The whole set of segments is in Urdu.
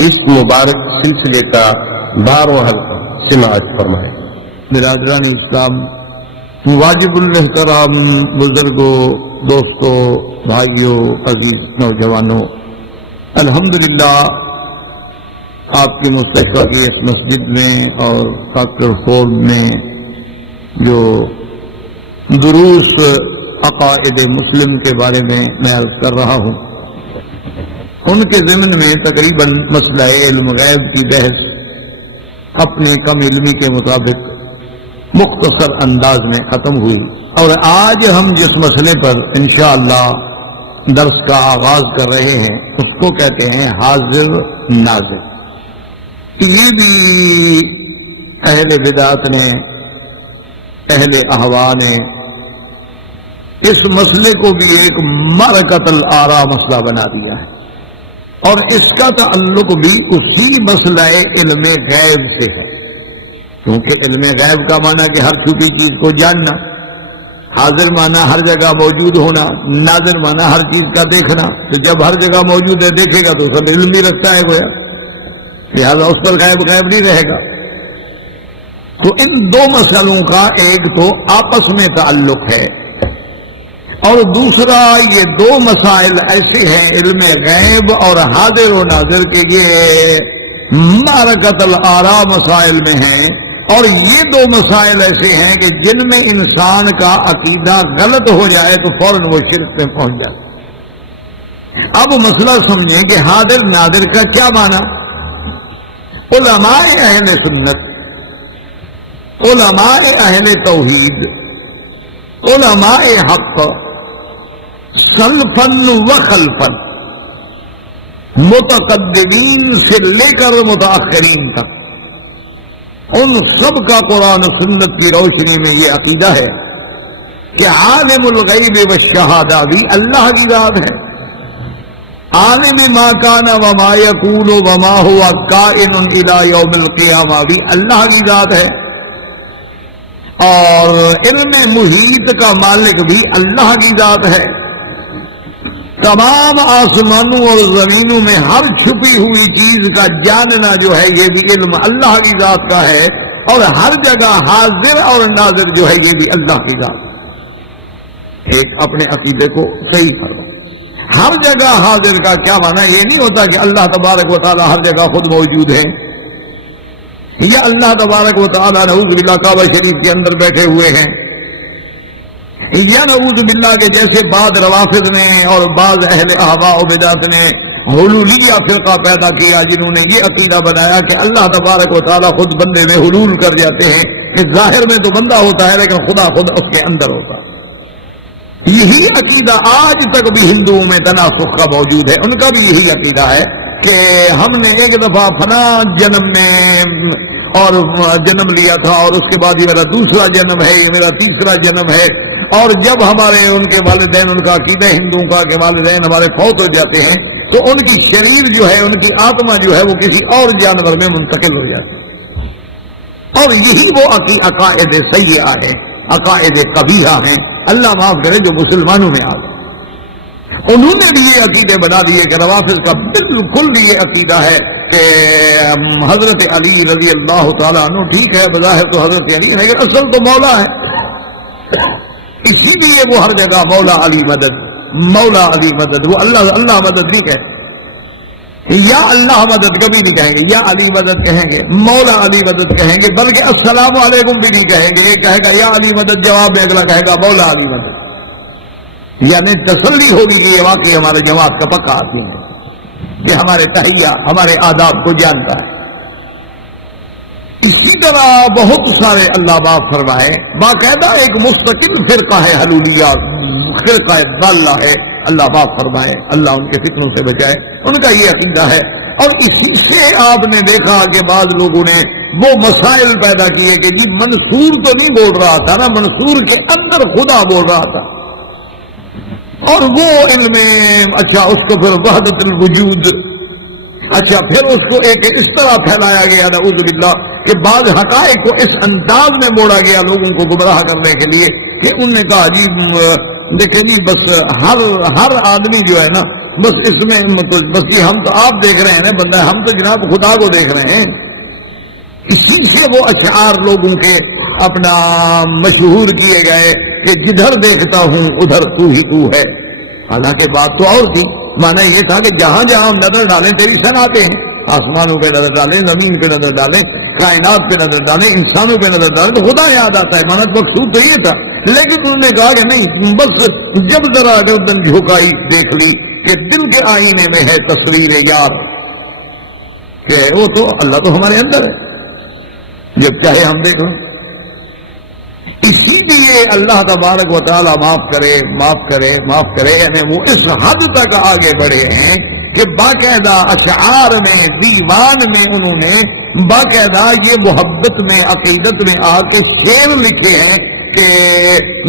اس مبارک سلسلے کا 12واں حلقہ سماعت فرمائے۔ برادران اسلام، واجب الاحترام بزرگوں، دوستوں، بھائیوں، عزیز نوجوانوں، الحمدللہ آپ کی مستقبل کی ایک مسجد میں اور کاکر فورڈ میں جو دروس عقائد مسلم کے بارے میں عرض کر رہا ہوں، ان کے ضمن میں تقریباً مسئلہ علم غیب کی بحث اپنے کم علمی کے مطابق مختصر انداز میں ختم ہوئی، اور آج ہم جس مسئلے پر انشاءاللہ درس کا آغاز کر رہے ہیں اس کو کہتے ہیں حاضر ناظر۔ یہ بھی اہل بدعت نے، اہل احوا نے اس مسئلے کو بھی ایک معرکۃ الآراء مسئلہ بنا دیا ہے، اور اس کا تعلق بھی اسی مسئلہ علم غیب سے ہے، کیونکہ علم غیب کا معنی کہ ہر چھپی چیز کو جاننا، حاضر معنی ہر جگہ موجود ہونا، ناظر معنی ہر چیز کا دیکھنا۔ تو جب ہر جگہ موجود ہے دیکھے گا تو سب علم بھی رکھتا ہے گویا، لہٰذا اس پر غیب نہیں رہے گا۔ تو ان دو مسئلوں کا ایک تو آپس میں تعلق ہے، اور دوسرا یہ دو مسائل ایسے ہیں علم غیب اور حاضر و ناظر کے یہ معرکۃ الآراء مسائل میں ہیں، اور یہ دو مسائل ایسے ہیں کہ جن میں انسان کا عقیدہ غلط ہو جائے تو فوراً وہ شرک میں پہنچ جائے۔ اب مسئلہ سمجھیں کہ حاضر ناظر کا کیا معنی؟ علماء اہل سنت، علماء اہل توحید، علماء حق، سلفن و خلفن، متقدمین سے لے کر متاخرین تک، ان سب کا قرآن و سنت کی روشنی میں یہ عقیدہ ہے کہ عالم الغیب والشہادہ بھی اللہ کی ذات ہے، عالم ما کان وما یکون وما ہوا کائن الی یوم القیامہ بھی اللہ کی ذات ہے، اور علم محیط کا مالک بھی اللہ کی ذات ہے۔ تمام آسمانوں اور زمینوں میں ہر چھپی ہوئی چیز کا جاننا جو ہے یہ بھی علم اللہ کی ذات کا ہے، اور ہر جگہ حاضر اور ناظر جو ہے یہ بھی اللہ کی ذات۔ ایک اپنے عقیدے کو صحیح کرو۔ ہر جگہ حاضر کا کیا معنی؟ یہ نہیں ہوتا کہ اللہ تبارک و تعالی ہر جگہ خود موجود ہے، یا اللہ تبارک و تعالی نعوذ باللہ کعبہ شریف کے اندر بیٹھے ہوئے ہیں، یا نعوذ باللہ کے جیسے بعض روافض نے اور بعض اہل احوا و بدعت نے حلولیہ فرقہ پیدا کیا، جنہوں نے یہ عقیدہ بنایا کہ اللہ تبارک و تعالی خود بندے میں حلول کر جاتے ہیں، کہ ظاہر میں تو بندہ ہوتا ہے لیکن خدا خود اس کے اندر ہوتا ہے۔ یہی عقیدہ آج تک بھی ہندوؤں میں تناسخ کا موجود ہے، ان کا بھی یہی عقیدہ ہے کہ ہم نے ایک دفعہ فلاں جنم میں اور جنم لیا تھا، اور اس کے بعد یہ میرا دوسرا جنم ہے، یہ میرا تیسرا جنم ہے، اور جب ہمارے ان کے والدین، ان کا عقیدہ ہندوؤں کا کہ والدین ہمارے فوت ہو جاتے ہیں تو ان کی شریر جو ہے، ان کی آتما جو ہے وہ کسی اور جانور میں منتقل ہو جاتی ہے، اور یہی وہ عقائد سیئہ ہیں، عقائد قبیحہ ہیں، اللہ معاف کرے، جو مسلمانوں میں آ گئے۔ انہوں نے بھی یہ عقیدے بنا دیے کہ روافض کا بالکل بھی یہ عقیدہ ہے کہ حضرت علی رضی اللہ تعالیٰ عنہ ٹھیک ہے، بظاہر تو حضرت علی ہے لیکن اصل تو مولا ہے، اسی لیے وہ ہر جگہ مولا علی مدد، مولا علی مدد، وہ اللہ مدد نہیں کہتے، یا اللہ مدد کبھی نہیں کہیں گے، یا علی مدد کہیں گے، مولا علی مدد کہیں گے، بلکہ السلام علیکم بھی نہیں کہیں گے، یہ کہے گا یا علی مدد، جواب میں اگلا کہے گا مولا علی مدد، یعنی تسلی ہوگی کہ یہ واقعی ہمارے جماعت کا پکا آدمی ہے کہ ہمارے تحیہ، ہمارے آداب کو جانتا ہے۔ اسی طرح بہت سارے اللہ معاف فرمائے باقاعدہ ایک مستقل فرقہ ہے حلولیہ، فرقہ ضالہ ہے، اللہ معاف فرمائے، اللہ ان کے فتنوں سے بچائے، ان کا یہ عقیدہ ہے۔ اور اسی سے آپ نے دیکھا کہ بعض لوگوں نے وہ مسائل پیدا کیے کہ جی منصور تو نہیں بول رہا تھا نا، منصور کے اندر خدا بول رہا تھا، اور وہ علم اچھا اس کو پھر وحدت الوجود، اچھا پھر اس کو ایک اس طرح پھیلایا گیا نعوذ باللہ کہ بعض حقائق کو اس انداز میں موڑا گیا لوگوں کو گمراہ کرنے کے لیے کہ انہوں نے کہا جی دیکھیں جی بس ہر آدمی جو ہے نا بس اس میں بس یہ ہم تو آپ دیکھ رہے ہیں نا بندہ، ہم تو جناب خدا کو دیکھ رہے ہیں. اسی سے وہ اشعار لوگوں کے اپنا مشہور کیے گئے کہ جدھر دیکھتا ہوں ادھر تو ہی تو ہے. حالانکہ بات تو اور تھی، مانا یہ تھا کہ جہاں جہاں ہم نظر ڈالیں تیری سن آتے ہیں. آسمانوں پہ نظر ڈالیں، زمین پہ نظر ڈالیں، کائنات پہ نظر ڈالیں، انسانوں پہ نظر ڈالیں تو خدا یاد آتا ہے. مانا مقصود تو یہ تھا، لیکن انہوں نے کہا کہ نہیں، بس جب ذرا گردن جھکائی دیکھ لی کہ دل کے آئینے میں ہے تصویر یار، کہ وہ تو اللہ تو ہمارے اندر ہے جب چاہے ہم دیکھ لیں. اسی لیے اللہ تبارک و تعالیٰ معاف کرے یعنی وہ اس حد تک آگے بڑھے ہیں کہ باقاعدہ اشعار میں، دیوان میں انہوں نے باقاعدہ یہ محبت میں، عقیدت میں آ کے شعر لکھے ہیں کہ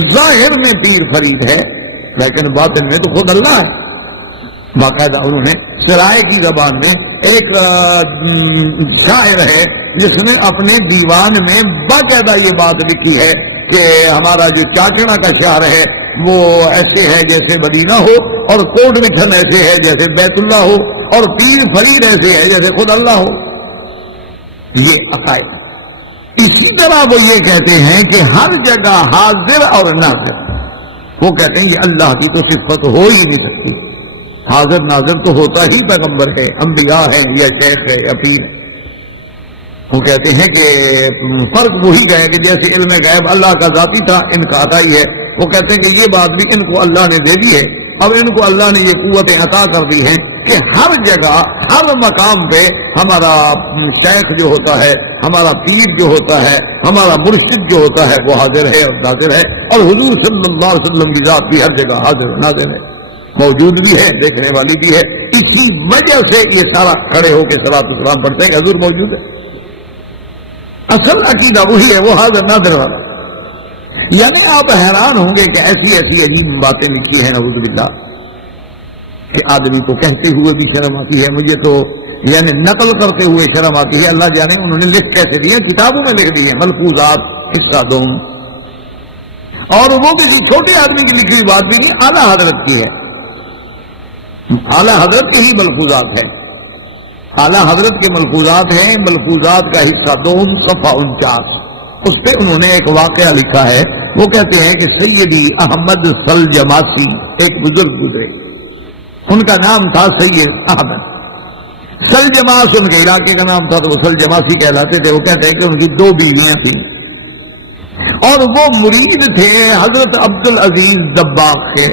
ظاہر میں پیر فرید ہے لیکن باطن میں تو خود اللہ ہے. باقاعدہ انہوں نے سرائے کی زبان میں ایک شاعر ہے جس نے اپنے دیوان میں باقاعدہ یہ بات لکھی ہے کہ ہمارا جو چاچڑا کا شہر ہے وہ ایسے ہے جیسے مدینہ ہو، اور کوٹ مٹھن ایسے ہے جیسے بیت اللہ ہو، اور پیر فرید ایسے ہے جیسے خود اللہ ہو. یہ عقائد. اسی طرح وہ یہ کہتے ہیں کہ ہر جگہ حاضر اور ناظر. وہ کہتے ہیں یہ اللہ کی تو صفت ہو ہی نہیں سکتی. حاضر ناظر تو ہوتا ہی پیغمبر ہے، انبیاء ہے یا شیخ ہے یا پیر. وہ کہتے ہیں کہ فرق وہی ہے کہ جیسے علم غیب اللہ کا ذاتی تھا، ان کا عطائی ہے. وہ کہتے ہیں کہ یہ بات بھی ان کو اللہ نے دے دی ہے، اب ان کو اللہ نے یہ قوتیں عطا کر دی ہیں کہ ہر جگہ ہر مقام پہ ہمارا شیخ جو ہوتا ہے، ہمارا پیر جو ہوتا ہے، ہمارا مرشد جو ہوتا ہے وہ حاضر ہے اور ناظر ہے. اور حضور صلی اللہ علیہ وسلم کی ذات بھی ہر جگہ حاضر ناظر ہے، موجود بھی ہے، دیکھنے والی بھی ہے. اسی وجہ سے یہ سارا کھڑے ہو کے صلاۃ السلام پڑھتے ہیں کہ حضور موجود ہے. اصل عقیدہ وہی ہے، وہ حاضر ناظر والا. یعنی آپ حیران ہوں گے کہ ایسی عجیب باتیں لکھی ہیں نعوذ باللہ کہ آدمی کو کہتے ہوئے بھی شرم آتی ہے. مجھے تو یعنی نقل کرتے ہوئے شرم آتی ہے. اللہ جانے انہوں نے لکھ کیسے دیے، کتابوں میں لکھ دیے ملفوظات حصہ دوم. اور وہ کسی چھوٹے آدمی کی لکھی ہوئی بات بھی نہیں، اعلیٰ حضرت کی ہے. اعلیٰ حضرت کے ہی ملفوظات ہیں، اعلیٰ حضرت کے ملفوظات ہیں. ملفوظات کا حصہ دوم صفحہ 49. اس پہ انہوں نے ایک واقعہ لکھا ہے. وہ کہتے ہیں کہ سیدی احمد سلجماسی ایک بزرگ گزرے، ان کا نام تھا سید احمد. سلجماس ان کے علاقے کا نام تھا تو وہ سلجماسی کہلاتے تھے. وہ کہتے ہیں کہ ان کی 2 بیویاں تھیں اور وہ مرید تھے حضرت عبد العزیز دباغ کے.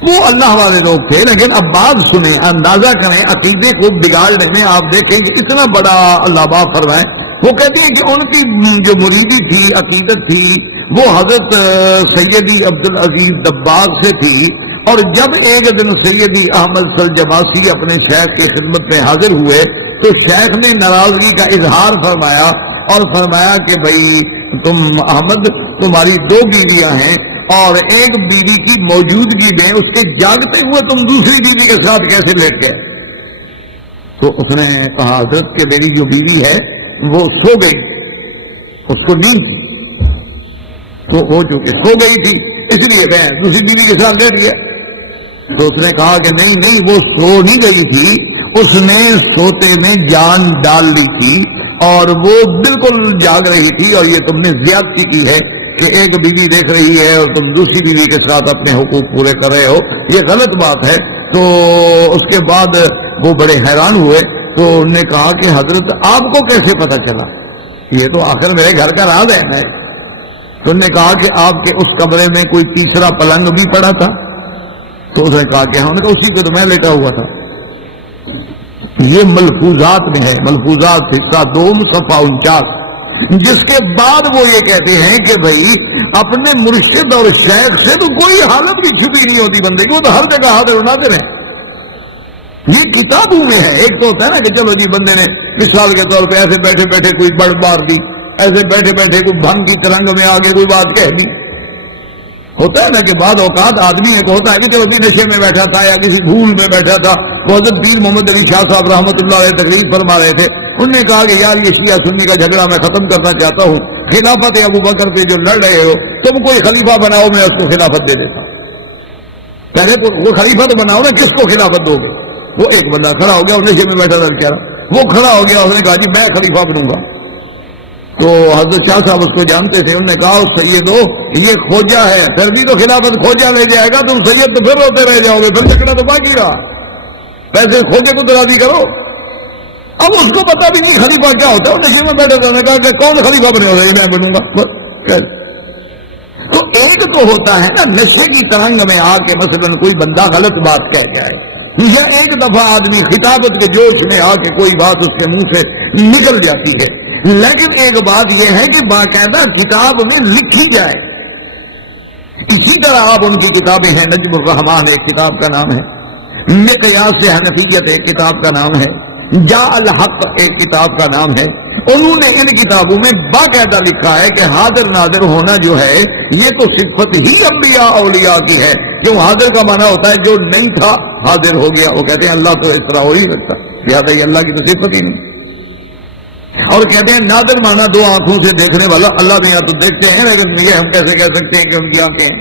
وہ اللہ والے لوگ تھے، لیکن اب بات سنیں، اندازہ کریں عقیدے کو بگاڑنے میں. آپ دیکھیں کہ اتنا بڑا اللہ باپ فرمائے. وہ کہتے ہیں کہ ان کی جو مریدی تھی، عقیدت تھی، وہ حضرت سیدی عبد العزیز دباغ سے تھی. اور جب ایک دن سیدی احمد سلجماسی اپنے شیخ کی خدمت میں حاضر ہوئے تو شیخ نے ناراضگی کا اظہار فرمایا اور فرمایا کہ بھائی تم احمد، تمہاری 2 بیویاں ہیں اور ایک بیوی کی موجودگی میں اس کے جاگتے ہوئے تم دوسری بیوی کے ساتھ کیسے لیٹ گئے؟ تو اس نے کہا حضرت کہ میری جو بیوی ہے وہ سو گئی، اس کو نیند تھی تو وہ جو کہ سو گئی تھی اس لیے میں دوسری بیوی کے ساتھ لیٹ گیا. تو اس نے کہا کہ نہیں وہ سو نہیں گئی تھی، اس نے سوتے میں جان ڈال لی تھی اور وہ بالکل جاگ رہی تھی. اور یہ تم نے زیادتی کی ہے کہ ایک بیوی دیکھ رہی ہے اور تم دوسری بیوی کے ساتھ اپنے حقوق پورے کر رہے ہو، یہ غلط بات ہے. تو اس کے بعد وہ بڑے حیران ہوئے. تو انہوں نے کہا کہ حضرت آپ کو کیسے پتا چلا؟ یہ تو آخر میرے گھر کا راز ہے. تو انہوں نے کہا کہ آپ کے اس کمرے میں کوئی تیسرا پلنگ بھی پڑا تھا؟ تو اس نے کہا کہ ہم نے تو اسی پہ تو میں لیٹا ہوا تھا. یہ ملفوظات میں ہے، ملفوظات حصہ 2 صفحہ 49. جس کے بعد وہ یہ کہتے ہیں کہ بھائی اپنے مرشد اور شیخ سے تو کوئی حالت بھی چھپی نہیں ہوتی بندے کی، وہ تو ہر جگہ حاضر و ناظر ہے. یہ کتابوں میں ہے. ایک تو ہوتا ہے نا کہ چلو جی بندے نے مثال کے طور پہ ایسے بیٹھے بیٹھے کوئی بڑ مار دی، ایسے بیٹھے بیٹھے کوئی بھنگ کی ترنگ میں آگے کوئی بات کہہ دی. ہوتا ہے نا کہ بعد اوقات آدمی ایک ہوتا ہے کہ چلو جی نشے میں بیٹھا تھا یا کسی بھول میں بیٹھا تھا. حضرت پیر محمد علی شاہ صاحب رحمۃ اللہ علیہ تقریر فرما رہے تھے. انہوں نے کہا کہ یار یہ شیعہ سنی کا جھگڑا میں ختم کرنا چاہتا ہوں، خلافت ابو بکر پہ جو لڑ رہے ہو تم کوئی خلیفہ بناؤ میں اس کو خلافت دے دیتا ہوں. پہلے تو وہ خلیفہ تو بناؤ نا, کس کو خلافت دو گے؟ وہ ایک بندہ کھڑا ہو گیا, نشے میں بیٹھا تھا کہہ رہا, وہ کھڑا ہو گیا, اس نے کہا جی میں خلیفہ بنوں گا. تو حضرت شاہ صاحب اس کو جانتے تھے, انہوں نے کہا سید ہو یہ کھوجا ہے, پھر بھی تو خلافت کھوجا لے جائے گا, تم سید تو پھر ہوتے رہ جاؤ گے, پھر جھگڑا تو باقی رہا, پیسے کھوجے کو تو راضی کرو. اب اس کو پتا بھی نہیں خلیفہ کیا ہوتا ہے, وہ نشے میں بیٹھا تھا, نے کہا کہ کون خلیفہ بنے ہو رہے, میں بنوں گا. تو ایک تو ہوتا ہے نا نشے کی ترنگ میں آ کے مثلا کوئی بندہ غلط بات کہہ جائے, یا ایک دفعہ آدمی خطابت کے جوش میں آ کے کوئی بات اس کے منہ سے نکل جاتی ہے. لیکن ایک بات یہ ہے کہ باقاعدہ کتاب میں لکھی جائے. اسی طرح آپ ان کی کتابیں ہیں, نجم الرحمان ایک کتاب کا نام ہے, مقیاس حنفیت ایک کتاب کا نام ہے, جا الحق ایک کتاب کا نام ہے. انہوں نے ان کتابوں میں باقاعدہ لکھا ہے کہ حاضر ناظر ہونا جو ہے یہ تو صفت ہی انبیاء اولیاء کی ہے. کیوں حاضر کا معنی ہوتا ہے جو نہیں تھا حاضر ہو گیا, وہ کہتے ہیں اللہ تو اس طرح ہو ہی سکتا, لہٰذا یہ اللہ کی تو صفت ہی نہیں. اور کہتے ہیں ناظر معنی دو آنکھوں سے دیکھنے والا, اللہ نے یا تو دیکھتے ہیں لیکن یہ ہم کیسے کہہ سکتے ہیں کہ ان کی آنکھیں ہیں,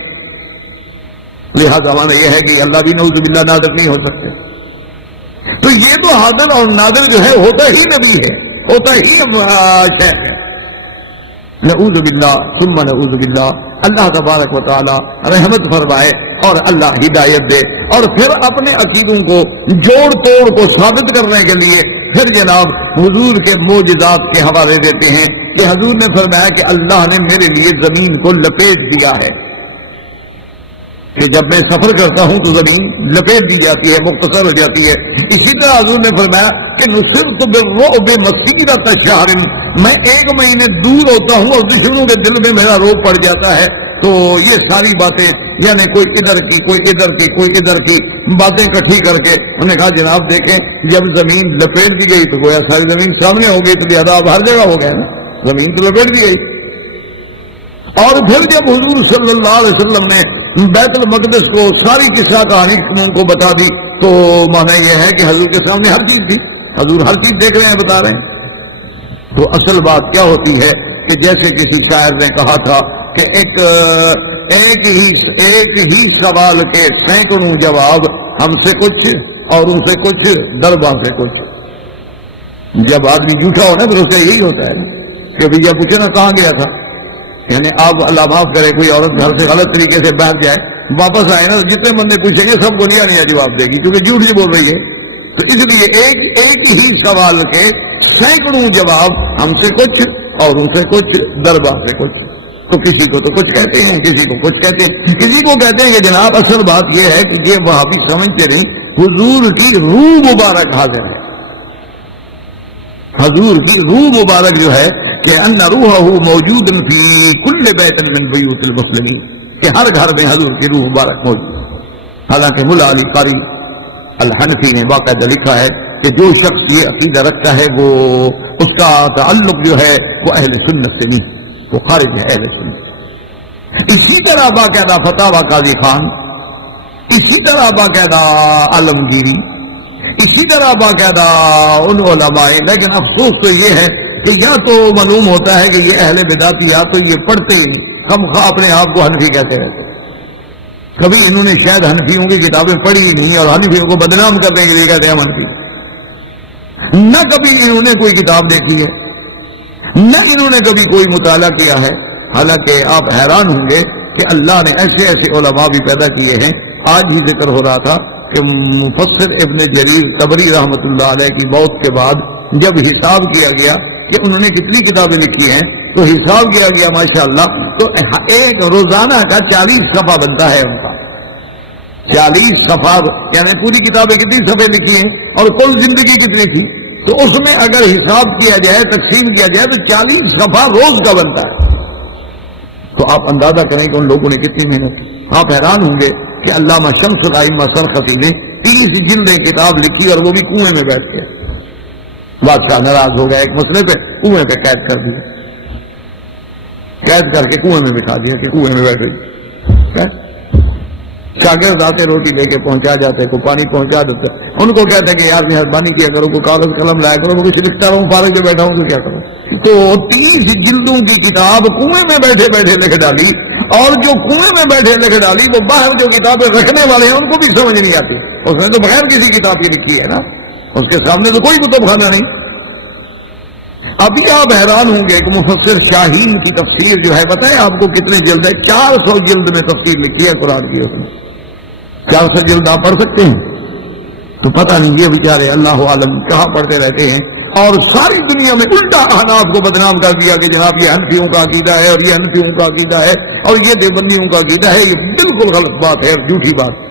لہٰذا معنی یہ ہے کہ اللہ بھی نعوذ باللہ ناظر نہیں ہو سکتے. تو یہ تو حاضر اور ناظر جو ہے ہوتا ہی نبی ہے, ہوتا ہی ہے. نعوذ باللہ ثم نعوذ باللہ. اللہ تبارک و تعالی رحمت فرمائے اور اللہ ہدایت دے. اور پھر اپنے عقیدوں کو جوڑ توڑ کو ثابت کرنے کے لیے پھر جناب حضور کے معجزات کے حوالے دیتے ہیں کہ حضور نے فرمایا کہ اللہ نے میرے لیے زمین کو لپیٹ دیا ہے, کہ جب میں سفر کرتا ہوں تو زمین لپیٹ دی جاتی ہے, مختصر ہو جاتی ہے. اسی طرح حضور نے فرمایا کہ نصرت بالرعب مسیرۃ شہر, میں 1 مہینے دور ہوتا ہوں اور دشمنوں کے دل میں میرا روب پڑ جاتا ہے. تو یہ ساری باتیں یعنی کوئی ادھر کی کوئی ادھر کی کوئی ادھر کی باتیں اکٹھی کر کے انہوں نے کہا جناب دیکھیں جب زمین لپیٹ دی گئی تو گویا ساری زمین سامنے ہو گئی, تو لہٰذا اب ہر جگہ ہو گیا نا, زمین تو لپیٹ دی گئی. اور پھر جب حضور صلی اللہ علیہ وسلم نے بیت المقدس کو ساری قصہ کہانی کو بتا دی تو مانا یہ ہے کہ حضور کے سامنے ہر چیز تھی, حضور ہر چیز دیکھ رہے ہیں, بتا رہے ہیں. تو اصل بات کیا ہوتی ہے کہ جیسے کسی شاعر نے کہا تھا کہ ایک ہی سوال کے سینکڑوں جواب, ہم سے کچھ اور ان سے کچھ, دربا سے کچھ. جب آدمی جھوٹا ہو نا تو اس کا یہی ہوتا ہے کہ بھیا پوچھے نا کہاں گیا تھا, یعنی آپ اللہ معاف کرے کوئی عورت گھر سے غلط طریقے سے بیٹھ جائے, واپس آئے نا, جتنے بندے پوچھیں گے سب کو نیا جواب دے گی کیونکہ جھوٹ سے بول رہی ہے. تو اس لیے ایک ہی سوال کے سینکڑوں جواب, ہم سے کچھ اور ان سے کچھ, دربا سے کچھ. تو کسی کو تو کچھ کہتے ہیں, کسی کو کچھ کہتے ہیں, کسی کو کہتے ہیں کہ جناب اصل بات یہ ہے کہ یہ وہابی سمجھتے نہیں, حضور کی روح مبارک حاضر ہے. حضور کی روح مبارک جو ہے کہ ان روحہ موجود فی کل بیت من بیوت المسلمین, کہ ہر گھر میں حضور کی روح مبارک موجود. حالانکہ ملا علی قاری الحنفی نے باقاعدہ لکھا ہے کہ جو شخص یہ عقیدہ رکھتا ہے وہ اس کا تعلق جو ہے وہ اہل سنت سے نہیں, وہ خارج ہے اہل سنت. اسی طرح باقاعدہ فتاوی قاضی خان, اسی طرح باقاعدہ عالمگیری, اسی طرح باقاعدہ ان علماء. لیکن افسوس تو یہ ہے کہ یا تو معلوم ہوتا ہے کہ یہ اہل بدعت یا تو یہ پڑھتے ہم اپنے آپ کو حنفی کہتے رہتے, کبھی انہوں نے شاید حنفیوں کی کتابیں پڑھی ہی نہیں اور حنفیوں کو بدنام کرنے کے لیے کہتے ہیں حنفی. نہ کبھی انہوں نے کوئی کتاب دیکھی ہے, نہ انہوں نے کبھی کوئی مطالعہ کیا ہے. حالانکہ آپ حیران ہوں گے کہ اللہ نے ایسے ایسے علماء بھی پیدا کیے ہیں. آج ہی ذکر ہو رہا تھا کہ مفسر ابن جریر طبری رحمۃ اللہ علیہ کی موت کے بعد جب حساب کیا گیا کہ انہوں نے کتنی کتابیں لکھی ہیں تو حساب کیا گیا ماشاءاللہ, تو ایک روزانہ کا 40 صفحہ بنتا ہے ان کا. 40 صفحہ یعنی پوری کتابیں کتنی صفحے لکھی ہیں اور کل زندگی کتنی تھی, تو اس میں اگر حساب کیا جائے تقسیم کیا جائے تو 40 صفحہ روز کا بنتا ہے. تو آپ اندازہ کریں کہ ان لوگوں نے کتنی محنت. آپ حیران ہوں گے کہ علامہ شمس الائمہ سرخسی نے 30 جلدیں کتاب لکھی اور وہ بھی کنویں میں بیٹھ کے. بادشاہ ناراض ہو گیا ایک مسئلے پہ, کنویں پہ قید کر دیا, قید کر کے کنویں میں بٹھا دیا کہ کنویں میں بیٹھ گئی. شاگرد آتے روٹی لے کے پہنچا جاتے, کو پانی پہنچا دیتے, ان کو کہتے کہ یار مہربانی کیا کرو, کو کاغذ قلم لایا کرو, میں کچھ لکھتا رہوں, فارغ کے بیٹھا ہوں تو کیا کروں. تو 30 جلدوں کی کتاب کنویں میں بیٹھے بیٹھے لکھ ڈالی، اور جو کنویں میں بیٹھے لکھ ڈالی وہ باہر جو کتابیں رکھنے والے ہیں ان کو بھی سمجھ نہیں آتی. اس نے تو بغیر کسی کتاب کی لکھی ہے نا، اس کے سامنے تو کوئی کتب خانہ نہیں. ابھی آپ حیران ہوں گے کہ مفسر شاہین کی تفسیر جو ہے، بتائیں آپ کو کتنے جلد ہے؟ 400 جلد میں تفسیر لکھی ہے قرآن کی. اس نے 400 جلد آپ پڑھ سکتے ہیں؟ تو پتہ نہیں یہ بیچارے اللہ عالم کہاں پڑھتے رہتے ہیں. اور ساری دنیا میں الٹا احناف کو بدنام کر دیا کہ جناب یہ حنفیوں کا عقیدہ ہے اور یہ حنفیوں کا عقیدہ ہے اور یہ دیوبندیوں کا عقیدہ ہے. یہ بالکل غلط بات ہے اور جھوٹی بات.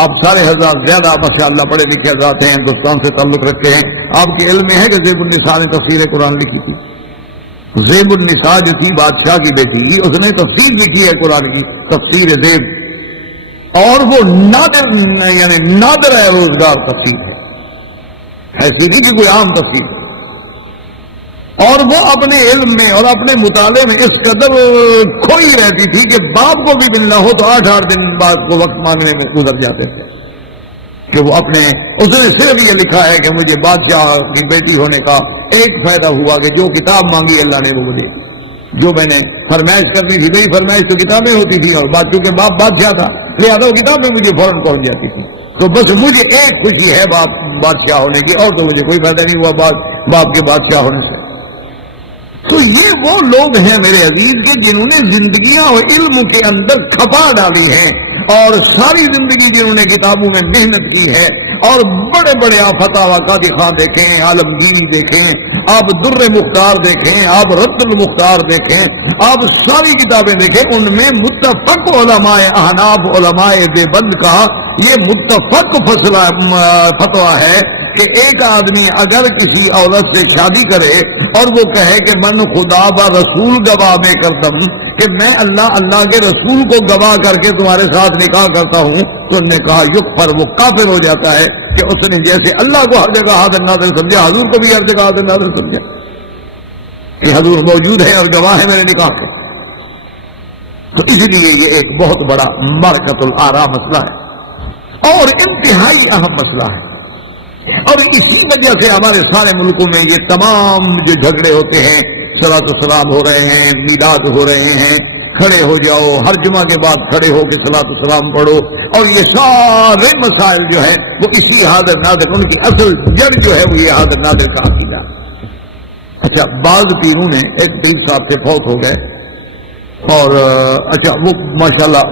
آپ سارے ہزار زیادہ ماشاءاللہ پڑھے لکھے حضرات ہیں، ہندوستان سے تعلق رکھتے ہیں. آپ کے علم میں ہے کہ زیب النساء نے تفسیر قرآن لکھی تھی؟ زیب النساء جو تھی بادشاہ کی بیٹی، اس نے تفسیر لکھی ہے قرآن کی، تفسیر زیب. اور وہ نادر یعنی نادر ہے روزگار تفسیر ہے، ایسی نہیں کہ کوئی عام تفسیر. اور وہ اپنے علم میں اور اپنے مطالعے میں اس قدر کھوئی رہتی تھی کہ باپ کو بھی ملنا ہو تو 8 دن بعد کو وقت مانگنے میں گزر جاتے تھے. کہ وہ اپنے اس نے صرف یہ لکھا ہے کہ مجھے بادشاہ کی بیٹی ہونے کا ایک فائدہ ہوا کہ جو کتاب مانگی اللہ نے وہ مجھے، جو میں نے فرمائش کرنی تھی، میری فرمائش تو کتابیں ہوتی تھی اور بات چونکہ باپ بادشاہ تھا لہٰذا وہ کتابیں مجھے فوراً پہنچ جاتی تھی. تو بس مجھے ایک خوشی ہے باپ بادشاہ ہونے کی، اور تو مجھے کوئی فائدہ نہیں ہوا باپ کے بادشاہ ہونے سے. تو یہ وہ لوگ ہیں میرے عزیز کہ جنہوں نے زندگیاں اور علم کے اندر کھپا ڈالی ہیں، اور ساری زندگی جنہوں نے کتابوں میں محنت کی ہے. اور بڑے بڑے آپ فتاوی قاضی خان دیکھیں، عالمگیری دیکھیں، آپ در مختار دیکھیں، آپ رد المختار دیکھیں، آپ ساری کتابیں دیکھیں، ان میں متفق علماء احناف علماء دیوبند کا یہ متفق فتویٰ ہے کہ ایک آدمی اگر کسی عورت سے شادی کرے اور وہ کہے کہ من خدا با رسول گواہ میں کردم، کہ میں اللہ کے رسول کو گواہ کر کے تمہارے ساتھ نکاح کرتا ہوں، تو انہوں نے کہا یکفر، وہ کافر ہو جاتا ہے. کہ اس نے جیسے اللہ کو ہر جگہ حاضر ناظر سمجھا، حضور کو بھی ہر جگہ حاضر ناظر سمجھا کہ حضور موجود ہے اور گواہ ہے میرے نکاح کے. تو اس لیے یہ ایک بہت بڑا مرکت الآراء مسئلہ ہے اور انتہائی اہم مسئلہ ہے. اور اسی وجہ سے ہمارے سارے ملکوں میں یہ تمام جو جھگڑے ہوتے ہیں، صلاۃ السلام ہو رہے ہیں، میلاد ہو رہے ہیں، کھڑے ہو جاؤ ہر جمعہ کے بعد کھڑے ہو کے صلاۃ السلام پڑھو، اور یہ سارے مسائل جو ہے وہ اسی حاضر ناظر، ان کی اصل جڑ جو ہے وہ یہ حاضر ناظر کا عقیدہ. اچھا بعض پیروں نے ایک پیر صاحب سے فوت ہو گئے، اور اچھا وہ ماشاءاللہ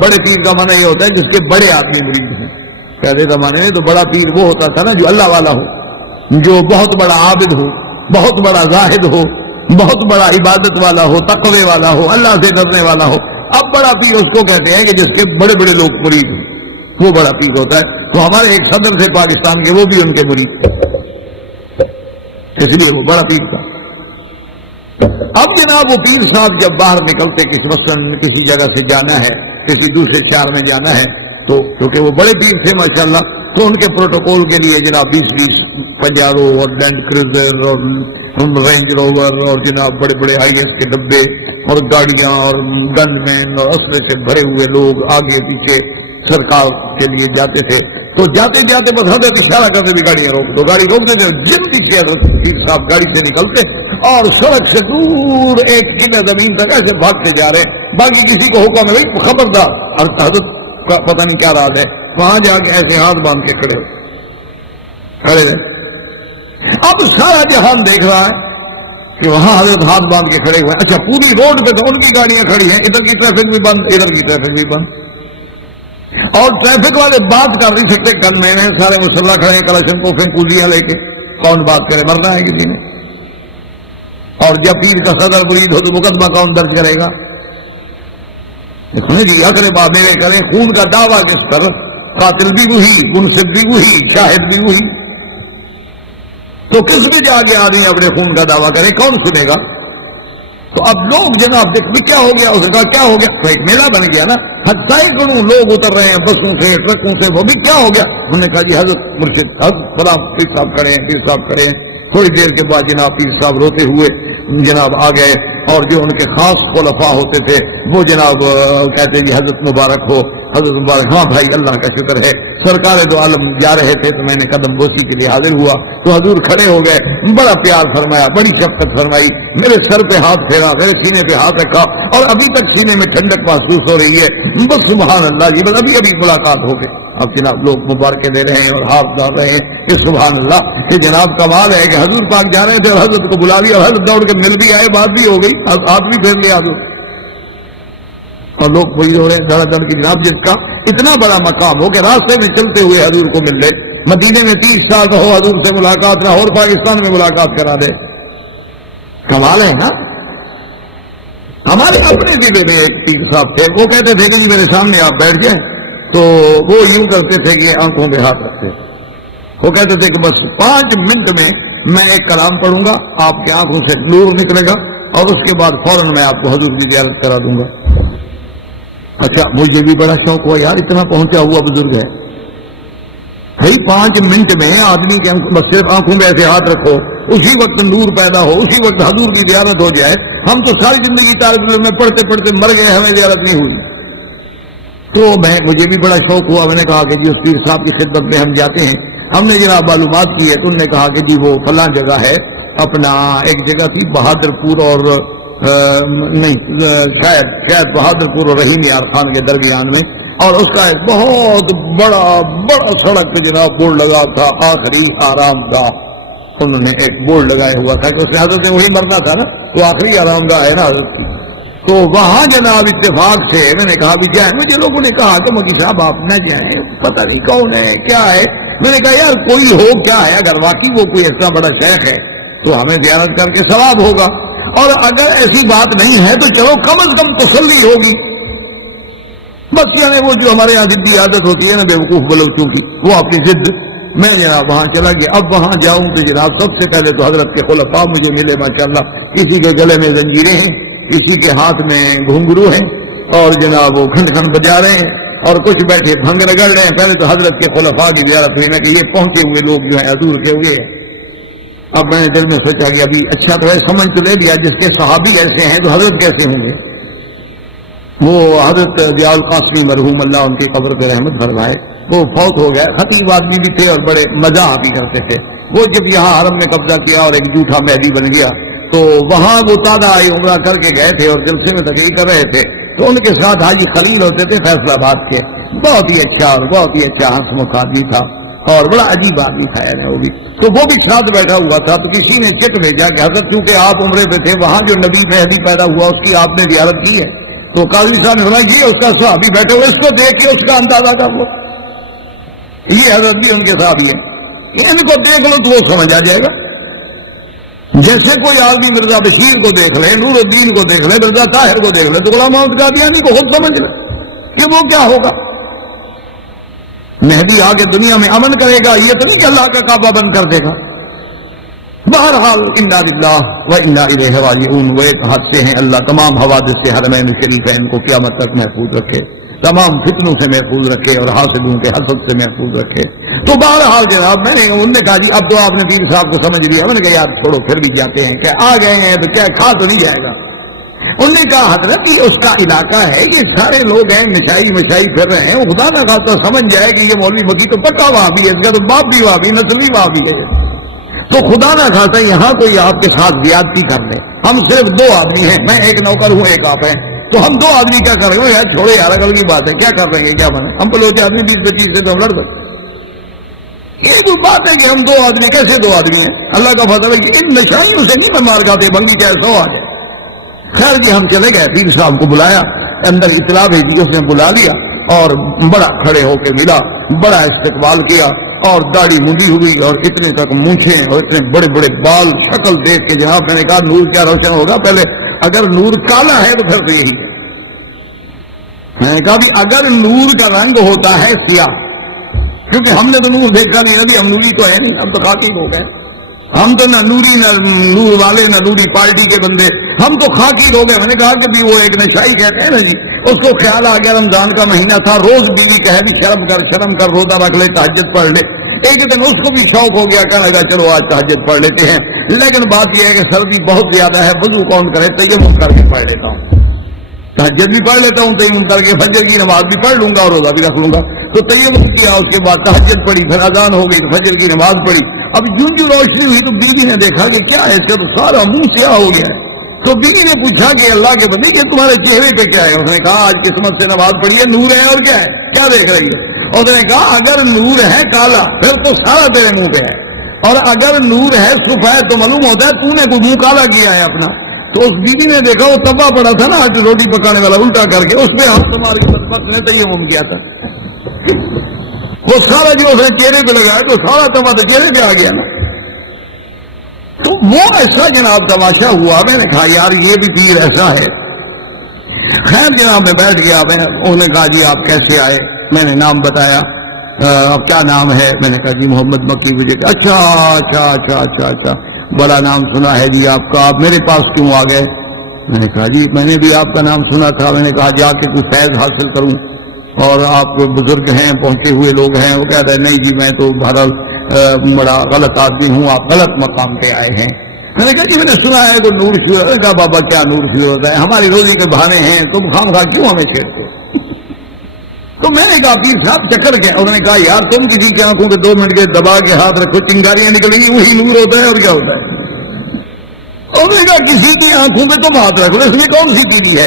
بڑے پیر کا معنی یہ ہوتا ہے جس کے بڑے آدمی مرید ہیں. پہلے زمانے میں تو بڑا پیر وہ ہوتا تھا نا جو اللہ والا ہو، جو بہت بڑا عابد ہو، بہت بڑا زاہد ہو، بہت بڑا عبادت والا ہو، تقوی والا ہو، اللہ سے ڈرنے والا ہو. اب بڑا پیر اس کو کہتے ہیں کہ جس کے بڑے بڑے لوگ مرید ہوں، وہ بڑا پیر ہوتا ہے. تو ہمارے ایک صدر سے پاکستان کے، وہ بھی ان کے مرید تھے، اس لیے وہ بڑا پیر تھا. اب جناب وہ پیر صاحب جب باہر نکلتے کسی جگہ سے جانا ہے، کسی دوسرے شہر میں جانا ہے، تو کیونکہ وہ بڑے پیر تھے ماشاءاللہ، تو ان کے پروٹوکول کے لیے جناب 20 پنجارو اور لینڈ کروزر اور رینج روور اور جناب بڑے بڑے آئی ایس کے ڈبے اور گاڑیاں اور گن مین اور اسلحے سے بھرے ہوئے لوگ آگے پیچھے سرکار کے لیے جاتے تھے. تو جاتے جاتے بس حضرت اشارہ کرتے تھے گاڑیاں روک دو، گاڑی روکتے تھے، جن پیچھے حضرت پیر صاحب گاڑی سے نکلتے اور سڑک سے دور ایک کنہ زمین تک ایسے بھاگتے جا رہے. باقی کسی کو حکم ہے بھائی خبردار، حضرت کا پتہ نہیں کیا راز ہے، وہاں جا کے ایسے ہاتھ باندھ کے کھڑے رہے. اب سارا جہان دیکھ رہا ہے کہ وہاں حضرت ہاتھ باندھ کے کھڑے ہوئے. اچھا پوری روڈ پہ تو ان کی گاڑیاں کھڑی ہیں، ادھر کی ٹریفک بھی بند، ادھر کی ٹریفک بھی بند، اور ٹریفک والے بات کر رہی تھے گن میں سارے مسلح کھڑے ہیں، کلشن کو پولیاں لے کے، کون بات کرے، مرنا ہے کسی نے. اور جب پیر کا صدر مرید ہو تو مقدمہ کون درج کرے گا؟ جی اکرے باب میرے کریں، خون کا دعویٰ کس طرح، قاتل بھی وہی، منصف بھی وہی، شاہد بھی وہی. تو کس میں جا کے آدمی اپنے خون کا دعویٰ کرے، کون سنے گا؟ تو اب لوگ جناب دیکھ بھی کیا ہو گیا، اس کا کیا ہو گیا، تو ایک میلہ بن گیا نا، سینکڑوں لوگ اتر رہے ہیں بسوں سے ٹرکوں سے، وہ بھی کیا ہو گیا. انہوں نے کہا جی حضرت مرشد حضرت بڑا پیر صاحب کھڑے ہیں، پیر صاحب کھڑے ہیں. تھوڑی دیر کے بعد جناب پیر صاحب روتے ہوئے جناب آ گئے، اور جو ان کے خاص خلفاء ہوتے تھے وہ جناب کہتے جی حضرت مبارک ہو، حضرت مبارک ہاں بھائی اللہ کا شکر ہے، سرکار دو عالم جا رہے تھے تو میں نے قدم بوسی کے لیے حاضر ہوا تو حضور کھڑے ہو گئے، بڑا پیار فرمایا، بڑی شفقت فرمائی، میرے سر پہ ہاتھ پھیرا، میرے سینے پہ ہاتھ رکھا اور ابھی تک سینے میں ٹھنڈک محسوس ہو رہی ہے، بس سبحان اللہ جی، بس ابھی ملاقات ہو گئی۔ اب جناب لوگ مبارکیں دے رہے ہیں اور ہاتھ ڈال رہے ہیں کہ سبحان اللہ، یہ جناب کمال ہے کہ حضور پاک جا رہے تھے اور حضرت کو بلا لیا، حضرت دوڑ کے مل بھی آئے، بات بھی ہو گئی، ہاتھ بھی پھیر لیا حضور، اور لوگ وہی ہو رہے ہیں دھڑا دھڑ کی جناب، جس کا اتنا بڑا مقام ہو کہ راستے میں چلتے ہوئے حضور کو مل لے، مدینے میں 30 سال رہو حضور سے ملاقات نہ ہو اور پاکستان میں ملاقات کرا دے، کمال ہے نا۔ ہمارے اپنے ضلع میں ایک پیر صاحب تھے، وہ کہتے تھے کہ میرے سامنے آپ بیٹھ جائیں تو وہ یوں کرتے تھے کہ آنکھوں میں ہاتھ رکھتے، وہ کہتے تھے کہ بس 5 منٹ میں میں ایک کلام پڑھوں گا، آپ کی آنکھوں سے نور نکلے گا اور اس کے بعد فوراً میں آپ کو حضور کی زیارت کرا دوں گا۔ اچھا مجھے بھی بڑا شوق ہوا یار، اتنا پہنچا ہوا بزرگ ہے بھائی، 5 منٹ میں آدمی کے بس صرف آنکھوں میں ایسے ہاتھ رکھو، اسی وقت نور پیدا ہو، اسی وقت حضور کی زیارت ہو جائے۔ ہم تو ساری زندگی طالب علم میں پڑھتے پڑھتے مر گئے، ہمیں زیارت نہیں ہوئی۔ تو مجھے بھی بڑا شوق ہوا، میں نے کہا کہ جی اس پیر صاحب کی خدمت میں ہم جاتے ہیں، ہم نے جناب معلومات کی ہے تو انہوں نے کہا کہ جی وہ فلاں جگہ ہے، اپنا ایک جگہ تھی بہادر پور اور نہیں شاید بہادر پور اور رحیم یار خان کے درمیان میں، اور اس کا ایک بہت بڑا سڑک پہ جناب بورڈ لگا تھا آخری آرام گاہ، انہوں نے ایک بورڈ لگایا ہوا تھا کہ اس حضرت نے وہی مرنا تھا نا، وہ آخری آرام گاہ ہے نا حضرت کی، تو وہاں جناب اتفاق سے میں نے کہا بھی جائیں، مجھے لوگوں نے کہا کہ مکی صاحب آپ نہ جائیں، پتہ نہیں کون ہے کیا ہے، میں نے کہا یار کوئی ہو کیا ہے، اگر واقعی وہ کوئی ایسا بڑا شیخ ہے تو ہمیں زیارت کر کے ثواب ہوگا، اور اگر ایسی بات نہیں ہے تو چلو کم از کم تسلی ہوگی۔ بس یعنی وہ جو ہمارے یہاں ضدی عادت ہوتی ہے نا بیوقوف بلوچوں کی، وہ اپنی ضد، میں جناب وہاں چلا گیا۔ اب وہاں جاؤں تو جناب سب سے پہلے تو حضرت کے خلفاء مجھے ملے ماشاءاللہ، کسی کے گلے میں زنجیریں ہیں، کسی کے ہاتھ میں گھنگرو ہیں، اور جناب وہ کھنڈ کھنڈ بجا رہے ہیں، اور کچھ بیٹھے بھنگ رگڑ رہے ہیں۔ پہلے تو حضرت کے خلفاء کی زیارت ہوئی، میں کہ یہ پہنچے ہوئے لوگ جو ہیں حضور کے ہوئے ہیں۔ اب میں نے دل میں سوچا کہ ابھی اچھا تو ہے، سمجھ تو لے لیا جس کے صحابی ایسے ہیں تو حضرت کیسے ہوں گے۔ وہ حضرت ضیاء القاسمی مرحوم اللہ ان کی قبر پہ رحمت فرمائے، وہ فوت ہو گئے، خطیب آدمی بھی تھے اور بڑے مزاح بھی کرتے تھے۔ وہ جب یہاں حرم میں قبضہ کیا اور ایک جھوٹا مہدی بن گیا تو وہاں وہ تازہ عمرہ کر کے گئے تھے اور جلسے میں تقریر کر رہے تھے، تو ان کے ساتھ حاجی خلیل ہوتے تھے فیصل آباد کے، بہت ہی اچھا اور بہت ہی اچھا ہنسمکھ آدمی تھا اور بڑا عجیب آدمی تھا یار وہ بھی، تو وہ بھی ساتھ بیٹھا ہوا تھا۔ تو کسی نے چٹ بھیجا کہ حضرت چونکہ آپ عمرے پہ تھے، وہاں جو نبی مہدی پیدا ہوا اس کی آپ نے زیارت کی ہے؟ تو قاضی صاحب نے فرمایا یہ اس کا صحابی بیٹھے ہوئے، اس کو دیکھ کے اس کا اندازہ کر لو، یہ حضرت بھی ان کے صحابی ہے، ان کو دیکھ لو تو وہ سمجھ آ جائے گا۔ جیسے کوئی آدمی مرزا بشیر کو دیکھ لے، نور الدین کو دیکھ لے، مرزا طاہر کو دیکھ لے، تو غلام محمد قادیانی کو خود سمجھ لے کہ وہ کیا ہوگا۔ مہدی آگے دنیا میں امن کرے گا، یہ تو نہیں کہ اللہ کا کعبہ بند کر دے گا۔ بہرحال انا للہ و انا الیہ راجعون، وہ ایک حادثے ہیں، اللہ تمام حوادث سے حرمین شریفین کو قیامت تک محفوظ رکھے، تمام فتنوں سے محفوظ رکھے اور حاسدوں کے حسد سے محفوظ رکھے۔ تو بہرحال جناب میں نے انہوں نے کہا جی اب تو آپ نے پیر صاحب کو سمجھ لیا، میں نے کہا یار چھوڑو پھر بھی جاتے ہیں، کہ آ گئے ہیں تو کیا کھا تو نہیں جائے گا۔ انہوں نے کہا حضرت یہ اس کا علاقہ ہے، یہ سارے لوگ ہیں مچائی پھر رہے ہیں، خدا نہ خاصا سمجھ جائے کہ یہ مولوی مکی تو پکا وہابی ہے، اس کا تو باپ بھی وہابی، نسلی وہابی ہے، تو خدا نہ خاصا یہاں کوئی آپ کے ساتھ زیادتی کر لے۔ ہم صرف 2 آدمی ہیں، میں ایک نوکر ہوں ایک آپ ہیں، تو ہم 2 آدمی کیا کر رہے ہیں یار، چھوڑے یار اگل کی بات ہے، کیا کر رہے ہیں کیا بنے، ہم بلوچ آدمی 20-25 سے تو ہم لڑ سکتے۔ یہ جو بات ہے کہ ہم 2 آدمی، کیسے 2 آدمی ہیں؟ اللہ کا فضل ہے کہ ان نشانیوں سے نہیں مار جاتے، بنگی چاہے 100 آ جائے۔ خیر جی ہم چلے گئے، پیر صاحب کو بلایا، اندر اطلاع بھیجی، اس نے بلا لیا اور بڑا کھڑے ہو کے ملا، بڑا استقبال کیا، اور داڑھی مڈی ہوئی اور اتنے تک مونچھیں اور اتنے بڑے بڑے بال، شکل دیکھ کے جناب میں نے کہا نور کیا روشن ہوگا، پہلے اگر نور کالا ہے تو پھر تو یہی ہے۔ میں نے کہا بھی اگر نور کا رنگ ہوتا ہے سیاہ، کیونکہ ہم نے تو نور دیکھا نہیں، ابھی ہم نوری تو ہے نہیں، ہم تو خاکی ہو گئے، ہم تو نہ نوری نہ نور والے نہ نوری پارٹی کے بندے، ہم تو خاکی ہو گئے۔ میں نے کہا کہ بھی وہ ایک نشائی کہتے ہیں نا جی، اس کو خیال آ گیا رمضان کا مہینہ تھا، روز بیوی کہے بھی شرم کر روزہ رکھ لے، تہجد پڑھ لے، ایک دن اس کو بھی شوق ہو گیا، کہنے لگا چلو آج تہجد پڑھ لیتے ہیں، لیکن بات یہ ہے کہ سردی بہت زیادہ ہے، وضو کون کرے، تیمم کر کے پڑھ لیتا ہوں۔ تہجد بھی پڑھ لیتا ہوں تیمم کر کے، فجر کی نماز بھی پڑھ لوں گا اور روزہ بھی رکھ لوں گا. تو تیمم کیا، اس کے بعد تہجد پڑھی، پھر اذان ہو گئی تو فجر کی نماز پڑھی. اب جو روشنی ہوئی تو بیوی نے دیکھا کہ کیا ہے، تو سارا منہ سیاہ ہو گیا ہے. تو بیوی نے پوچھا کہ اللہ کے بندے کہ تمہارے چہرے پہ کیا ہے؟ اس نے کہا آج قسمت سے نماز پڑھی ہے، نور ہے، اور کیا ہے، کیا دیکھ رہی ہے؟ اس نے کہا اگر نور ہے کالا پھر تو سارا تیرے منہ پہ ہے، اور اگر نور ہے سفید تو معلوم ہوتا ہے تو نے کوئی منہ کالا کیا ہے اپنا. تو اس بیوی نے دیکھا وہ تبا پڑا تھا نا آج روٹی پکانے والا، الٹا کر کے اس پہ ہاتھ مار کے بدبخت نے تیمم کیا تھا. وہ سارا جو اس نے چہرے پہ لگایا تو سارا تبا تو چہرے پہ آ گیا نا. تو وہ ایسا جناب تماشا ہوا. میں نے کہا یار یہ بھی پیر ایسا ہے. خیر جناب میں بیٹھ گیا. انہوں نے کہا جی آپ کیسے آئے؟ میں نے نام بتایا. اب کیا نام ہے؟ میں نے کہا جی محمد مکی. مجھے اچھا اچھا اچھا اچھا اچھا بڑا نام سنا ہے جی آپ کا، آپ میرے پاس کیوں آ گئے؟ میں نے کہا جی میں نے بھی آپ کا نام سنا تھا. میں نے کہا جا کے کوئی فیض حاصل کروں، اور آپ بزرگ ہیں، پہنچے ہوئے لوگ ہیں. وہ کہتا ہے نہیں جی میں تو بہرحال بڑا غلط آدمی ہوں، آپ غلط مقام پہ آئے ہیں. میں نے کہا کہ میں نے سنا ہے کوئی نور کی ضرورت ہے. بابا کیا نور کی ضرورت ہے، ہماری روزی کے بہانے ہیں، تم خام خواہ کیوں ہمیں چھیڑتے؟ تو میں نے کہا پیر صاحب چکر کیا؟ انہوں نے کہا یار تم کسی کی آنکھوں کے 2 منٹ کے دبا کے ہاتھ رکھو چنگاریاں نکلیں گی، وہی نور ہوتا ہے اور کیا ہوتا ہے. انہوں نے کہا کسی کی آنکھوں پہ تم ہاتھ رکھو، اس میں کون سی پیلی ہے؟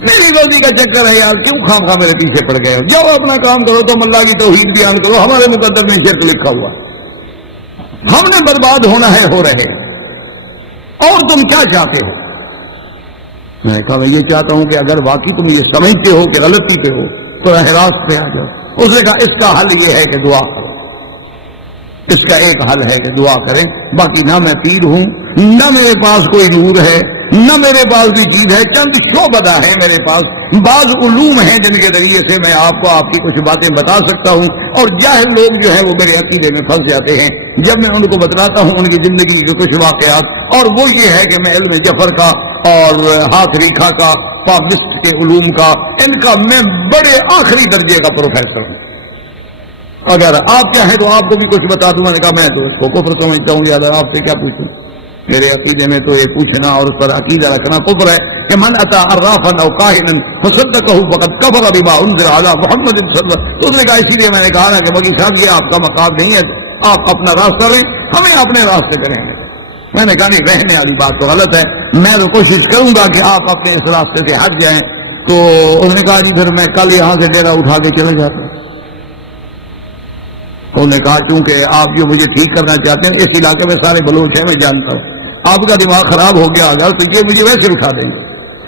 میری روزی کا چکر ہے یار، کیوں خام خواہ میرے پیچھے پڑ گئے ہو؟ جاؤ اپنا کام کرو، تم اللہ کی توحید بیان کرو، ہمارے مقدر میں شرک لکھا ہوا، ہم نے برباد ہونا ہے، ہو رہے، اور تم کیا چاہتے ہو؟ میں نے کہا میں یہ چاہتا ہوں کہ اگر واقعی تم یہ سمجھتے ہو کہ غلطی پہ ہو تو راہ راست پہ آ جاؤ. اس نے کہا اس کا حل یہ ہے کہ دعا کرو، اس کا ایک حل ہے کہ دعا کریں. باقی نہ میں پیر ہوں، نہ میرے پاس کوئی نور ہے، نہ میرے پاس بھی چیز ہے. چند شعبدہ ہے میرے پاس، بعض علوم ہیں جن کے ذریعے سے میں آپ کو آپ کی کچھ باتیں بتا سکتا ہوں. اور جاہل لوگ جو ہیں وہ میرے عقیدے میں پھنس جاتے ہیں جب میں ان کو بتلاتا ہوں ان کی زندگی کے کچھ واقعات. اور وہ یہ ہے کہ میں علم جفر کا اور ہاتھ ریکھا کا، پابلسٹ کے علوم کا، ان کا میں بڑے آخری درجے کا پروفیسر ہوں. اگر آپ چاہیں تو آپ کو بھی کچھ بتا دوں. میں نے کہا میں تو اس کو کفر سمجھتا ہوں، یاد آپ سے کیا پوچھوں؟ میرے عقیدے میں تو یہ پوچھنا اور اس پر عقیدہ رکھنا کفر ہے کہ من اتا عرافا او کاہنا فصدقه فقد كفر بما انزل على محمد صلی اللہ علیہ وسلم. اس نے کہا اسی لیے میں نے کہا نا کہ بگی صاحب یہ آپ کا مقام نہیں ہے، آپ اپنا راستہ لیں، ہمیں اپنے راستے کریں گے. میں نے کہا نہیں، رہنے والی بات تو غلط ہے، میں تو کوشش کروں گا کہ آپ اپنے اس راستے سے ہٹ جائیں. تو انہوں نے کہا جی پھر میں کل یہاں سے ڈیرا اٹھا کے چلے جاتا ہوں. انہوں نے کہا چونکہ آپ جو مجھے ٹھیک کرنا چاہتے ہیں، اس علاقے میں سارے بلوچ ہیں، میں جانتا ہوں، آپ کا دماغ خراب ہو گیا اگر تو یہ مجھے ویسے اٹھا دیں گے،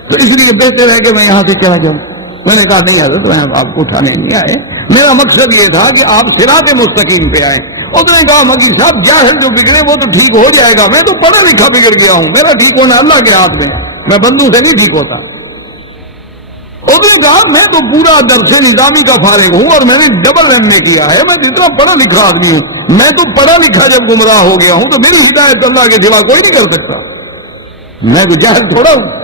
تو اس لیے بہتر ہے کہ میں یہاں سے چلا جاؤں. میں نے کہا نہیں حضرت میں آپ کو اٹھانے نہیں آئے، میرا مقصد یہ تھا کہ آپ صراط مستقیم پہ آئیں. اس نے کہا مکی صاحب جاہل جو بگڑے وہ تو ٹھیک ہو جائے گا، میں تو پڑھا لکھا بگڑ گیا ہوں، میرا ٹھیک ہونا اللہ کے ہاتھ میں بندوں سے نہیں ٹھیک ہوتا. اس نے کہا میں تو پورا درس نظامی کا فارغ ہوں اور میں نے ڈبل ایم اے کیا ہے، میں اتنا پڑھا لکھا آدمی ہوں. میں تو پڑھا لکھا جب گمراہ ہو گیا ہوں تو میری ہدایت اللہ کے سوا کوئی نہیں کر سکتا، میں تو جاہل تھوڑا ہوں.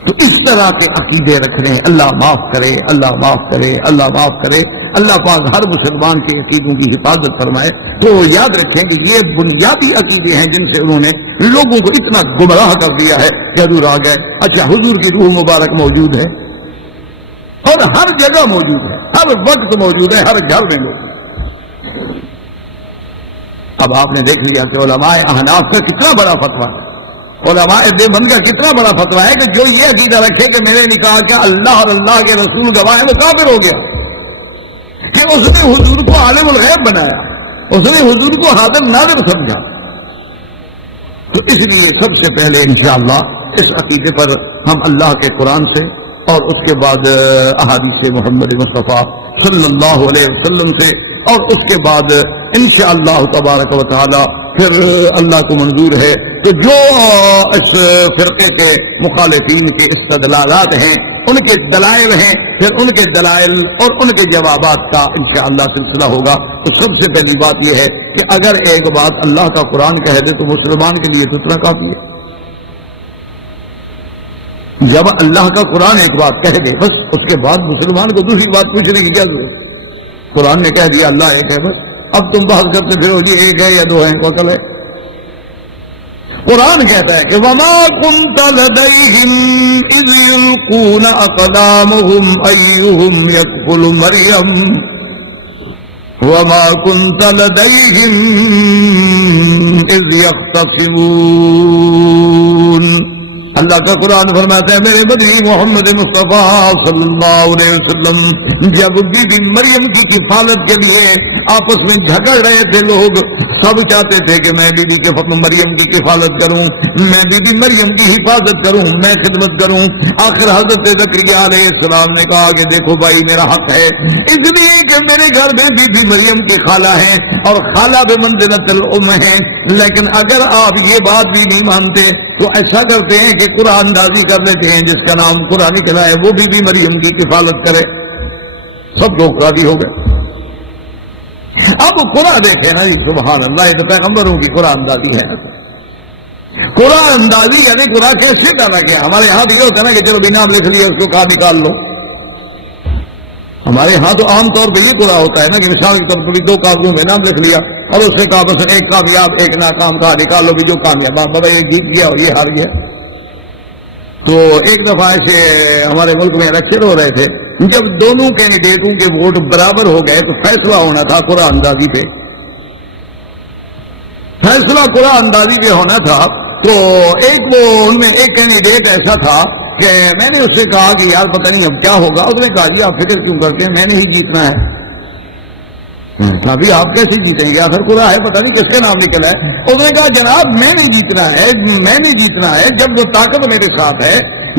تو اس طرح کے عقیدے رکھنے، اللہ معاف کرے، اللہ معاف کرے، اللہ معاف کرے. اللہ پاک ہر مسلمان کے عقیدوں کی حفاظت فرمائے. تو یاد رکھیں کہ یہ بنیادی عقیدے ہیں جن سے انہوں نے لوگوں کو اتنا گمراہ کر دیا ہے کہ حضور آ گئے. اچھا حضور کی روح مبارک موجود ہے اور ہر جگہ موجود ہے، ہر وقت موجود ہے، ہر گھر میں موجود ہے. اب آپ نے دیکھ لیا کہ علماء احناف کا کتنا بڑا فتویٰ ہے، علماء دیوبند کا کتنا بڑا فتویٰ ہے کہ جو یہ عقیدہ رکھے کہ میرے نکاح کا اللہ اور اللہ کے رسول گواہ ہے وہ کافر ہو گیا، کہ اس نے حضور کو عالم الغیب بنایا، اس نے حضور کو حاضر ناظر سمجھا. تو اس لیے سب سے پہلے انشاءاللہ اس عقیدے پر ہم اللہ کے قرآن سے اور اس کے بعد احادیث محمد مصطفیٰ صلی اللہ علیہ وسلم سے اور اس کے بعد انشاءاللہ تبارک و تعالی پھر اللہ کو منظور ہے تو جو اس فرقے کے مخالفین کے استدلالات ہیں، ان کے دلائل ہیں، پھر ان کے دلائل اور ان کے جوابات کا انشاءاللہ سلسلہ ہوگا. تو سب سے پہلی بات یہ ہے کہ اگر ایک بات اللہ کا قرآن کہہ دے تو مسلمان کے لیے تو اتنا کافی ہے. جب اللہ کا قرآن ایک بات کہہ دے بس اس کے بعد مسلمان کو دوسری بات پوچھنے کی کیا ضرورت؟ قرآن نے کہہ دیا اللہ ایک ہے، بس اب تم بحث کرتے پھر جی ایک ہے یا دو ہیں، کو عقل ہے. قرآن کہتا ہے کہ وما كنت لديهم اذ يلقون اقلامهم ايهم يكفل مريم وما كنت لديهم اذ يختصمون. اللہ کا قرآن فرماتا ہے میرے بدری محمد مصطفیٰ صلی اللہ علیہ وسلم جب بی بی مریم کی کفالت کے لیے آپس میں جھگڑ رہے تھے لوگ، سب چاہتے تھے کہ میں بی بی مریم کی کفالت کروں، میں بی بی مریم کی حفاظت کروں، میں خدمت کروں. آخر حضرت زکریا علیہ السلام نے کہا کہ دیکھو بھائی میرا حق ہے اس لیے کہ میرے گھر میں بی بی مریم کی خالہ ہے اور خالہ بے منزلت الام ہے، لیکن اگر آپ یہ بات بھی نہیں مانتے تو ایسا کرتے ہیں کہ قرآن اندازی کر لیتے ہیں جس کا نام قرآن نکلا ہے وہ بی مریم کی کفالت کرے. سب لوگ راضی ہو گئے. اب قرآن دیکھیں نا سبحان اللہ، یہ پیغمبروں کی قرآن اندازی ہے. قرآن اندازی یعنی قرآن کیسے ڈالا گیا؟ ہمارے یہاں تو یہ ہوتا ہے نا کہ چلو بھی نام لکھ لیا اس کو کہاں نکال لو. ہمارے ہاں تو عام طور پہ یہ قرآن ہوتا ہے نا کہ مثال کے طور پر 2 کاغذوں میں نام لکھ لیا اور اس سے کہا بس ایک کامیاب ایک ناکام کہا نکال لو بھی جو کامیاب بابا یہ جیت گیا اور یہ ہار گیا. تو ایک دفعہ ایسے ہمارے ملک میں الیکشن ہو رہے تھے، جب دونوں کینڈیڈیٹوں کے ووٹ برابر ہو گئے تو فیصلہ ہونا تھا قرآن اندازی پہ. فیصلہ قرآن اندازی پہ ہونا تھا تو ایک وہ ان میں ایک کینڈیڈیٹ ایسا تھا کہ میں نے اس سے کہا کہ یار پتہ نہیں اب کیا ہوگا. اس نے کہا جی آپ فکر کیوں کرتے ہیں، میں نے ہی جیتنا ہے. ابھی آپ کیسے جیتیں گے؟ آخر قرآن ہے پتہ نہیں کس کے نام نکلا ہے. اس نے کہا جناب میں نہیں جیتنا ہے، میں نہیں جیتنا ہے. جب وہ طاقت میرے ساتھ ہے،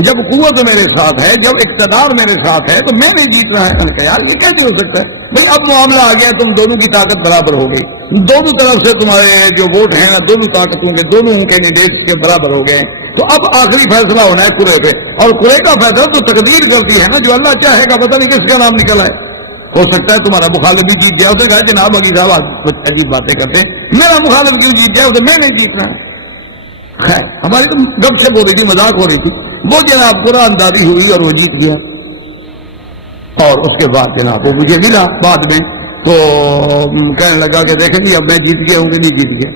جب قوت میرے ساتھ ہے، جب اقتدار میرے ساتھ ہے تو میں نہیں جیتنا ہے. میں نے کہا یار یہ کیسے ہو سکتا ہے بھائی؟ اب معاملہ آ گیا، تم دونوں کی طاقت برابر ہو گئی، دونوں طرف سے تمہارے جو ووٹ ہیں نا دونوں طاقتوں کے دونوں کینڈیڈیٹ کے برابر ہو گئے. تو اب آخری فیصلہ ہونا ہے قرے پہ، اور قرے کا فیصلہ تو تقدیر کرتی ہے نا، جو اللہ چاہے گا. پتہ نہیں کس کا نام نکلا ہے، ہو سکتا ہے تمہارا مخالف بھی جیت جائے. اسے کہا جناب اگلی صاحب کچھ عجیب باتیں کرتے ہیں، میرا مخالف کیوں جیت جائے؟ اسے میں نہیں جیتنا ہے. خیر ہماری تو گپ سے ہو رہی تھی، مذاق ہو رہی تھی. وہ جناب قرآن اندازی ہوئی اور وہ جیت گیا. اور اس کے بعد جناب وہ مجھے ملا بعد میں تو کہنے لگا کہ دیکھیں گے اب میں جیت گیا ہوں کہ نہیں جیت گیا.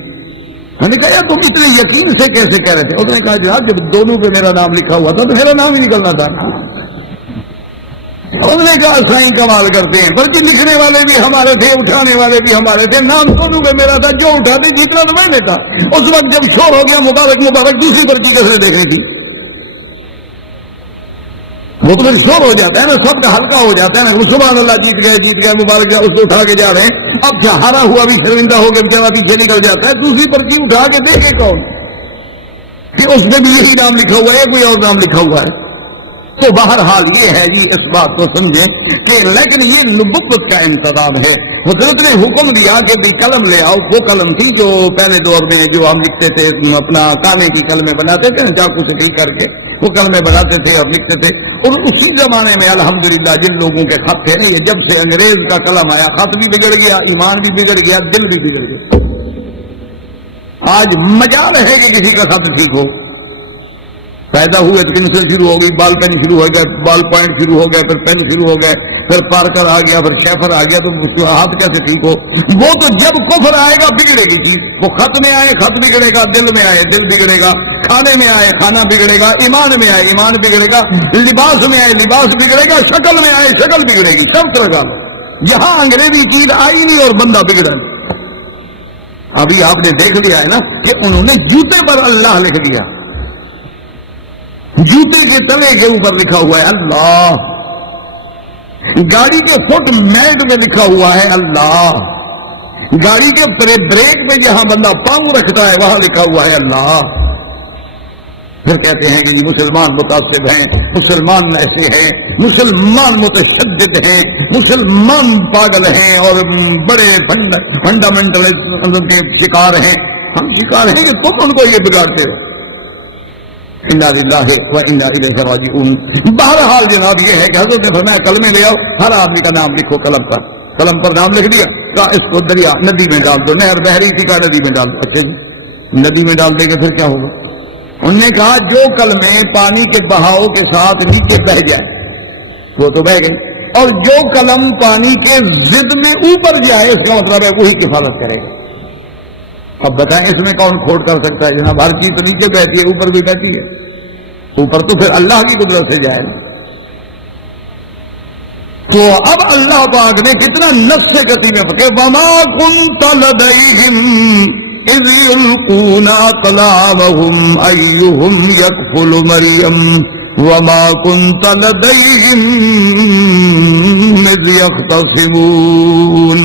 میں نے کہا یار تم اتنے یقین سے کیسے کہہ رہے تھے؟ اس نے کہا جناب جب دونوں پہ میرا نام لکھا ہوا تھا تو میرا نام ہی نکلنا تھا. انہوں نے کہا سائیں کمال کرتے ہیں، بلکہ لکھنے والے بھی ہمارے تھے، اٹھانے والے بھی ہمارے تھے، نام دونوں پہ میرا تھا، جو اٹھاتے جیتنا تو میں نے تھا. اس وقت جب شور ہو گیا مبارک مبارک دوسری پرچی کیسے دیکھنے کی؟ وہ تو شور ہو جاتا ہے نا، سب کا ہلکا ہو جاتا ہے نا. سبحان اللہ جیت گئے مبارک جا، اس کو اٹھا کے جا رہے ہیں. اب کیا ہارا ہوا بھی شرمندہ ہو کے بیچارہ پیچھے نکل جاتا ہے. دوسری پرچی اٹھا کے دیکھے کون کہ اس میں بھی یہی نام لکھا ہوا ہے، کوئی اور نام لکھا ہوا ہے. تو بہرحال یہ ہے جی اس بات کو سمجھیں کہ لیکن یہ نبوت کا انتظام ہے. حضرت نے حکم دیا کہ بھی قلم لے آؤ. وہ قلم تھی جو پہلے دور میں جو ہم لکھتے تھے، اپنا کانے کی قلمیں بناتے تھے چاقو سے ٹھیک کر کے وہ قلمیں بناتے تھے اور لکھتے تھے. اور اسی زمانے میں الحمدللہ جن لوگوں کے خط تھے یہ جب سے انگریز کا قلم آیا خط بھی بگڑ گیا، ایمان بھی بگڑ گیا، دل بھی بگڑ گیا. آج مجال ہے کہ کسی کا خط ٹھیک ہو. پیدا ہوئے تو پنسل شروع ہو گئی، بال پین شروع ہو گیا، بال پوائنٹ شروع ہو گیا، پھر پین شروع ہو گئے، پھر پارکر آ گیا، پھر شیفر آ گیا. تو ہاتھ کیسے ٹھیک ہو؟ وہ تو جب کفر آئے گا بگڑے گی چیز. وہ خط میں آئے خط بگڑے گا، دل میں آئے دل بگڑے گا، کھانے میں آئے کھانا بگڑے گا، ایمان میں آئے ایمان بگڑے گا، لباس میں آئے لباس بگڑے گا، شکل میں آئے شکل بگڑے گی. سب طرح کا یہاں انگریزی چیز آئی نہیں اور بندہ بگڑا. ابھی آپ نے دیکھ لیا ہے نا کہ انہوں نے جوتے پر اللہ لکھ دیا، جوتے کے تلے کے اوپر لکھا ہوا ہے اللہ، گاڑی کے فٹ میٹ میں لکھا ہوا ہے اللہ، گاڑی کے بریک پہ جہاں بندہ پاؤں رکھتا ہے وہاں لکھا ہوا ہے اللہ. پھر کہتے ہیں کہ جی مسلمان متعصب ہیں، مسلمان ایسے ہیں، مسلمان متشدد ہیں، مسلمان پاگل ہیں اور بڑے فنڈامنٹل کے شکار ہیں. ہم شکار ہیں کہ تم ان کو یہ بگاڑتے ہو. انا للہ و انا الیہ راجعون. بہرحال جناب یہ ہے کہ حضرت نے فرمایا کلمے لے آؤ، ہر آدمی کا نام لکھو قلم پر. قلم پر نام لکھ دیا، کہا اس کو دریا ندی میں ڈال دو. نہر بحری تھی، کہا ندی میں ڈال دو. اچھا ندی میں ڈال دیں گے پھر کیا ہوگا؟ انہوں نے کہا جو کلمے پانی کے بہاؤ کے ساتھ نیچے بہ جائے وہ تو بہ گئی، اور جو قلم پانی کے ضد میں اوپر جائے اس کا مطلب ہے وہی کفالت کرے گا. اب بتائیں اس میں کون کھوٹ کر سکتا ہے؟ جناب ہر چیز تو نیچے بہتی ہے، اوپر بھی بہتی ہے، اوپر تو پھر اللہ کی قدرت سے جائے گا۔ تو اب اللہ پاک نے کتنا نفس کتی میں پکے، وما كنت لديهم اذ يلقون اقلامهم ايهم يكفل مريم وما كنت لديهم اذ يختصمون،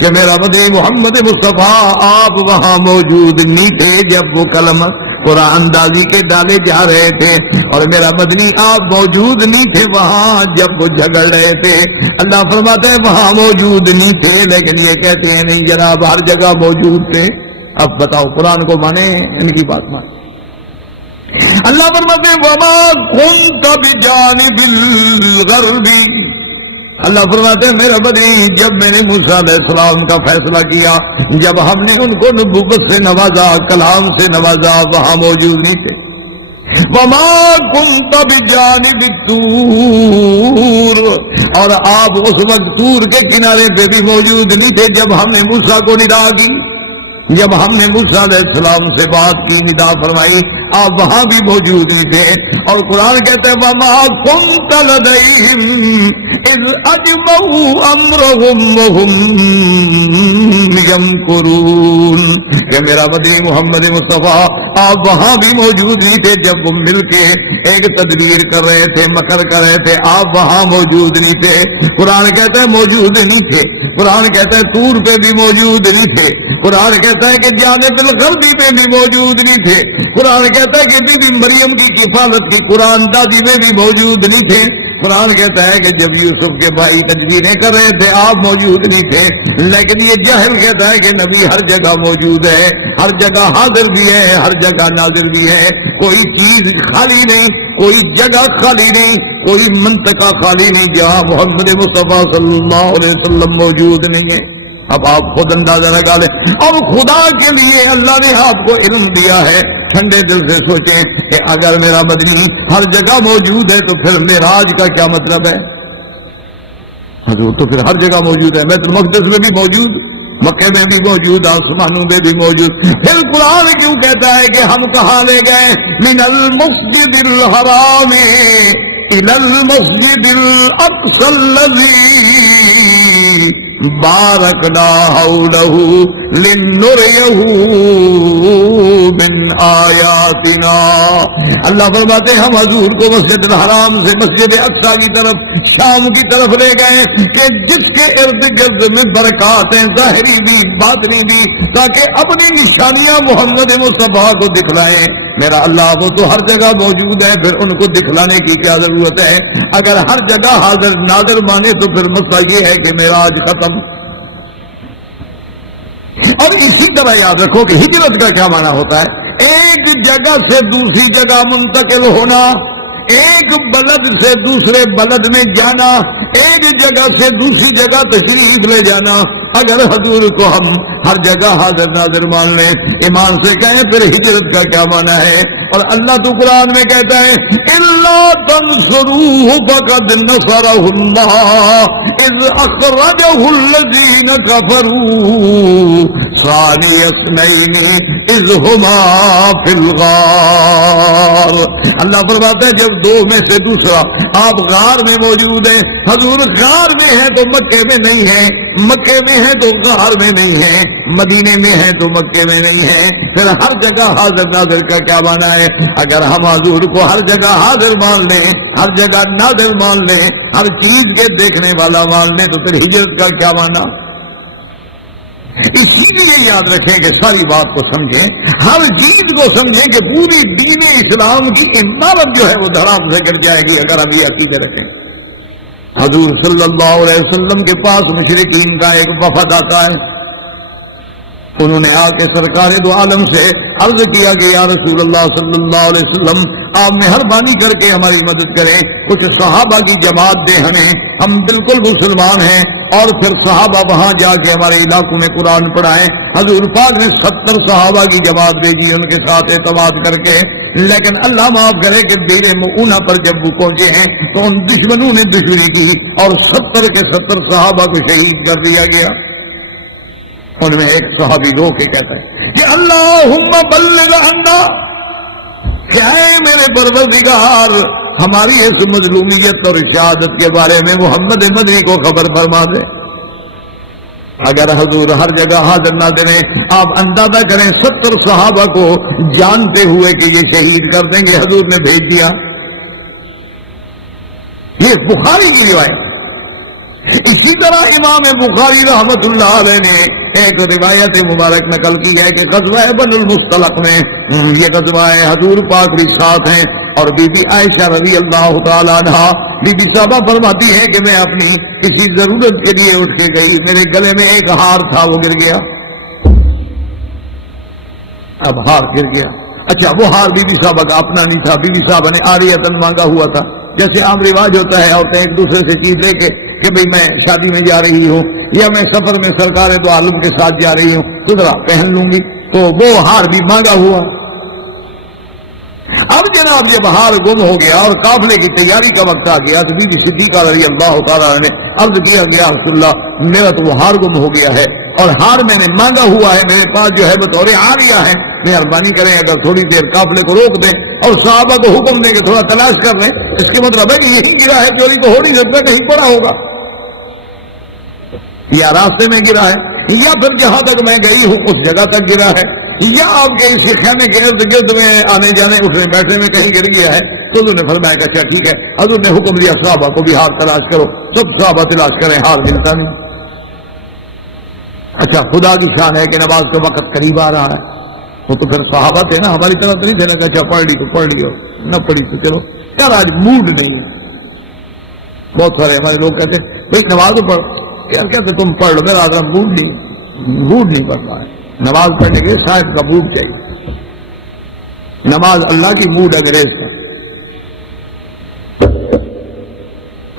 کہ میرا مدعی محمد مصطفیٰ آپ وہاں موجود نہیں تھے جب وہ کلمہ قرآن اندازی کے ڈالے جا رہے تھے، اور میرا مدنی آپ موجود نہیں تھے وہاں جب وہ جھگڑ رہے تھے۔ اللہ فرماتے ہیں وہاں موجود نہیں تھے، لیکن یہ کہتے ہیں نہیں جناب ہر جگہ موجود تھے۔ اب بتاؤ قرآن کو مانے ان کی بات مانے؟ اللہ فرماتے ہیں وما كنت بجانب الغرب، اللہ فرماتے ہیں میرا بدری جب میں نے موسیٰ علیہ السلام کا فیصلہ کیا، جب ہم نے ان کو نبوت سے نوازا، کلام سے نوازا، وہاں موجود نہیں تھے۔ وما كنت بجانب الطور، اور آپ اس وقت طور کے کنارے پہ بھی موجود نہیں تھے جب ہم نے موسیٰ کو ندا کی، جب ہم نے موسیٰ علیہ السلام سے بات کی، ندا فرمائی، آپ وہاں بھی موجود نہیں تھے۔ اور قرآن کہتے ہیں وَمَا كُنْتَ لَدَيْهِمْ إِذْ أَجْمَعُوا أَمْرَهُمْ وَهُمْ يَمْكُرُونَ، کہ میرا مدعی محمد مصطفیٰ آپ وہاں بھی موجود نہیں تھے جب وہ مل کے ایک تدبیر کر رہے تھے، مکر کر رہے تھے، آپ وہاں موجود نہیں تھے۔ قرآن کہتا ہے موجود نہیں تھے، قرآن کہتا ہے طور پہ بھی موجود نہیں تھے، قرآن کہتا ہے کہ جانب الغربی پہ بھی موجود نہیں تھے، قرآن کہتا ہے کہ بی بی مریم کی کفالت کی قرآن دادی میں بھی موجود نہیں تھے، قرآن کہتا ہے کہ جب یوسف کے بھائی تدبیریں کر رہے تھے آپ موجود نہیں تھے۔ لیکن یہ جہل کہتا ہے کہ نبی ہر جگہ موجود ہے، ہر جگہ حاضر بھی ہے، ہر جگہ ناظر بھی ہے، کوئی چیز خالی نہیں، کوئی جگہ خالی نہیں، کوئی منطقہ خالی نہیں جہاں محمد مصطفیٰ صلی اللہ علیہ وسلم موجود نہیں ہے۔ اب آپ خود اندازہ لگا لیں، اب خدا کے لیے اللہ نے آپ کو علم دیا ہے، ٹھنڈے دل سے سوچیں کہ اگر میرا مدنی ہر جگہ موجود ہے تو پھر معراج کا کیا مطلب ہے؟ حضور تو پھر ہر جگہ موجود ہے، بیت المقدس میں بھی موجود، مکے میں بھی موجود، آسمانوں میں بھی موجود، پھر قرآن کیوں کہتا ہے کہ ہم کہاں لے گئے؟ من المسجد الحرام الى المسجد الاقصى الذي بارکنا حولہ لنریہ من آیاتنا، اللہ فرماتے ہیں ہم حضور کو مسجد الحرام سے مسجد اقصی کی طرف، شام کی طرف لے گئے کہ جس کے ارد گرد میں برکات ہیں ظاہری بھی باطنی بھی، تاکہ اپنی نشانیاں محمد مصطفیٰ کو دکھلائیں۔ میرا اللہ وہ تو ہر جگہ موجود ہے، پھر ان کو دکھلانے کی کیا ضرورت ہے؟ اگر ہر جگہ حاضر ناظر مانے تو پھر مسئلہ یہ ہے کہ معراج ختم۔ اور اسی طرح یاد رکھو کہ ہجرت کا کیا معنی ہوتا ہے؟ ایک جگہ سے دوسری جگہ منتقل ہونا، ایک بلد سے دوسرے بلد میں جانا، ایک جگہ سے دوسری جگہ تشریف لے جانا۔ اگر حضور کو ہم ہر جگہ حاضر ناظر مان لیں، ایمان سے کہیں، پھر ہجرت کا کیا معنی ہے؟ اور اللہ تو قرآن میں کہتا ہے اِلَّا تَنْصُرُوهُ فَقَدْ نَصَرَهُ اللَّهُ إِذْ أَخْرَجَهُ الَّذِينَ كَفَرُوا ثَانِيَ اثْنَيْنِ إِذْ هُمَا فِي الْغَارِ، اللہ فرماتا ہے جب دو میں سے دوسرا، آپ غار میں موجود ہیں، حضور غار میں ہیں تو مکے میں نہیں ہیں، مکے میں ہیں تو غار میں نہیں ہیں، مدینے میں ہیں تو مکے میں نہیں ہیں، پھر ہر جگہ حاضر ناظر کا کیا معنی ہے؟ اگر ہم حضور کو ہر جگہ حاضر مان لیں، ہر جگہ ناظر مان لیں، ہر چیز کے دیکھنے والا مان لیں، تو پھر ہجرت کا کیا معنی؟ اسی لیے یاد رکھیں کہ ساری بات کو سمجھیں، ہر چیز کو سمجھیں کہ پوری دین اسلام کی عمارت جو ہے وہ دھڑام سے گر جائے گی اگر ہم یہ عقیدہ رکھیں۔ حضور صلی اللہ علیہ وسلم کے پاس مشرکین کا ایک وفد آتا ہے، انہوں نے آ کے سرکار دو عالم سے عرض کیا کہ یا رسول اللہ صلی اللہ علیہ وسلم آپ مہربانی کر کے ہماری مدد کریں، کچھ صحابہ کی جماعت دیں ہمیں، ہم بالکل مسلمان ہیں، اور پھر صحابہ وہاں جا کے ہمارے علاقوں میں قرآن پڑھائیں۔ حضور پاک نے 70 صحابہ کی جماعت بھیجی ان کے ساتھ اعتماد کر کے، لیکن اللہ معاف کرے کہ دیر مؤونہ پر جب وہ پہنچے ہیں تو ان دشمنوں نے دشمنی کی اور 70 کے 70 صحابہ کو شہید کر دیا گیا۔ ان میں ایک صحابی رو کے کہتا ہے کہ اللہم بلغ عنا، کیا ہے میرے پروردگار ہماری اس مظلومیت اور شہادت کے بارے میں محمد مدنی کو خبر فرما دے۔ اگر حضور ہر جگہ حاضر ناظر ہیں، آپ اندازہ کریں 70 صحابہ کو جانتے ہوئے کہ یہ شہید کر دیں گے حضور نے بھیج دیا۔ یہ بخاری کی روایت۔ اسی طرح امام بخاری رحمت اللہ علیہ نے ایک روایت مبارک نقل کی ہے کہ غزوہ بنو المصطلق میں یہ غزوہ حضور پاک بھی ساتھ ہیں، اور بی بی عائشہ رضی اللہ تعالیٰ عنہ بی بی صاحبہ فرماتی ہے کہ میں اپنی کسی ضرورت کے لیے اس کے گئی، میرے گلے میں ایک ہار تھا وہ گر گیا۔ اب ہار گر گیا، اچھا وہ ہار بی بی صاحبہ کا اپنا نہیں تھا، بی بی صاحبہ نے عاریۃً مانگا ہوا تھا، جیسے عام رواج ہوتا ہے عورتیں ایک دوسرے سے چیز لے کے کہ بھئی میں شادی میں جا رہی ہوں یا میں سفر میں سرکار دو عالم کے ساتھ جا رہی ہوں تو ذرا پہن لوں گی، تو وہ ہار بھی مانگا ہوا۔ اب جناب جب ہار گم ہو گیا اور قافلے کی تیاری کا وقت آ گیا تو بی بی صدیقہ رضی اللہ تعالیٰ نے عرض کیا گیا رسول اللہ میرا تو وہ ہار گم ہو گیا ہے اور ہار میں نے مانگا ہوا ہے، میرے پاس جو ہے بطور عاریہ ہے، مہربانی کریں اگر تھوڑی دیر قافلے کو روک دیں اور صحابہ کو حکم دیں کہ تھوڑا تلاش کر لیں، اس کے مطلب ہے کہ یہی گرا ہے، چوری تو ہو نہیں سکتا، کہیں پڑا ہوگا یا راستے میں گرا ہے یا پھر جہاں تک میں گئی ہوں اس جگہ تک گرا ہے یا آپ کے اس خانے کے ارد گرد میں آنے جانے اٹھنے بیٹھنے میں کہیں گر گیا ہے۔ تو حضور نے فرمایا کہ اچھا ٹھیک ہے، حضور نے حکم دیا صحابہ کو بھی ہار تلاش کرو، سب صحابہ تلاش کریں، ہار ملتا نہیں۔ اچھا خدا کی شان ہے کہ نماز کا وقت قریب آ رہا ہے، وہ تو پھر صحابہ تھے نا، ہماری طرف تو نہیں تھے نا کہ اچھا پڑھ لی تو پڑھ لی ہو، نہ پڑھی تو چلو یار آج موڈ نہیں ہے۔ بہت سارے ہمارے لوگ کہتے بھائی نماز تو پڑھ، یار کہتے تم پڑھ لو، میرا آدھا موڈ نہیں پڑتا ہے۔ نماز پڑھنے کے صاحب کا موڈ چاہیے، نماز اللہ کی موڈ انگریز کا۔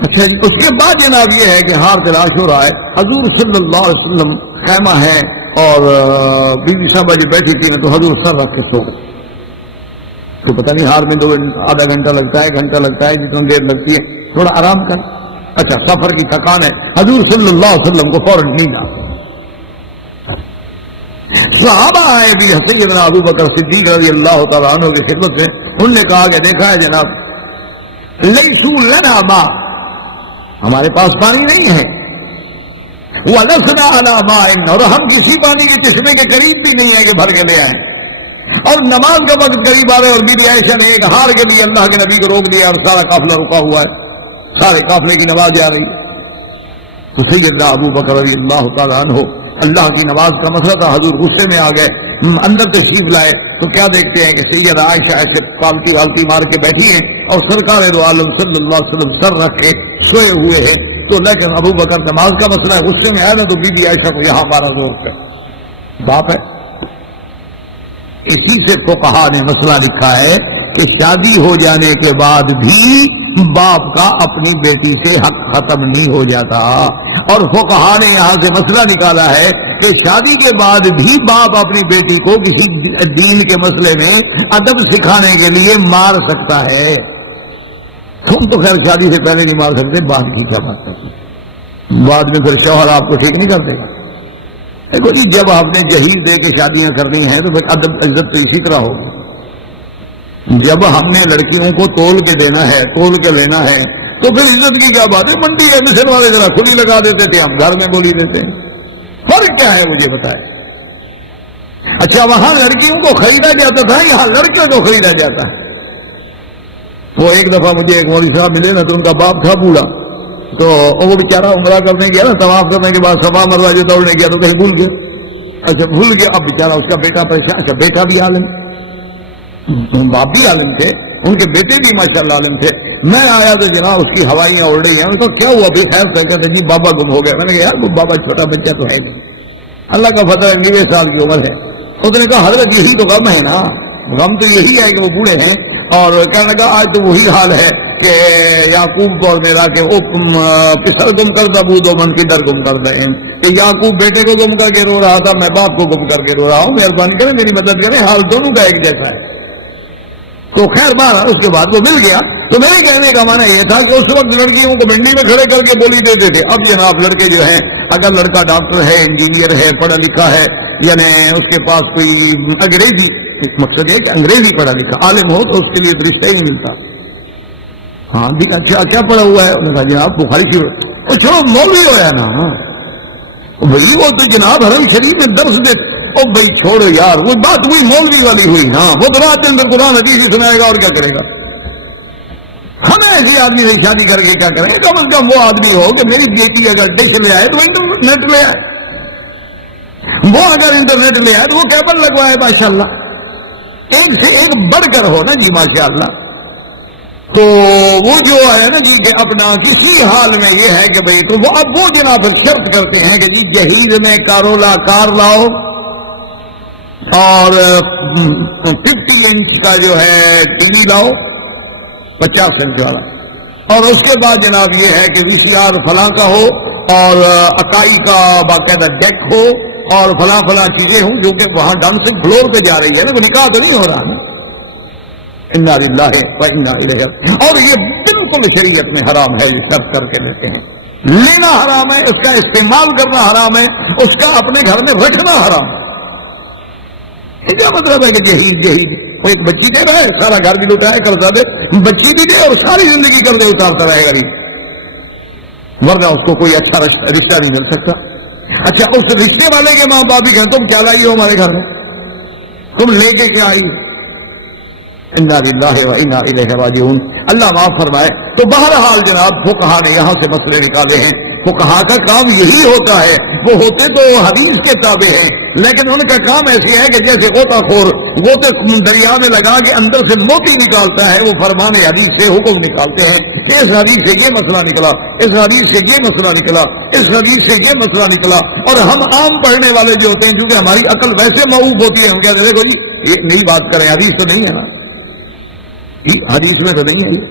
اچھا اس کے بعد جناب یہ ہے کہ ہار تلاش ہو رہا ہے، حضور صلی اللہ علیہ وسلم خیمہ ہے اور بی بی صاحبہ جو بیٹھی تھی تو حضور سر رکھ کے سو گئے، تو پتہ نہیں ہار میں آدھا گھنٹہ لگتا ہے، گھنٹہ لگتا ہے، جتنا دیر لگتی ہے تھوڑا آرام کر۔ اچھا سفر کی تھکان ہے، حضور صلی اللہ علیہ وسلم کو فوراً نیند آ صحابہ آئے بھی سیدنا ابو بکر صدیق رضی اللہ تعالیٰ عنہ کی خدمت سے، انہوں نے کہا کہ دیکھا ہے جناب لیسوا لنا ماء، ہمارے پاس پانی نہیں ہے، وَلَسْنَا عَلَىٰ مَاءٍ، اور ہم کسی پانی کے چشمے کے قریب بھی نہیں ہے کہ بھر کے لے آئیں، اور نماز کا وقت قریب آ رہے اور بی بی عائشہ نے ایک ہار کے لیے اللہ کے نبی کو روک دیا اور سارا قافلہ رکا ہوا ہے، سارے قافلے کی نماز جا رہی ہے۔ تو سیدنا ابو بکر رضی اللہ تعالیٰ عنہ اللہ کی نماز کا مسئلہ تھا، حضور غصے میں آ گئے، اندر تشریف لائے تو کیا دیکھتے ہیں کہ سیدہ عائشہ ایسے پالتی والتی مار کے بیٹھی ہیں اور سرکار دو عالم صلی اللہ علیہ وسلم سر رکھ کے سوئے ہوئے ہیں، تو لیکن ابو بکر نماز کا مسئلہ ہے، غصے میں آیا نا تو بی بی عائشہ کو یہاں مارا زور سے، باپ ہے۔ اسی سے فقہا نے مسئلہ لکھا ہے کہ شادی ہو جانے کے بعد بھی باپ کا اپنی بیٹی سے حق ختم نہیں ہو جاتا، اور فقہا نے یہاں سے مسئلہ نکالا ہے کہ شادی کے بعد بھی باپ اپنی بیٹی کو کسی دین کے مسئلے میں ادب سکھانے کے لیے مار سکتا ہے۔ تم تو خیر شادی سے پہلے نہیں مار سکتے، بعد میں کیا مار سکتے، بعد میں پھر شوہر آپ کو ٹھیک نہیں کر دے گا۔ دیکھو جی جب آپ نے جہیز دے کے شادیاں کرنی ہیں تو پھر ادب عزت تو اسی طرح ہوگی۔ جب ہم نے لڑکیوں کو تول کے دینا ہے، تول کے لینا ہے، تو پھر عزت کی کیا بات ہے؟ منڈی ہے مصر والے ذرا کھلی لگا دیتے تھے، ہم گھر میں بولی دیتے ہیں، فرق کیا ہے مجھے بتائے؟ اچھا وہاں لڑکیوں کو خریدا جاتا تھا، یہاں لڑکیوں کو خریدا جاتا ہے۔ وہ ایک دفعہ مجھے ایک مولوی صاحب ملے نا تو ان کا باپ تھا بوڑھا، تو وہ بیچارہ عمرہ کرنے گیا نا، طواف کرنے کے بعد صفا مروہ جو دوڑنے گیا تو کہیں بھول گیا، اچھا بھول گیا، اب بیچارہ اس کا بیٹا پریشان، اچھا بیٹا بھی عالم، باپ بھی عالم تھے، ان کے بیٹے بھی ماشاءاللہ عالم تھے۔ میں آیا تو جناب اس کی ہوائیاں اڑ رہی ہیں، تو کیا ہوا بھی خیر سے کہتے جی بابا گم ہو گیا۔ میں نے کہا یار بابا چھوٹا بچہ تو ہے نہیں، اللہ کا فتح ہے 90 سال کی عمر ہے۔ اس نے کہا حضرت یہی تو غم ہے نا، غم تو یہی ہے کہ وہ بوڑھے ہیں، اور کہنے لگا آج تو وہی حال ہے کہ یعقوب کو اور میرا کہ پسر گم کر دبو دو من کی در گم کر رہے ہیں، کہ یعقوب بیٹے کو گم کر کے رو رہا تھا، میں باپ کو گم کر کے رو رہا ہوں، مہربانی کریں میری مدد کریں، حال دونوں کا ایک جیسا ہے۔ تو خیر بار اس کے بعد وہ مل گیا۔ تو میرے کہنے کا معنی یہ تھا کہ اس وقت لڑکیوں کو منڈی میں کھڑے کر کے بولی دیتے تھے، اب جناب لڑکے جو ہیں اگر لڑکا ڈاکٹر ہے، انجینئر ہے، پڑھا لکھا ہے، یعنی اس کے پاس کوئی انگریزی، مقصد ہے کہ انگریزی پڑھا لکھا عالم ہو تو اس کے لیے رشتہ ہی نہیں ملتا. ہاں جی اچھا کیا پڑھا ہوا ہے؟ انہوں نے کہا جناب بخاری شریف. اچھا مولوی ہوا نا بھائی، وہ تو جناب حرم شریف میں درس دے. او بھائی چھوڑو یار، وہ بات ہوئی مولوی والی ہوئی. ہاں وہ تو رات دن قرآن حدیث سنائے گا اور کیا کرے گا. ہمیں ایسے آدمی سے شادی کر کے کیا کریں گے؟ کم از کم وہ آدمی ہو کہ میری بیٹی اگر ڈش لے آئے تو انٹرنیٹ لے آئے، وہ اگر انٹرنیٹ لے آئے تو وہ کیبل لگوائے ماشاء اللہ. ایک سے ایک بڑھ کر ہو نا جی ماشاء اللہ. تو وہ جو ہے نا جی کہ اپنا کسی حال میں یہ ہے کہ بھئی تو وہ اب وہ جناب شرط کرتے ہیں کہ جی جہیز میں کارولا کار لاؤ اور 50 انچ کا جو ہے ٹی وی لاؤ 50 انچ والا، اور اس کے بعد جناب یہ ہے کہ وی سی آر فلاں کا ہو اور اکائی کا باقاعدہ ڈیک ہو اور فلاں فلاں چیزیں ہوں جو کہ وہاں ڈانسنگ فلور پہ جا رہی ہے نا، نکاح تو نہیں ہو رہا نا. انا للہ و انا الیہ. اور یہ بالکل شریعت میں حرام ہے. یہ سب کر کے لیتے ہیں، لینا حرام ہے، اس کا استعمال کرنا حرام ہے، اس کا اپنے گھر میں رکھنا حرام ہے. کیا مطلب ہے کہ یہی وہ ایک بچی دے رہا ہے، سارا گھر بھی لٹائے قرضہ دے، بچی بھی دے اور ساری زندگی قرضے اتارتا رہے گا، ورنہ اس کو کوئی اچھا رشتہ نہیں مل سکتا. اچھا اس رشتے والے کے ماں باپ بھی کہیں تم کیا لائی ہو ہمارے گھر میں، تم لے کے کیا آئی. انا للہ و انا الیہ راجعون. اللہ معاف فرمائے. تو بہرحال جناب فقہا نے یہاں سے مسئلے نکالے ہیں. فقہا کا کام یہی ہوتا ہے، وہ ہوتے تو حدیث کے تابع ہیں لیکن ان کا کام ایسی ہے کہ جیسے غوطہ خور غوطے دریا میں لگا کے اندر سے موتی نکالتا ہے، وہ فرمان حدیث سے حکم نکالتے ہیں کہ اس حدیث سے یہ مسئلہ نکلا، اس حدیث سے یہ مسئلہ نکلا، اس حدیث سے یہ مسئلہ نکلا. اور ہم عام پڑھنے والے جو ہوتے ہیں کیونکہ ہماری عقل ویسے معوف ہوتی ہے، ہم کہتے ہیں دیکھو جی یہ نئی بات کریں، حدیث تو نہیں ہے نا، حدیث میں تو نہیں ہے.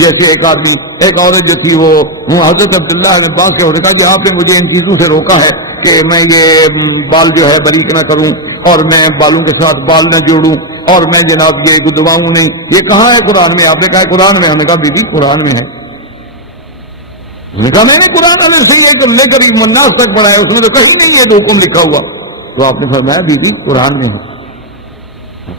جیسے ایک عورت جو تھی وہ حضرت عبداللہ بن عباس کے ہونے کا کہ آپ نے مجھے ان چیزوں سے روکا ہے کہ میں یہ بال جو ہے باریک نہ کروں اور میں بالوں کے ساتھ بال نہ جوڑوں اور میں جناب یہ گدواؤں نہیں. یہ کہاں ہے قرآن میں؟ آپ نے کہا قرآن میں. ہم نے کہا بی بی قرآن میں ہے. کہا میں نے قرآن والے سے یہ لے کر الناس تک پڑھا ہے، اس میں تو کہیں نہیں ہے تو حکم لکھا ہوا. تو آپ نے فرمایا بی بی قرآن میں ہے.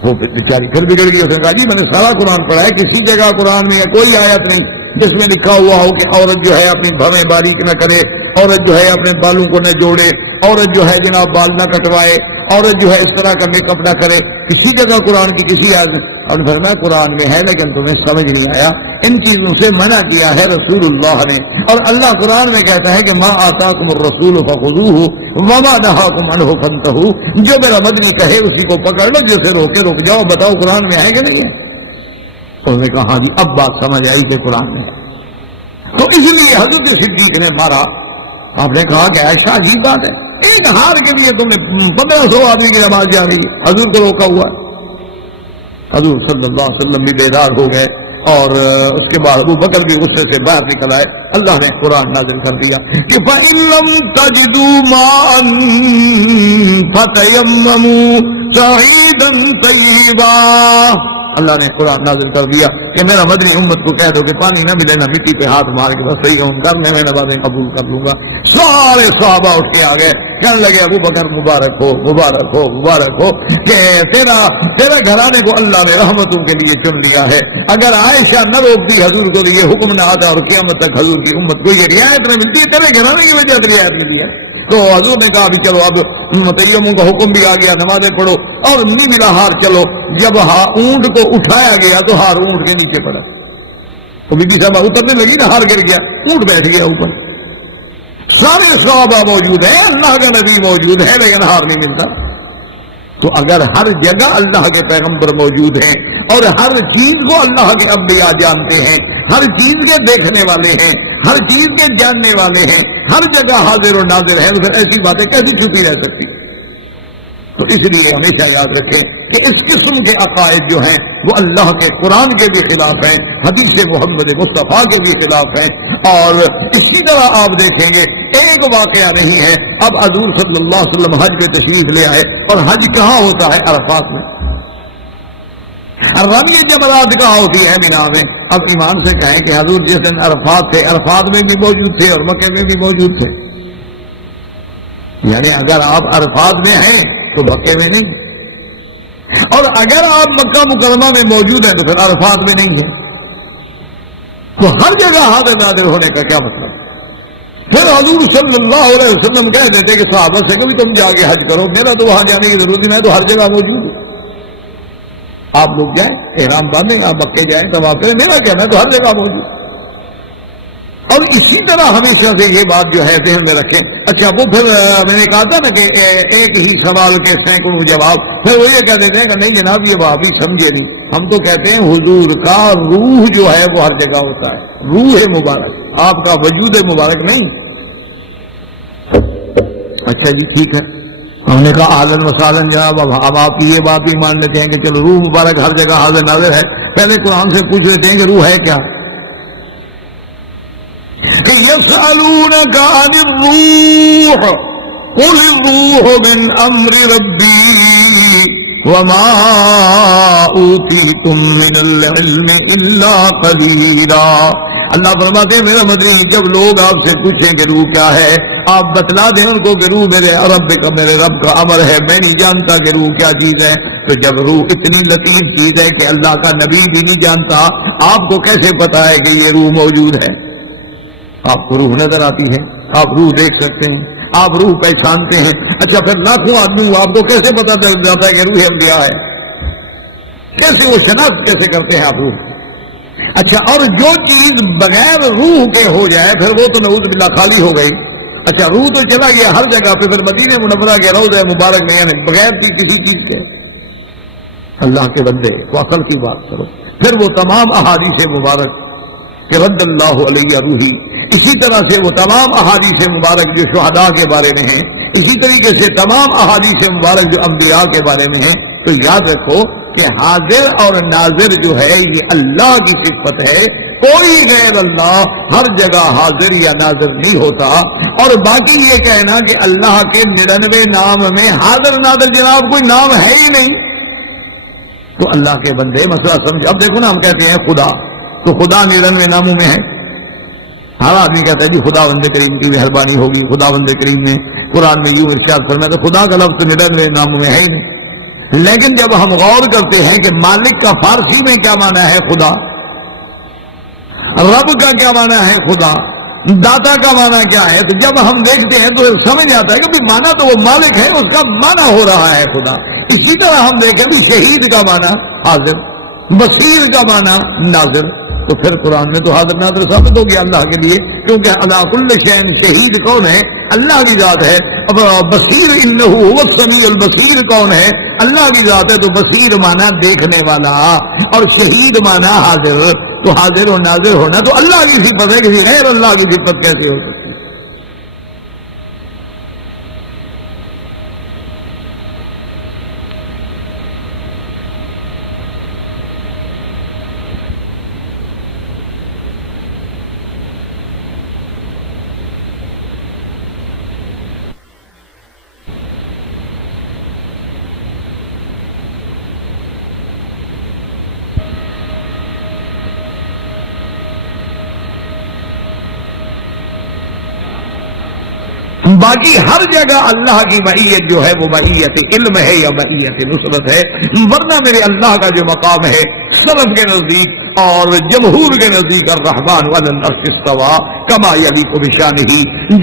وہ بیچاری پھر بگڑ گئی. اس نے کہا جی میں نے سارا قرآن پڑھا ہے، کسی جگہ قرآن میں کوئی آیت نہیں جس میں لکھا ہوا ہو کہ عورت جو ہے اپنی بھویں باریک نہ کرے، عورت جو ہے اپنے بالوں کو نہ جوڑے، عورت جو ہے جناب بال نہ کٹوائے، عورت جو ہے اس طرح کا میک اپ نہ کرے. کسی جگہ قرآن کی کسی آیت اور فرمایا قرآن میں ہے لیکن تمہیں سمجھ نہیں آیا. ان چیزوں سے منع کیا ہے رسول اللہ نے. اور اللہ قرآن میں کہتا ہے کہ ما آتاکم الرسول فخذوہ وما نہاکم عنہ فانتہوا. جو میرا مدنی کہے اسی کو پکڑ لو، جسے روکے رک جاؤ. بتاؤ قرآن میں ہے کہ نہیں ہے؟ انہوں نے کہا ہاں جی اب بات سمجھ آئی کہ قرآن میں. تو اس لیے حضرت صدیق نے مارا. آپ نے کہا کہ ایسا عجیب بات ہے، ایک ہار کے لیے تم نے 1500 آدمی کی نماز جا رہی، حضور کو روکا ہوا. حضور صلی اللہ علیہ وسلم بھی بیدار ہو گئے اور اس کے بعد ابو بکر بھی غصے سے باہر نکل آئے. اللہ نے قرآن نازل کر دیا کہ فَإِن لَّمْ تَجِدُوا مَاءً فَتَيَمَّمُوا صَعِيدًا طَيِّبًا. اللہ نے قرآن نازل کر دیا کہ میرا مدنی امت کو کہہ دو کہ پانی نہ ملے نہ مٹی پہ ہاتھ مار کے بس صحیح ہوں کر میں نمازیں قبول کر لوں گا. سارے صحابہ اس کے آگے کہنے لگے ابو بکر مبارک ہو مبارک ہو مبارک ہو کہ تیرا گھرانے کو اللہ نے رحمتوں کے لیے چن لیا ہے. اگر عائشہ نہ روکتی حضور کو یہ حکم نہ آتا اور قیامت تک حضور کی امت کو یہ رعایت نہ ملتی ہے، تیرے گھرانے کی وجہ سے رعایت ملی ہے. تو حضور نے کہا چلو اب متیموں کا حکم بھی آ گیا، نمازیں پڑھو. اور نہیں ملا ہار، چلو جب اونٹ کو اٹھایا گیا تو ہار اونٹ کے نیچے پڑا. تو بی بی صاحب اترنے لگی نا، ہار گر گیا، اونٹ بیٹھ گیا اوپر. سارے صحابہ موجود ہیں، اللہ کا نبی موجود ہے لیکن ہار نہیں ملتا. تو اگر ہر جگہ اللہ کے پیغمبر موجود ہیں اور ہر چیز کو اللہ کے انبیاء جانتے ہیں، ہر چیز کے دیکھنے والے ہیں، ہر چیز کے جاننے والے ہیں، ہر جگہ حاضر و ناظر ہیں، پھر ایسی باتیں کیسی چھپی رہ سکتی؟ تو اس لیے ہمیشہ یاد رکھیں کہ اس قسم کے عقائد جو ہیں وہ اللہ کے قرآن کے بھی خلاف ہیں، حدیث محمد مصطفیٰ کے بھی خلاف ہیں. اور اسی طرح آپ دیکھیں گے ایک واقعہ نہیں ہے. اب حضور صلی اللہ علیہ وسلم حج پہ تشریف لے آئے اور حج کہاں ہوتا ہے؟ عرفات میں. رمی جمرات کہاں ہوتی ہے؟ مینا میں. اب ایمان سے کہیں کہ حضور جس دن عرفات تھے، عرفات میں بھی موجود تھے اور مکے میں بھی موجود تھے. یعنی اگر آپ عرفات میں ہیں تو مکے میں نہیں، اور اگر آپ مکہ مکرمہ میں موجود ہیں تو پھر عرفات میں نہیں ہیں، تو ہر جگہ حاضر ناظر ہونے کا کیا مطلب؟ پھر حضور صلی اللہ علیہ وسلم کہہ دیتے کہ صحابہ سے کبھی تم جا کے حج کرو، میرا تو وہاں جانے کی ضرورت نہیں، تو ہر جگہ موجود ہے، آپ لوگ جائیں احرام باندھیں، آپ مکے جائیں طواف کریں، میرا کہنا ہے تو ہر جگہ موجود۔ اور اسی طرح ہمیشہ سے یہ بات جو ہے ذہن میں رکھیں۔ اچھا وہ پھر میں نے کہا تھا نا کہ ایک ہی سوال کے سینکڑوں جواب، پھر وہ یہ کہہ دیتے ہیں کہ نہیں جناب یہ بات بھی سمجھے نہیں، ہم تو کہتے ہیں حضور کا روح جو ہے وہ ہر جگہ ہوتا ہے، روح مبارک، آپ کا وجود مبارک نہیں۔ اچھا جی ٹھیک ہے، ہم نے کہا اہلاً وسہلاً جناب، اب آپ کی یہ بات بھی مان لیتے ہیں کہ چلو روح مبارک ہر جگہ حاضر ناظر ہے، پہلے قرآن سے پوچھ لیتے ہیں کہ روح ہے کیا؟ يسألونك عن الروح قل الروح من أمر ربي وما أوتيتم من العلم إلا قليلا۔ اللہ فرماتے ہیں میرا مدنی جب لوگ آپ سے پوچھیں کہ روح کیا ہے، آپ بتلا دیں ان کو کہ روح میرے رب کا امر ہے، میں نہیں جانتا کہ روح کیا چیز ہے۔ تو جب روح اتنی لطیف چیز ہے کہ اللہ کا نبی بھی نہیں جانتا، آپ کو کیسے پتا ہے کہ یہ روح موجود ہے؟ آپ کو روح نظر آتی ہے، آپ روح دیکھ سکتے ہیں، آپ روح پہچانتے ہیں۔ اچھا پھر لاکھوں آدمی آپ کو کیسے پتا چل جاتا ہے کہ روح انبیاء ہے؟ کیسے وہ شناخت کیسے کرتے ہیں آپ روح؟ اچھا اور جو چیز بغیر روح کے ہو جائے پھر وہ تو نعوذ باللہ خالی ہو گئی۔ اچھا روح تو چلا گیا ہر جگہ پہ، پھر مدینہ منورہ کے روضہ مبارک میں یعنی بغیر بھی کسی چیز کے، اللہ کے بندے تو عقل کی بات کرو۔ پھر وہ تمام احادیث مبارک کہ رد اللہ علیہ روحی، اسی طرح سے وہ تمام احادیث مبارک جو شہداء کے بارے میں ہیں، اسی طریقے سے تمام احادیث مبارک جو انبیاء کے بارے میں ہیں۔ تو یاد رکھو کہ حاضر اور ناظر جو ہے یہ اللہ کی صفت ہے، کوئی غیر اللہ ہر جگہ حاضر یا ناظر نہیں ہوتا۔ اور باقی یہ کہنا کہ اللہ کے 99 نام میں حاضر ناظر جناب کوئی نام ہے ہی نہیں، تو اللہ کے بندے مسئلہ سمجھ۔ اب دیکھو نا ہم کہتے ہیں خدا، تو خدا 99 ناموں میں ہے، ہر آدمی کہتا ہے جی خدا بند کریم کی مہربانی ہوگی، خدا بند کریم نے قرآن میں یوں ارشاد فرمایا، تو خدا کا لفظ 99 ناموں میں ہے ہی نہیں۔ لیکن جب ہم غور کرتے ہیں کہ مالک کا فارسی میں کیا معنی ہے خدا، رب کا کیا معنی ہے خدا، داتا کا معنی کیا ہے، تو جب ہم دیکھتے ہیں تو سمجھ آتا ہے کہ معنی تو وہ مالک ہے، اس کا معنی ہو رہا ہے خدا۔ اسی طرح ہم دیکھیں بھی شہید کا معنی حاضر، بصیر کا معنی ناظر، تو پھر قرآن میں تو حاضر ناظر ثابت ہو گیا اللہ کے لیے، کیونکہ علی کل شیء شہید کون ہے؟ اللہ کی ذات ہے۔ اب بصیر انہ هو السمیع البصیر کون ہے؟ اللہ کی ذات ہے، تو بصیر مانا دیکھنے والا اور شہید مانا حاضر، تو حاضر و ناظر ہونا تو اللہ کی صفت ہے، کسی غیر اللہ کی صفت کیسے ہو سکتی؟ باقی ہر جگہ اللہ کی معیت جو ہے وہ معیت علم ہے یا معیت نصرت ہے، ورنہ میرے اللہ کا جو مقام ہے سلف کے نزدیک اور جمہور کے نزدیک الرحمن علی العرش استوى کما یلیق بشانہ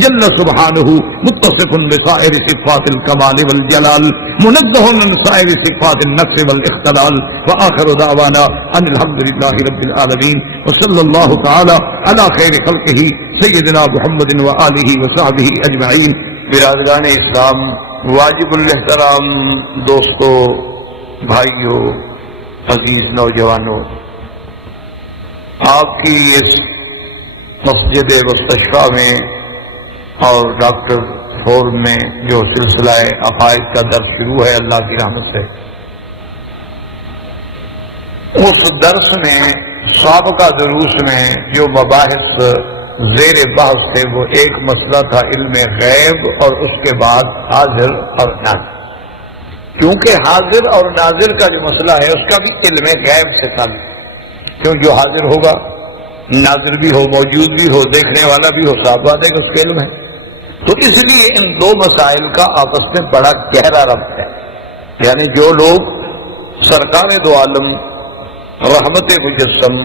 جل سبحانہ متصف بسائر صفات الکمال والجلال منزہ عن سائر صفات النقص والاختلال وآخر دعوانا ان الحمد للہ رب العالمین وصلی اللہ تعالی علی خیر خلقہ سیدنا محمد وآلہ وصحبہ اجمعین۔ برادران اسلام، واجب الاحترام دوستو، بھائیو، عزیز نوجوانوں، آپ کی اس مسجد مستشفیٰ میں اور ڈاکٹر فورم میں جو سلسلہ عقائد کا درس شروع ہے اللہ کی رحمت سے، اس درس میں سابقہ دروس میں جو مباحث زیر بحث تھے وہ ایک مسئلہ تھا علم غیب، اور اس کے بعد حاضر اور ناظر۔ کیونکہ حاضر اور ناظر کا جو مسئلہ ہے اس کا بھی علم غیب سے تعلق، کیوں جو حاضر ہوگا ناظر بھی ہو، موجود بھی ہو، دیکھنے والا بھی ہو، صاحب بات ہے کہ اس کا علم ہے۔ تو اس لیے ان دو مسائل کا آپس میں بڑا گہرا ربط ہے. یعنی جو لوگ سرکار دو عالم رحمت مجسم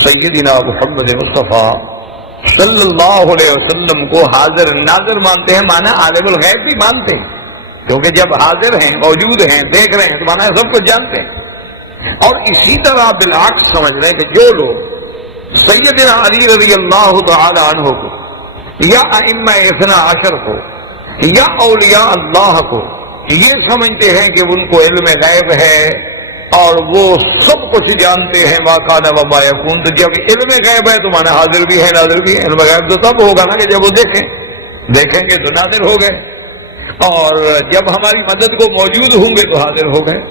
سیدنا محمد مصطفیٰ صلی اللہ علیہ وسلم کو حاضر ناظر مانتے ہیں، مانا عالم الغیب بھی مانتے ہیں، کیونکہ جب حاضر ہیں، موجود ہیں، دیکھ رہے ہیں تو مانا سب کچھ جانتے ہیں. اور اسی طرح بالعکس سمجھ رہے ہیں کہ جو لوگ سیدنا علی رضی اللہ تعالی عنہ کو یا ائمہ اثنا عشر کو یا اولیاء اللہ کو یہ سمجھتے ہیں کہ ان کو علم غیب ہے اور وہ سب کچھ جانتے ہیں، ما کان و ما یکون، تو جب علم غیب ہے تو مانا حاضر بھی ہے ناظر بھی ہے. علم غیب تو تب ہوگا نا کہ جب وہ دیکھیں گے تو ناظر ہو گئے، اور جب ہماری مدد کو موجود ہوں گے تو حاضر ہو گئے.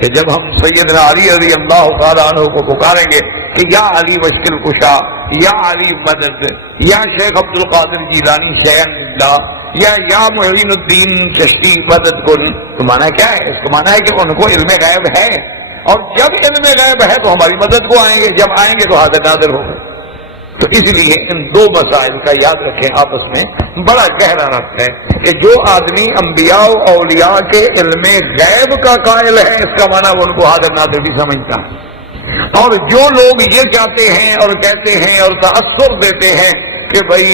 کہ جب ہم سیدنا علی رضی اللہ تعالیٰ عنہ کو پکاریں گے کہ یا علی مشکل کشا، یا علی مدد، یا شیخ عبد القادر جیلانی شیخ اللہ، یا معین الدین چشتی مدد کن، تو مانا کیا ہے؟ اس کو مانا ہے کہ ان کو علم غیب ہے، اور جب علم غیب ہے تو ہماری مدد کو آئیں گے، جب آئیں گے تو حاضر ناظر ہوں گے. تو اس لیے ان دو مسائل کا یاد رکھیں، آپس میں بڑا گہرا ربط ہے کہ جو آدمی انبیاء و اولیاء کے علم غیب کا قائل ہے، اس کا معنی وہ ان کو حاضر ناظر بھی سمجھتا ہے. اور جو لوگ یہ چاہتے ہیں اور کہتے ہیں اور تاثر دیتے ہیں کہ بھائی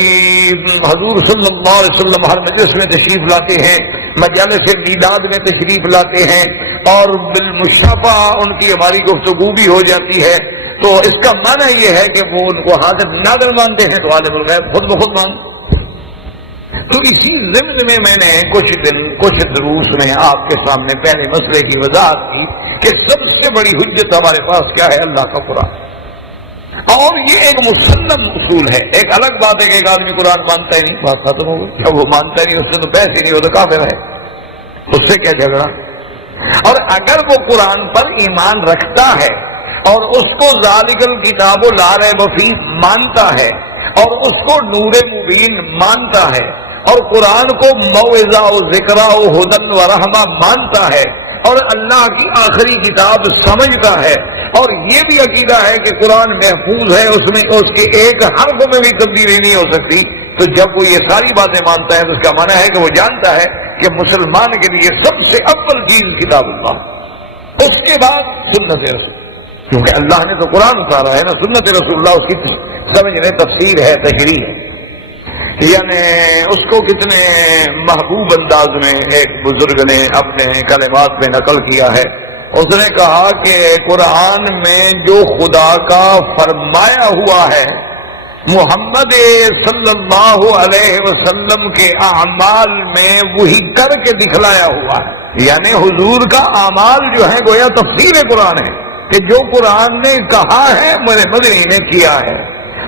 حضور صلی اللہ علیہ وسلم ہر مجلس میں تشریف لاتے ہیں، مجالس میلاد میں تشریف لاتے ہیں، اور بالمشافہ ان کی ہماری گفتگو بھی ہو جاتی ہے، تو اس کا معنی یہ ہے کہ وہ ان کو حاضر ناظر مانتے ہیں، تو عالم الغیب خود بخود مانتے. تو اسی ضمن میں میں نے کچھ دروس میں آپ کے سامنے پہلے مسئلے کی وضاحت کی کہ سب سے بڑی حجت ہمارے پاس کیا ہے؟ اللہ کا قرآن. اور یہ ایک مسلم اصول ہے. ایک الگ بات ہے کہ ایک آدمی قرآن مانتا ہی نہیں، بات ختم ہو گئی. جب وہ مانتا ہی نہیں، اس سے تو بحث ہی نہیں، وہ تو کافر ہے، اس سے کیا جھگڑا. اور اگر وہ قرآن پر ایمان رکھتا ہے اور اس کو ذالک الکتاب لا ریب فیہ مانتا ہے، اور اس کو نور مبین مانتا ہے، اور قرآن کو موعظہ و ذکرہ و ہدی و رحمہ مانتا ہے، اور اللہ کی آخری کتاب سمجھتا ہے، اور یہ بھی عقیدہ ہے کہ قرآن محفوظ ہے، اس میں اس کے ایک حرف میں بھی تبدیلی نہیں ہو سکتی، تو جب وہ یہ ساری باتیں مانتا ہے تو اس کا معنی ہے کہ وہ جانتا ہے کہ مسلمان کے لیے سب سے اول چیز کتاب اللہ، اس کے بعد سنت رسول، کیونکہ اللہ نے تو قرآن اتارا ہے نا. سنت رسول اللہ اس کی سمجھنے تفسیر ہے، تشریح ہے. یعنی اس کو کتنے محبوب انداز میں ایک بزرگ نے اپنے کلمات میں نقل کیا ہے. اس نے کہا کہ قرآن میں جو خدا کا فرمایا ہوا ہے محمد صلی اللہ علیہ وسلم کے اعمال میں وہی کر کے دکھلایا ہوا ہے. یعنی حضور کا اعمال جو ہے گویا تفسیر قرآن ہے، کہ جو قرآن نے کہا ہے میرے مدنی نے کیا ہے،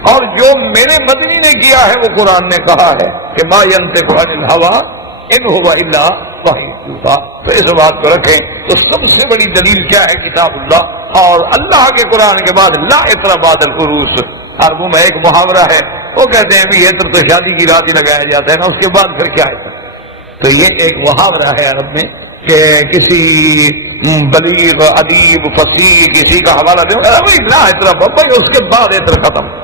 اور جو میرے مدنی نے کیا ہے وہ قرآن نے کہا ہے کہ ما ينطق عن الهوى ان هو الا وحی یوحی. تو اس بات کو رکھیں تو سب سے بڑی دلیل کیا ہے؟ کتاب اللہ. اور اللہ کے قرآن کے بعد لا عطر بعد العروس. عربوں میں ایک محاورہ ہے، وہ کہتے ہیں بھی عطر تو شادی کی رات ہی لگایا جاتا ہے نا، اس کے بعد پھر کیا ہے. تو یہ ایک محاورہ ہے عرب میں کہ کسی بلیغ ادیب فصیح کسی کا حوالہ دے لا عطر بھائی اس کے بعد عطر ختم.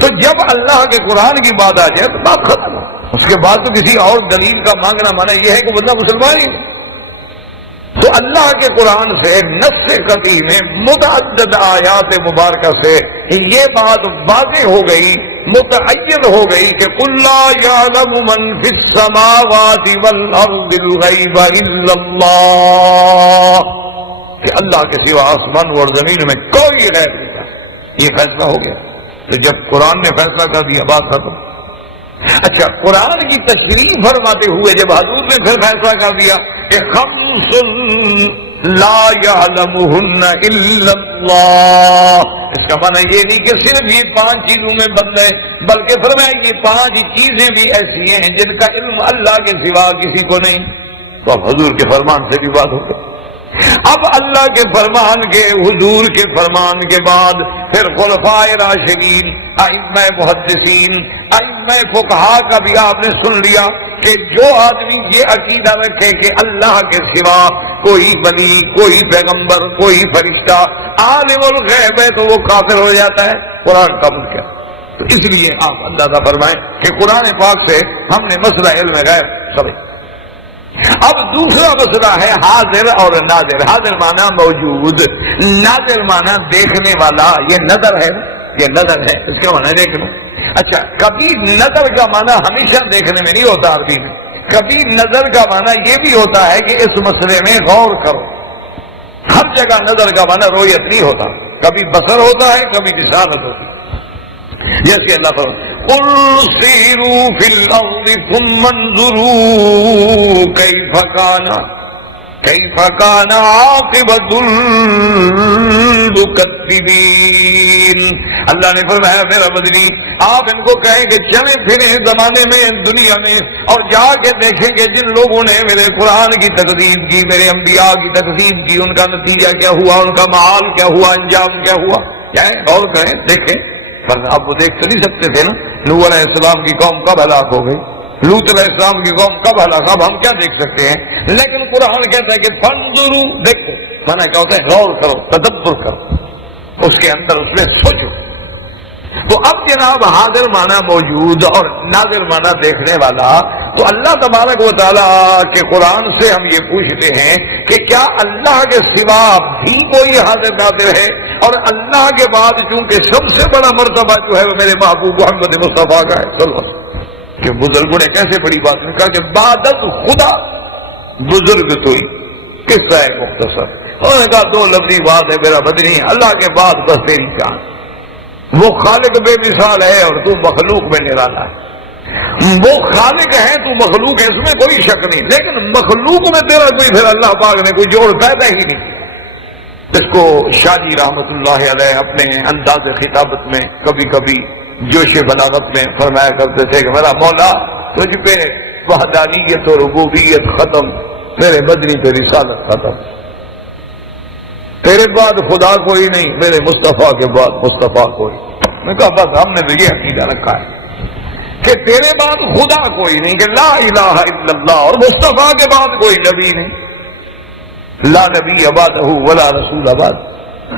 تو جب اللہ کے قرآن کی بات آ جائے تو بات ختم. اس کے بعد تو کسی اور دلیل کا مانگنا مانا یہ ہے کہ بندہ مسلمان ہی. تو اللہ کے قرآن سے نص قطعی میں متعدد آیات مبارکہ سے یہ بات واضح ہو گئی، متعین ہو گئی کہ قل لا یعلم من فی السماوات والارض الغیب الا اللہ، کہ اللہ کے سوا آسمان اور زمین میں کوئی غیب نہیں. یہ فیصلہ ہو گیا. تو جب قرآن نے فیصلہ کر دیا بات ختم. اچھا، قرآن کی تشریح فرماتے ہوئے جب حضور نے پھر فیصلہ کر دیا کہ خمس لا يعلمهن الا اللہ، اس کا معنی یہ نہیں کہ صرف یہ 5 چیزوں میں بدلے، بلکہ فرمایا یہ 5 چیزیں بھی ایسی ہیں جن کا علم اللہ کے سوا کسی کو نہیں. تو اب حضور کے فرمان سے بھی بات ہو گئی. اب اللہ کے فرمان کے، حضور کے فرمان کے بعد پھر خلفائے راشدین، ائمہ محدثین، ائمہ فقہا کا بھی آپ نے سن لیا کہ جو آدمی یہ عقیدہ رکھے کہ اللہ کے سوا کوئی ولی، کوئی پیغمبر، کوئی فرشتہ عالم الغیب ہے تو وہ کافر ہو جاتا ہے. قرآن کا منکر. تو اس لیے آپ اندازہ فرمائیں کہ قرآن پاک سے ہم نے مسئلہ علم غیب سمجھ۔ اب دوسرا مسئلہ ہے حاضر اور ناظر۔ حاضر مانا موجود، ناظر مانا دیکھنے والا۔ یہ نظر ہے نا، یہ نظر ہے، اس کا مانا دیکھنا۔ اچھا، کبھی نظر کا مانا ہمیشہ دیکھنے میں نہیں ہوتا عربی میں، کبھی نظر کا مانا یہ بھی ہوتا ہے کہ اس مسئلے میں غور کرو۔ ہر جگہ نظر کا مانا رویت نہیں ہوتا، کبھی بصر ہوتا ہے، کبھی نشانت ہوتی ہے۔ جیسے اللہ فرماتا ہے قل سیروا فی الارض ثم انظروا کیف کان عاقبۃ المکذبین۔ اللہ نے فرمایا میرا بدری آپ ان کو کہیں کہ چلیں پھریں زمانے میں، دنیا میں، اور جا کے دیکھیں کہ جن لوگوں نے میرے قرآن کی تکذیب کی، میرے انبیاء کی تکذیب کی، ان کا نتیجہ کیا ہوا، ان کا معال کیا ہوا، انجام کیا ہوا۔ کیا ہے؟ غور کریں، دیکھیں۔ آپ وہ دیکھ تو نہیں سکتے تھے نا، نوح علیہ السلام کی قوم کب ہلاک ہو گئی، لوط علیہ السلام کی قوم کب ہلاک، اب ہم کیا دیکھ سکتے ہیں؟ لیکن قرآن کہتا ہے کہ فانظروا، دیکھو، مانا کیا ہوتا ہے؟ غور کرو، تدبر کرو، اس کے اندر اس میں سوچو۔ تو اب جناب حاضر مانا موجود اور ناظر مانا دیکھنے والا۔ تو اللہ تبارک و تعالیٰ کے قرآن سے ہم یہ پوچھتے ہیں کہ کیا اللہ کے سوا بھی کوئی حاضر ناظر ہے؟ اور اللہ کے بعد چونکہ سب سے بڑا مرتبہ جو ہے وہ میرے محبوب محمد مصطفیٰ کا ہے، چلو کہ بزرگوں نے کیسے بڑی بات نے کہا کہ بعدت خدا بزرگ تو کس طرح ہے مختصر۔ انہوں نے کہا دو لفظی بات ہے میرا بدنی، اللہ کے بعد بس تیری جان۔ وہ خالق بے مثال ہے اور تو مخلوق میں نرالا ہے۔ وہ خالق ہے، تو مخلوق ہے، اس میں کوئی شک نہیں، لیکن مخلوق میں تیرا کوئی پھر اللہ پاک نے کوئی جوڑ پیدا ہی نہیں کیا۔ اس کو شاہ جی رحمت اللہ علیہ اپنے انداز خطابت میں کبھی کبھی جوش بلاغت میں فرمایا کرتے تھے کہ میرا مولا تجھ پہ وحدانیت اور ربوبیت ختم، میرے بدنی پہ رسالت ختم، تیرے بعد خدا کوئی نہیں، میرے مصطفیٰ کے بعد مصطفیٰ کوئی۔ میں کہا بس ہم نے تو یہ عقیدہ رکھا ہے کہ تیرے بعد خدا کوئی نہیں، کہ لا الہ الا اللہ، اور مصطفیٰ کے بعد کوئی نبی نہیں، لا نبی بعدہ ولا رسول بعد۔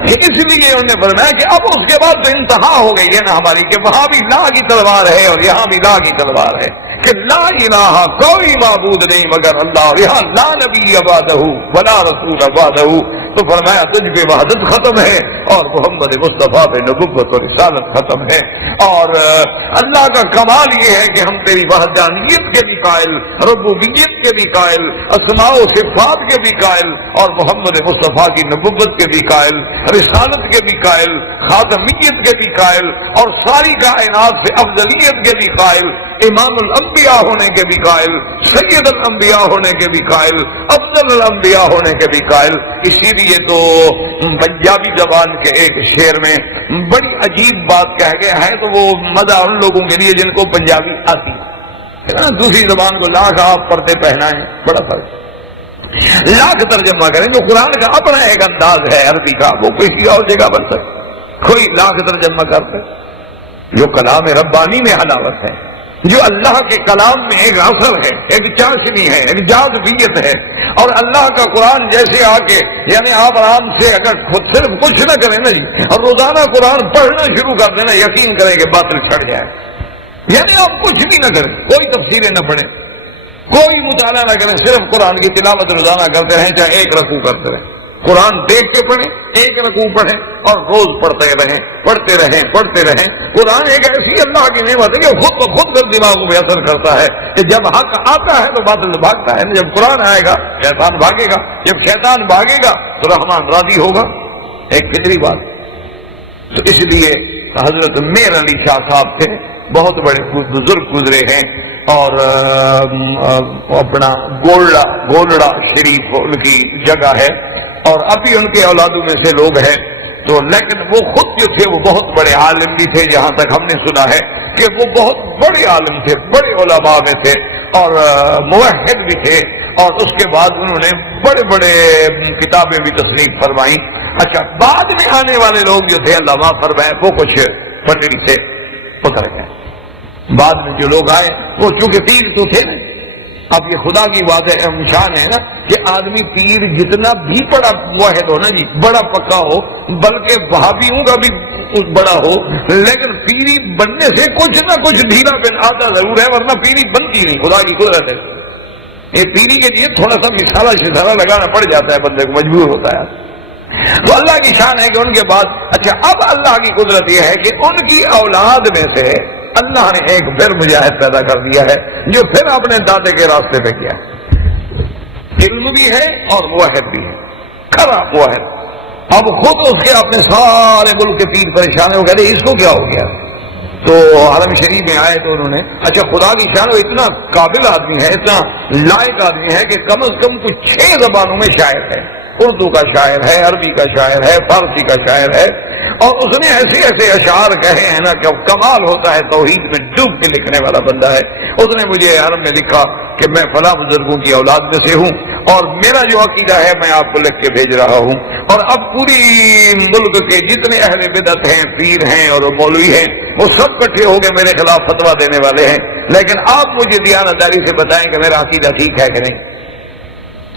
اس لیے انہوں نے فرمایا کہ اب اس کے بعد تو انتہا ہو گئی ہے نا ہماری، کہ وہاں بھی لا کی تلوار ہے اور یہاں بھی لا کی تلوار ہے، کہ لا الہ کوئی معبود نہیں مگر اللہ، اور یہاں لا نبی بعدہ ولا رسول بعدہ۔ تو فرمایا تجھ پہ وحدت ختم ہے اور محمد مصطفیٰ پہ نبوت اور رسالت ختم ہے۔ اور اللہ کا کمال یہ ہے کہ ہم تیری وحدانیت کے بھی قائل، ربوبیت کے بھی قائل، اسماء و صفات کے بھی قائل، اور محمد مصطفیٰ کی نبوت کے بھی قائل، رسالت کے بھی قائل، خاتمیت کے بھی قائل، اور ساری کائنات سے افضلیت کے بھی قائل، امام الانبیاء ہونے کے بھی قائل، سید الانبیاء ہونے کے بھی قائل، افضل الانبیاء ہونے کے بھی قائل۔ اسی لیے تو پنجابی زبان کے ایک شعر میں بڑی عجیب بات کہہ گیا ہے، تو وہ مزہ ان لوگوں کے لیے جن کو پنجابی آتی ہے، دوسری زبان کو لاکھ آپ پردے پہنائیں، بڑا فرق، لاکھ ترجمہ کریں، جو قرآن کا اپنا ایک انداز ہے عربی کا، وہ کسی اور جگہ بن سکتا، کوئی لاکھ ترجمہ کرتے، جو کلام ربانی میں حلاوت ہے، جو اللہ کے کلام میں ایک اثر ہے، ایک چاشنی ہے، ایک جاذبیت ہے۔ اور اللہ کا قرآن جیسے آ کے، یعنی آپ آرام سے اگر خود صرف کچھ نہ کریں نا جی، اور روزانہ قرآن پڑھنا شروع کر دینا، یقین کریں کہ باطل چھٹ جائے۔ یعنی آپ کچھ بھی نہ کریں، کوئی تفسیریں نہ پڑھیں، کوئی مطالعہ نہ کریں، صرف قرآن کی تلاوت روزانہ کرتے رہیں، چاہے ایک رکوع کرتے رہیں، قرآن دیکھ کے پڑھیں، ایک رکوع پڑھیں، اور روز پڑھتے رہیں، پڑھتے رہیں، پڑھتے رہیں۔ قرآن ایک ایسی اللہ کی نعمت ہے کہ خود بخود دماغوں میں اثر کرتا ہے، کہ جب حق آتا ہے تو باطل بھاگتا ہے، جب قرآن آئے گا شیطان بھاگے گا، جب شیطان بھاگے گا تو رحمان راضی ہوگا، ایک فطری بات۔ تو اس لیے حضرت میر علی شاہ صاحب تھے، بہت بڑے بزرگ گزرے ہیں، اور اپنا گولڑا شریف ان کی جگہ ہے، اور ابھی ان کے اولادوں میں سے لوگ ہیں تو، لیکن وہ خود جو تھے وہ بہت بڑے عالم بھی تھے، جہاں تک ہم نے سنا ہے کہ وہ بہت بڑے عالم تھے، بڑے علماء میں تھے، اور موحد بھی تھے، اور اس کے بعد انہوں نے بڑے بڑے کتابیں بھی تصنیف فرمائیں۔ اچھا، بعد میں آنے والے لوگ جو تھے اللہ معاف فرمائے، وہ کچھ پٹڑی تھے، اتر گئے۔ بعد میں جو لوگ آئے وہ چونکہ پیر تو تھے نا، اب یہ خدا کی بات ہے، شان ہے نا کہ آدمی پیر جتنا بھی بڑا موحد ہو نا جی، بڑا پکا ہو، بلکہ وہابیوں کا بھی بڑا ہو، لیکن پیری بننے سے کچھ نہ کچھ ڈھیلا پن آتا ضرور ہے، ورنہ پیری بنتی نہیں، خدا کی قدرت ہے۔ یہ پیری کے لیے تھوڑا سا مسالہ شسالہ لگانا پڑ جاتا ہے، بندے کو مجبور ہوتا ہے۔ تو اللہ کی شان ہے کہ ان کے بعد اچھا اب اللہ کی قدرت یہ ہے کہ ان کی اولاد میں سے اللہ نے ایک پھر مجاہد پیدا کر دیا ہے جو پھر اپنے دادے کے راستے پہ کیا، علم بھی ہے اور موحد بھی ہے، کھرا موحد۔ اب خود اس کے اپنے سارے ملک کے پیر پریشان ہے، وہ کہتے اس کو کیا ہو گیا؟ تو حرم شریف میں آئے تو انہوں نے اچھا خدا کی شان وہ اتنا قابل آدمی ہے، اتنا لائق آدمی ہے کہ کم از کم کچھ 6 زبانوں میں شاعر ہے، اردو کا شاعر ہے، عربی کا شاعر ہے، فارسی کا شاعر ہے، اور اس نے ایسے ایسے اشعار کہے ہیں نا کہ کمال ہوتا ہے، توحید میں ڈوب کے لکھنے والا بندہ ہے۔ اس نے مجھے حرم میں لکھا کہ میں فلاں بزرگوں کی اولاد میں سے ہوں اور میرا جو عقیدہ ہے میں آپ کو لکھ کے بھیج رہا ہوں، اور اب پوری ملک کے جتنے اہل بدعت ہیں، پیر ہیں اور مولوی ہیں، وہ سب کٹھے ہو کے میرے خلاف فتویٰ دینے والے ہیں، لیکن آپ مجھے دیانتداری سے بتائیں کہ میرا عقیدہ ٹھیک ہے کہ نہیں۔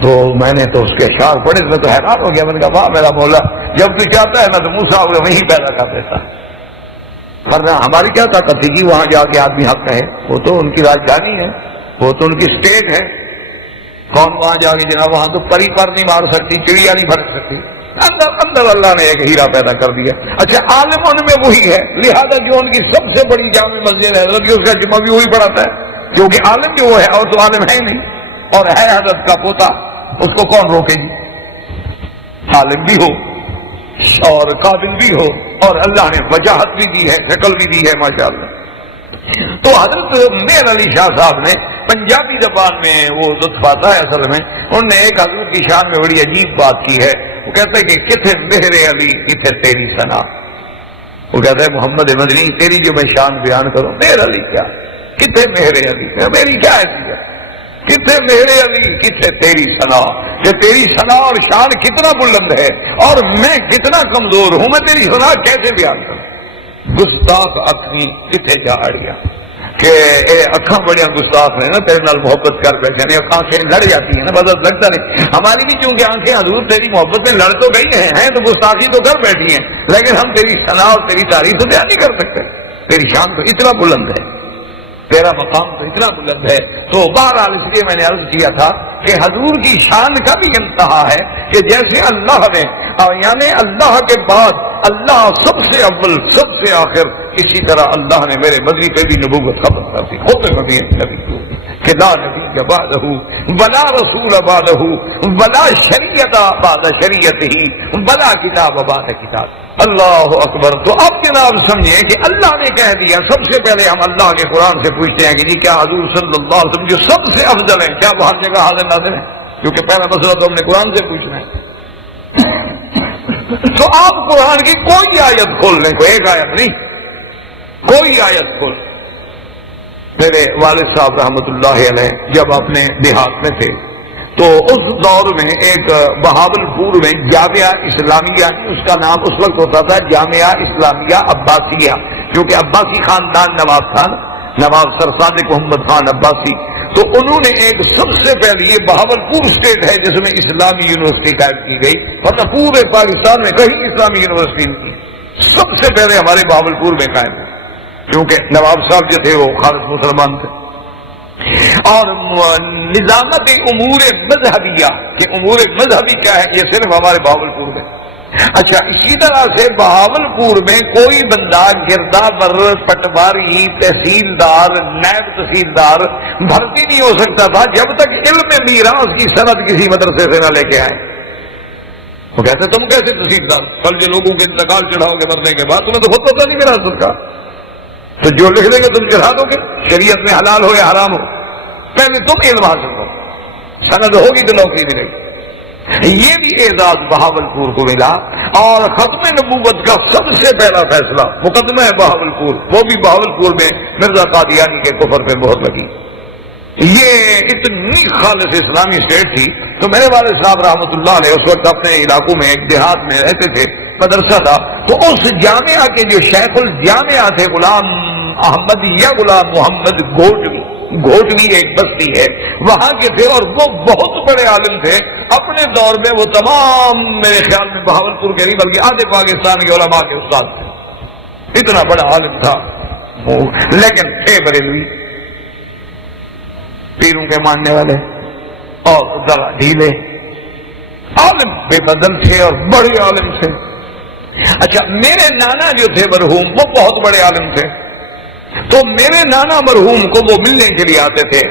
تو میں نے تو اس کے اشعار پڑھے، میں تو حیران ہو گیا، میں نے کہا واہ میرا مولا، جب تو چاہتا ہے نا تو موسیٰ وہیں پیدا کر دیتا، ورنہ ہماری کیا طاقت تھی کہ وہاں جا کے آدمی حق کہے؟ وہ تو ان کی راجدھانی ہے، وہ تو ان کی اسٹیٹ ہے، کون وہاں جا کے جناب وہاں تو پری پر نہیں مار سکتی، چڑیا نہیں بھڑک سکتی، اندر اندر اللہ نے ایک ہیرا پیدا کر دیا۔ اچھا عالم ان میں وہی ہے، لہذا جو ان کی سب سے بڑی جامع مسجد ہے حضرت اس کا جمعہ بھی وہی پڑھاتا ہے، کیونکہ عالم جو ہے اور تو عالم ہے نہیں، اور ہے حضرت کا پوتا، اس کو کون روکے گی؟ عالم بھی ہو اور قابل بھی ہو، اور اللہ نے وجاہت بھی دی ہے، شکل بھی دی ہے ماشاءاللہ۔ تو حضرت میر علی شاہ صاحب نے پنجابی زبان میں وہ لطف آتا ہے اصل میں، انہوں نے ایک حضرت کی شان میں بڑی عجیب بات کی ہے، وہ کہتے ہیں کہ کتھے مہر علی کتھے تیری ثنا، وہ کہتا ہے محمد مدنی تیری جو میں شان بیان کروں، مہر علی کیا، کتھے مہر علی، میری کیا ہے، کتنے میرے علی کتنے تیری ثنا، کہ تیری ثنا اور شان کتنا بلند ہے اور میں کتنا کمزور ہوں، میں تیری ثنا کیسے بیان کروں؟ گستاخ اکھیں کتنے جا اڑیا، کہ اے اکھاں بڑیاں گستاخ نے نا تیرے نال محبت کر بیٹھے، یعنی آنکھیں لڑ جاتی ہیں نا، بدل لگتا نہیں، ہماری بھی چونکہ آنکھیں حضور تیری محبت میں لڑ تو گئی ہیں تو گستاخی تو کر بیٹھی ہیں، لیکن ہم تیری ثنا اور تیری تعریف تو بیان نہیں کر سکتے، تیری شان تو اتنا بلند ہے، تیرا مقام تو اتنا بلند ہے۔ تو بہرحال اس لیے میں نے عرض کیا تھا کہ حضور کی شان کا بھی انتہا ہے کہ جیسے اللہ نے یعنی اللہ کے بعد اللہ سب سے اول سب سے آخر، اسی طرح اللہ نے میرے مدنی پہ بھی نبوت ختم کر دی، خود نبی کہ لا نبی بعدہ ولا رسول بعدہ ولا شریعت بعد شریعتہ ولا کتاب بعد کتاب۔ اللہ اکبر۔ تو اب جناب سمجھیں کہ اللہ نے کہہ دیا، سب سے پہلے ہم اللہ کے قرآن سے پوچھتے ہیں کہ جی کیا حضور صلی اللہ علیہ وسلم جو سب سے افضل ہیں کیا وہ ہر جگہ حاضر ناظر ہیں؟ کیونکہ پہلا مسئلہ تو ہم نے قرآن سے پوچھنا ہے۔ تو آپ قرآن کی کوئی آیت کھول لیں، کوئی ایک آیت نہیں، کوئی آیت کھول۔ میرے والد صاحب رحمۃ اللہ علیہ جب اپنے دیہات میں تھے تو اس دور میں ایک بہاول پور میں جامعہ اسلامیہ، اس کا نام اس وقت ہوتا تھا جامعہ اسلامیہ عباسیہ، کیونکہ عباسی خاندان نواب تھا، نواب سر صادق محمد خان عباسی، تو انہوں نے ایک سب سے پہلے یہ بہاول پور اسٹیٹ ہے جس میں اسلامی یونیورسٹی قائم کی گئی، مطلب پورے پاکستان میں کہیں اسلامی یونیورسٹی نہیں کی، سب سے پہلے ہمارے بہاول پور میں قائم ہے، کیونکہ نواب صاحب جو تھے وہ خالص مسلمان تھے۔ اور نظامت امور مذہبیہ کہ امور مذہبی کیا ہے یہ صرف ہمارے بہاول پور میں۔ اچھا اسی طرح سے بہاول پور میں کوئی بندہ گردہ بر، پٹواری، تحصیلدار، نائب تحصیلدار بھرتی نہیں ہو سکتا تھا جب تک علم میراث کی سند کسی مدرسے سے نہ لے کے آئے۔ وہ کہتے تم کیسے تحصیلدار، کل جو لوگوں کے انتقال چڑھاؤ گے مرنے کے بعد، تمہیں تو خود پتہ نہیں میراث کا، تو جو لکھ دیں گے تم چڑھا دو گے، شریعت میں حلال ہو یا حرام ہو، پہلے تم علم حاصل کرو، سند ہوگی تو نوکری ملے گی۔ یہ بھی اعزاز بہاول پور کو ملا، اور ختم نبوت کا سب سے پہلا فیصلہ مقدمہ ہے بہاول پور، وہ بھی بہاول پور میں مرزا قادیانی کے کفر پہ مہر لگی۔ یہ اتنی خالص اسلامی اسٹیٹ تھی، تو میرے والد صاحب رحمۃ اللہ علیہ اس وقت اپنے علاقوں میں ایک دیہات میں رہتے تھے، مدرسہ تھا، تو اس جامعہ کے جو شیخ الجامعہ تھے غلام احمد یا غلام محمد گھوٹوی ایک بستی ہے وہاں کے تھے، اور وہ بہت بڑے عالم تھے اپنے دور میں، وہ تمام میرے خیال میں بہاول پور کے نہیں بلکہ آدھے پاکستان کے علماء کے استاد تھے، اتنا بڑا عالم تھا، لیکن تھے بریلوی، پیروں کے ماننے والے اور ذرا ڈھیلے، عالم بے بدل تھے اور بڑے عالم تھے۔ اچھا میرے نانا جو تھے مرحوم وہ بہت بڑے عالم تھے، تو میرے نانا مرحوم کو وہ ملنے کے لیے آتے تھے،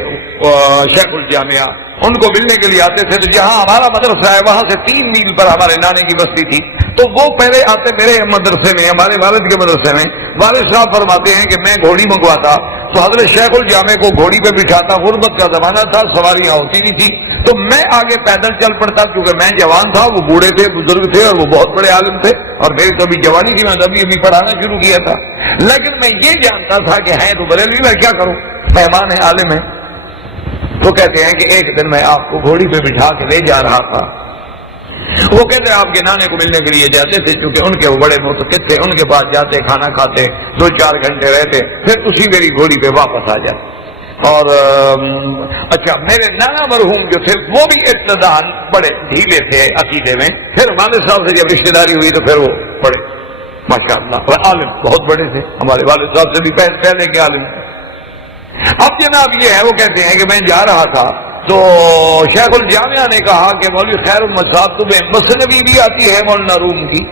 شیخ الجامعہ ان کو ملنے کے لیے آتے تھے، تو جہاں ہمارا مدرسہ ہے وہاں سے 3 میل پر ہمارے نانے کی بستی تھی، تو وہ پہلے آتے میرے مدرسے میں، ہمارے والد کے مدرسے میں۔ والد صاحب فرماتے ہیں کہ میں گھوڑی منگواتا تو حضرت شیخ الجامع کو گھوڑی پہ بٹھاتا، غربت کا زمانہ تھا، سواریاں ہوتی نہیں تھی، تو میں آگے پیدل چل پڑتا، کیونکہ میں جوان تھا، وہ بوڑھے تھے، بزرگ تھے، اور وہ بہت بڑے عالم تھے، اور میری تو ابھی جوانی تھی، میں ابھی پڑھانا شروع کیا تھا، لیکن میں یہ جانتا تھا کہ ہیں تو بریلوی، میں کیا کروں، مہمان ہے، عالم ہے۔ تو کہتے ہیں کہ ایک دن میں آپ کو گھوڑی پہ بٹھا کے لے جا رہا تھا، وہ کہتے ہیں آپ کے نانے کو ملنے کے لیے جاتے تھے، کیونکہ ان کے وہ بڑے متقد تھے، ان کے پاس جاتے، کھانا کھاتے، 2-4 گھنٹے رہتے، پھر اسی میری گھوڑی پہ واپس آ جاتے۔ اور اچھا میرے نانا مرحوم جو تھے وہ بھی ابتداءً بڑے ڈھیلے تھے عقیدے میں، پھر والد صاحب سے جب رشتے داری ہوئی تو پھر وہ بڑے ماشاءاللہ عالم بہت بڑے تھے، ہمارے والد صاحب سے بھی پہلے کے عالم تھے۔ اب جناب یہ ہے، وہ کہتے ہیں کہ میں جا رہا تھا تو شیخ الجامعہ نے کہا کہ مولوی خیر محمد صاحب تمہیں مثنوی بھی آتی ہے مولانا روم کی؟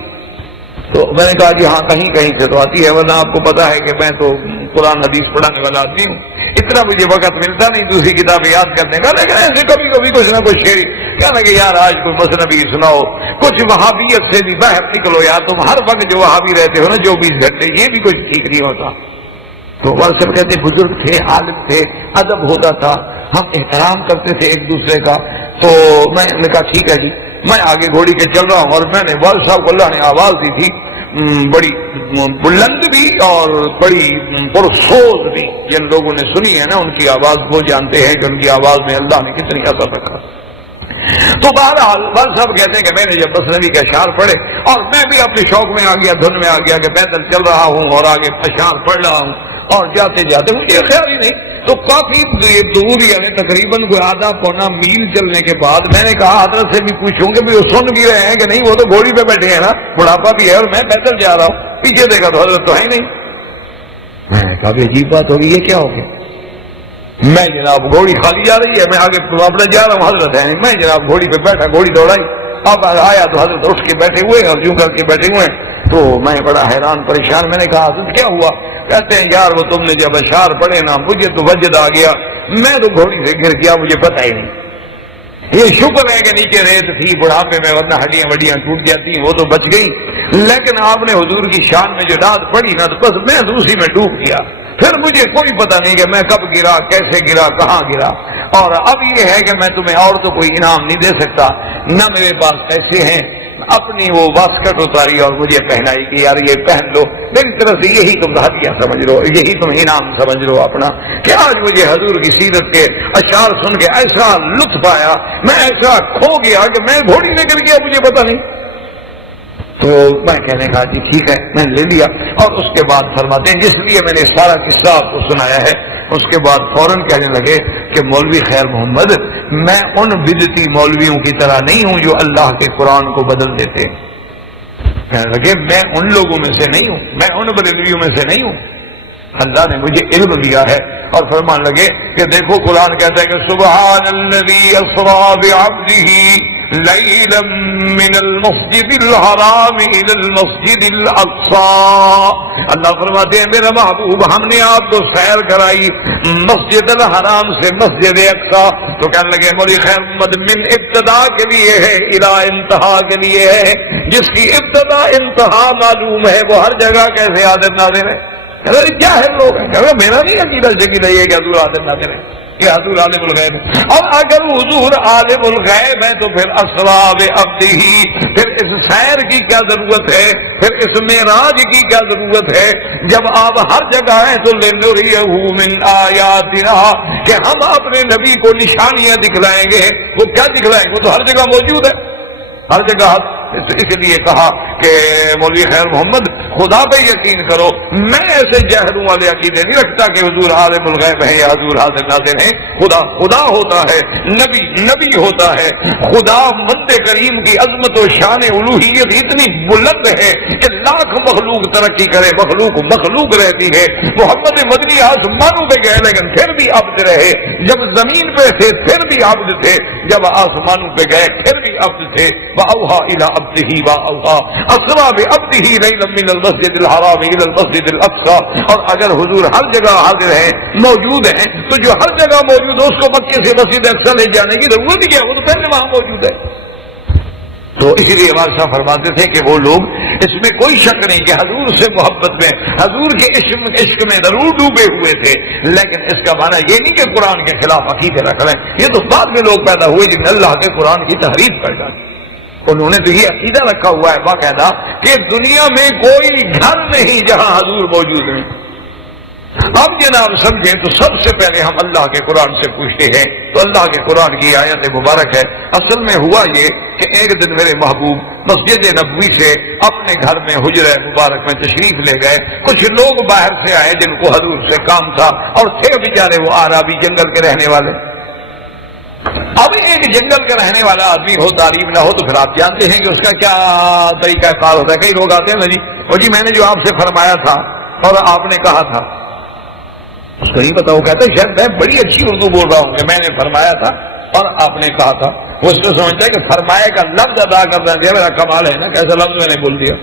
تو میں نے کہا جی ہاں کہیں کہیں سے تو آتی ہے، ورنہ آپ کو پتا ہے کہ میں تو قرآن حدیث پڑھانے والا آدمی ہوں، اتنا مجھے وقت ملتا نہیں دوسری کتابیں یاد کرنے کا، لیکن ایسے کبھی کبھی کچھ نہ کچھ شعر کہنا کہ یار آج کوئی مثنوی سناؤ، کچھ وہابیت سے بھی باہر نکلو یار، تم ہر وقت جو وہابی رہتے ہو نا 24 گھنٹے، یہ بھی کچھ ٹھیک نہیں ہوتا۔ تو والد صاحب کہتے بزرگ تھے، عالم تھے، ادب ہوتا تھا، ہم احترام کرتے تھے ایک دوسرے کا۔ تو میں نے کہا ٹھیک ہے جی، میں آگے گھوڑی کے چل رہا ہوں، اور میں نے والد صاحب کو اللہ نے آواز دی تھی بڑی بلند بھی اور بڑی پرسوز بھی، جن لوگوں نے سنی ہے نا ان کی آواز وہ جانتے ہیں کہ ان کی آواز میں اللہ نے کتنی اثر رکھا۔ تو بہرحال والد صاحب کہتے ہیں کہ میں نے جب مثنوی کے اشعار پڑھے اور میں بھی اپنے شوق میں آ گیا، دھن میں آ گیا کہ پیدل چل رہا ہوں اور آگے اشعار پڑھ رہا ہوں، اور جاتے جاتے مجھے خیال ہی نہیں، تو کافی دور یعنی تقریباً کوئی آدھا پونا میل چلنے کے بعد میں نے کہا حضرت سے بھی پوچھوں کہ وہ سن بھی رہے ہیں کہ نہیں، وہ تو گھوڑی پہ بیٹھے ہیں نا، بڑھاپا بھی ہے اور میں پیدل جا رہا ہوں، پیچھے دیکھا تو حضرت تو ہے نہیں۔ میں نے کہا عجیب بات ہوگی، یہ کیا ہو گیا؟ میں جناب گھوڑی خالی جا رہی ہے، میں آگے اپنا جا رہا ہوں، حضرت ہے نہیں، میں جناب گھوڑی پہ بیٹھا، گھوڑی دوڑائی، اب آیا تو حضرت اٹھ کے بیٹھے ہوئے اور یوں کر کے بیٹھے ہوئے ہیں۔ تو میں بڑا حیران پریشان، میں نے کہا حضرت کیا ہوا؟ کہتے ہیں یار وہ تم نے جب اشعار پڑھے نا مجھے تو وجد آ گیا، میں تو گھوڑی سے گر گیا، مجھے پتہ ہی نہیں۔ یہ شکر ہے کہ نیچے ریت تھی بڑھاپے میں، ورنہ ہڈیاں وڈیاں ٹوٹ جاتی وہ تو بچ گئی، لیکن آپ نے حضور کی شان میں جو رات پڑھی نا تو بس میں دوسری میں ڈوب گیا، پھر مجھے کوئی پتہ نہیں کہ میں کب گرا، کیسے گرا، کہاں گرا۔ اور اب یہ ہے کہ میں تمہیں اور تو کوئی انعام نہیں دے سکتا، نہ میرے پاس پیسے ہیں، اپنی وہ واسکٹ اتاری اور مجھے پہنائی کہ یار یہ پہن لو، میری طرف سے یہی تم ہدیہ سمجھ لو، یہی تم انعام سمجھ لو اپنا، کہ آج مجھے حضور کی سیرت کے اشعار سن کے ایسا لطف آیا، میں ایسا کھو گیا کہ میں گھوڑی میں گر گیا، مجھے پتہ نہیں۔ تو میں کہنے کہا جی ٹھیک ہے، میں نے لے لیا۔ اور اس کے بعد فرماتے ہیں جس لیے میں نے سارا قصہ آپ کو سنایا ہے، اس کے بعد فوراً کہنے لگے کہ مولوی خیر محمد میں ان بدعتی مولویوں کی طرح نہیں ہوں جو اللہ کے قرآن کو بدل دیتے۔ کہنے لگے میں ان لوگوں میں سے نہیں ہوں، میں ان بریلویوں میں سے نہیں ہوں، اللہ نے مجھے علم دیا ہے۔ اور فرمان لگے کہ دیکھو قرآن کہتا ہے کہ سبحان الذی اسری بعبدہ لیلا من المسجد الحرام الى المسجد الاقصی، اللہ فرماتے ہیں میرا محبوب ہم نے آپ کو سیر کرائی مسجد الحرام سے مسجد اقصی۔ تو کہنے لگے مولوی خیر محمد من ابتدا کے لیے ہے الی انتہا کے لیے ہے، جس کی ابتدا انتہا معلوم ہے وہ ہر جگہ کیسے عادت نازل ہے؟ کیا ہے لوگ ہیں، میرا نہیں عقیدہ عقیدہ یہ کہ حضور عالم نازل ہے، کہ حضور عالم الغیب ہے، اور اگر حضور عالم الغیب ہے تو پھر اسرا بعبدہ، پھر اس سیر کی کیا ضرورت ہے، پھر اس معراج کی کیا ضرورت ہے؟ جب آپ ہر جگہ ہیں تو لنریہ من آیاتنا، کہ ہم اپنے نبی کو نشانیاں دکھلائیں گے۔ وہ کیا دکھلائیں گے؟ وہ تو ہر جگہ موجود ہے، ہر جگہ۔ اس لیے کہا کہ مولوی خیر محمد خدا پہ یقین کرو، میں ایسے جہروں والے عقیدے نہیں رکھتا کہ حضور عالم الغیب ہے یا حضور حاضر ناظر ہے۔ خدا خدا ہوتا ہے، نبی نبی ہوتا ہے، خدا مند کریم کی عظمت و شان الوہیت اتنی بلند ہے کہ لاکھ لاکھ مخلوق ترقی کرے، مخلوق رہتی ہے، محمد مدنی آسمانوں پہ گئے لیکن پھر بھی عبد رہے، جب زمین پہ تھے پھر بھی عبد تھے، جب آسمانوں پہ گئے پھر بھی عبد تھے۔ وَأَوْحَىٰ إِلَىٰ عَبْدِهِ مَا أَوْحَىٰ أَسْرَىٰ بِعَبْدِهِ لَيْلًا مِّنَ الْمَسْجِدِ الْحَرَامِ إِلَى الْمَسْجِدِ الْأَقْصَىٰ۔ اور اگر حضور ہر جگہ حاضر ہیں، موجود ہیں، تو جو ہر جگہ موجود ہے اس کو مکے سے مسجد اقصی لے جانے کی ضرورت کیا ہے؟ وہ تو پہلے وہاں موجود ہے۔ تو اسی لیے ہمارے صاحب فرماتے تھے کہ وہ لوگ، اس میں کوئی شک نہیں کہ حضور سے محبت میں، حضور کے عشق میں ضرور ڈوبے ہوئے تھے، لیکن اس کا معنی یہ نہیں کہ قرآن کے خلاف عقیدے رکھ رہے ہیں۔ یہ تو بعد میں لوگ پیدا ہوئے جن نے اللہ کے قرآن کی تحریف کر ڈالی۔ انہوں نے تو یہ عقیدہ رکھا ہوا ہے باقاعدہ کہ دنیا میں کوئی گھر نہیں جہاں حضور موجود ہیں۔ اب جناب سمجھیں تو سب سے پہلے ہم اللہ کے قرآن سے پوچھتے ہیں، تو اللہ کے قرآن کی آیت مبارک ہے۔ اصل میں ہوا یہ کہ ایک دن میرے محبوب مسجد نبوی سے اپنے گھر میں حجرہ مبارک میں تشریف لے گئے۔ کچھ لوگ باہر سے آئے جن کو حضور سے کام تھا، اور تھے بیچارے وہ عربی جنگل کے رہنے والے۔ اب ایک جنگل کا رہنے والا آدمی ہو، تعلیم نہ ہو، تو پھر آپ جانتے ہیں کہ اس کا کیا طریقہ کار ہوتا ہے۔ کئی لوگ آتے ہیں نا جی، اور جی میں نے جو آپ سے فرمایا تھا اور آپ نے کہا تھا، اس کو نہیں پتا، وہ کہتا ہے شاید میں بڑی اچھی اردو بول رہا ہوں کہ میں نے فرمایا تھا اور آپ نے کہا تھا۔ وہ اس کو سمجھتا ہے کہ فرمایا کا لفظ ادا کرنا دیا میرا کمال ہے نا، کیسا لفظ میں نے بول دیا۔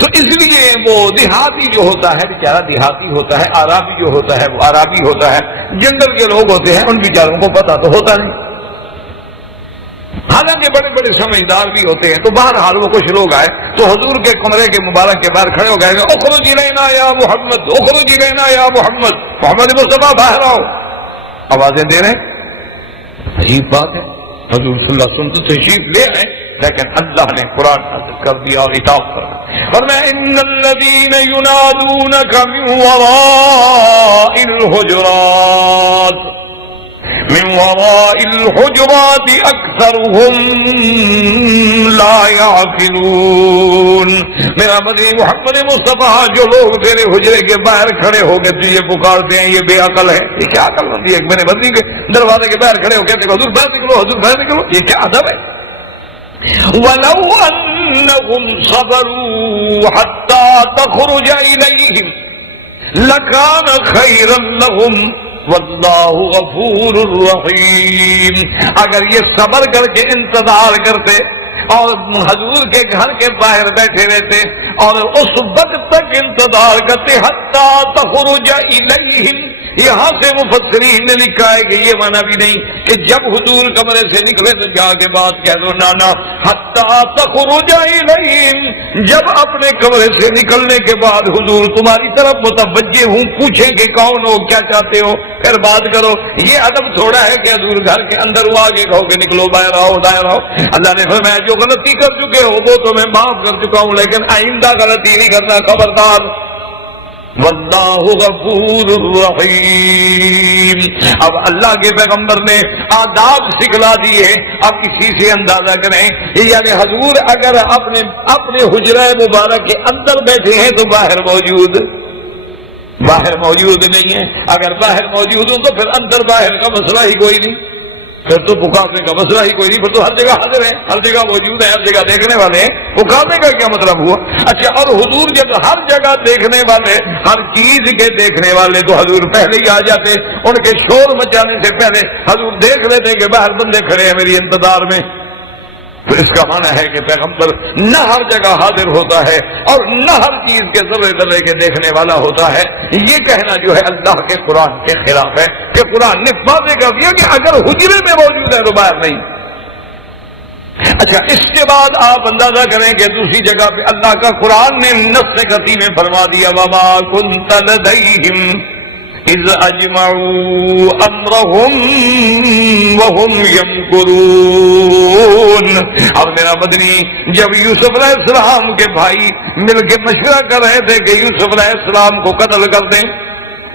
تو اس لیے وہ دیہاتی جو ہوتا ہے بیچارہ دیہاتی ہوتا ہے، عربی جو ہوتا ہے وہ عربی ہوتا ہے، جنگل کے لوگ ہوتے ہیں ان بیچاروں کو پتا تو ہوتا نہیں، حالانکہ بڑے بڑے سمجھدار بھی ہوتے ہیں۔ تو بہرحال وہ کچھ لوگ آئے تو حضور کے کمرے کے مبارک کے باہر کھڑے ہو گئے، اخرج الینا یا محمد، اخرج الینا یا محمد، محمد مصطفیٰ باہر آؤ، آوازیں دے رہے ہیں۔ عجیب بات ہے، حضور صلی اللہ علیہ وسلم تو تشریف لے آئے، لیکن اللہ نے قرآن نازل کر دیا اور اطاعت کرنا، فرمایا ان الذین ینادونک من وراء الحجرات، من وراء الحجرات اکثرهم لا يعقلون۔ میرا مدنی محمد مصطفیٰ، جو لوگ تیرے حجرے کے باہر کھڑے ہو کے تجھے پکارتے ہیں یہ بے عقل ہے۔ یہ کیا عقل ہوتی ہے؟ میرے مدنی کے دروازے کے باہر کھڑے ہو کے حضور باہر نکلو، حضور باہر نکلو، یہ کیا ادب ہے؟ وَلَوْ أَنَّهُمْ صَبَرُوا حَتَّى تَخْرُجَ إِلَيْهِمْ لَكَانَ خَيْرًا لَهُمْ وَاللَّهُ غَفُورٌ رَحِيمٌ۔ اگر یہ صبر کر کے انتظار کرتے اور حضور کے گھر کے باہر بیٹھے رہتے اور اس وقت تک انتظار کرتے حتیٰ تخرج الیہم، یہاں سے مفسرین نے لکھا ہے کہ یہ معنی بھی نہیں کہ جب حضور کمرے سے نکلے تو جا کے بات کہہ دو، نانا حتیٰ تخرج الیہم، جب اپنے کمرے سے نکلنے کے بعد حضور تمہاری طرف متوجہ ہوں، پوچھیں کہ کون ہو، کیا چاہتے ہو، پھر بات کرو۔ یہ ادب تھوڑا ہے کہ حضور گھر کے اندر وہ آگے کہو کہ نکلو باہر آؤ دائر آؤ۔ اللہ نے فرمایا جو غلطی کر چکے ہو وہ تو میں معاف کر چکا ہوں، لیکن آئندہ غلطی نہیں کرنا، خبردار۔ واللہ غفور الرحیم۔ اب اللہ کے پیغمبر نے آداب سکھلا دیے، اب اسی سے اندازہ کریں، یعنی حضور اگر اپنے حجرہ مبارک کے اندر بیٹھے ہیں تو باہر موجود نہیں ہے۔ اگر باہر موجود ہوں تو پھر اندر باہر کا مسئلہ ہی کوئی نہیں، پھر تو پکارنے کا مسئلہ ہی کوئی نہیں، پھر تو ہر جگہ حاضر ہے، ہر جگہ موجود ہے، ہر جگہ دیکھنے والے ہیں، پکارنے کا کیا مطلب ہوا؟ اچھا، اور حضور جب ہر جگہ دیکھنے والے، ہر چیز کے دیکھنے والے، تو حضور پہلے ہی آ جاتے، ان کے شور مچانے سے پہلے حضور دیکھ لیتے کہ باہر بندے کھڑے ہیں میری انتظار میں۔ تو اس کا معنی ہے کہ پیغمبر نہ ہر جگہ حاضر ہوتا ہے اور نہ ہر چیز کے ذرے ذرے کے دیکھنے والا ہوتا ہے۔ یہ کہنا جو ہے اللہ کے قرآن کے خلاف ہے کہ قرآن نے واضح کر دیا کہ اگر حجرے میں موجود ہے تو باہر نہیں۔ اچھا، اس کے بعد آپ اندازہ کریں کہ دوسری جگہ پہ اللہ کا قرآن نے نص قطعی میں فرما دیا وَمَا كُنْتَ لَدَيْهِمْ اِذْ أَجْمَعُوا أَمْرَهُمْ وَهُمْ يَمْكُرُونَ۔ اب میرا مدنی، جب یوسف علیہ السلام کے بھائی مل کے مشورہ کر رہے تھے کہ یوسف علیہ السلام کو قتل کر دیں،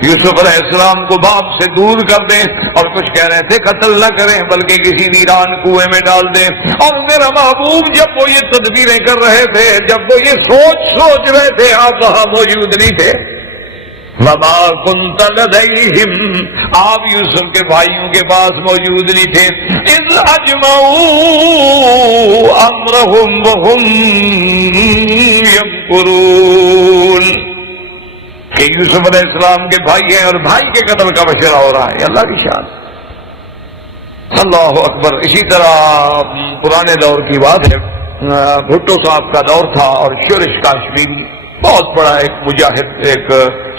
یوسف علیہ السلام کو باپ سے دور کر دیں، اور کچھ کہہ رہے تھے قتل نہ کریں بلکہ کسی ویران کنویں میں ڈال دیں، اور میرا محبوب جب وہ یہ تدبیریں کر رہے تھے، جب وہ یہ سوچ رہے تھے، آپ وہاں موجود نہیں تھے۔ وَمَا كُنْتَ لَدَيْهِمْ، آپ یوسف کے بھائیوں کے پاس موجود نہیں تھے۔ اِذْ أَجْمَعُوا أمرهم وهم يمكرون کہ یوسف علیہ السلام کے بھائی ہیں اور بھائی کے قتل کا مشورہ ہو رہا ہے. اللہ کی شان. اللہ اکبر. اسی طرح پرانے دور کی بات ہے، بھٹو صاحب کا دور تھا اور شورش کاشمیری بہت بڑا ایک مجاہد، ایک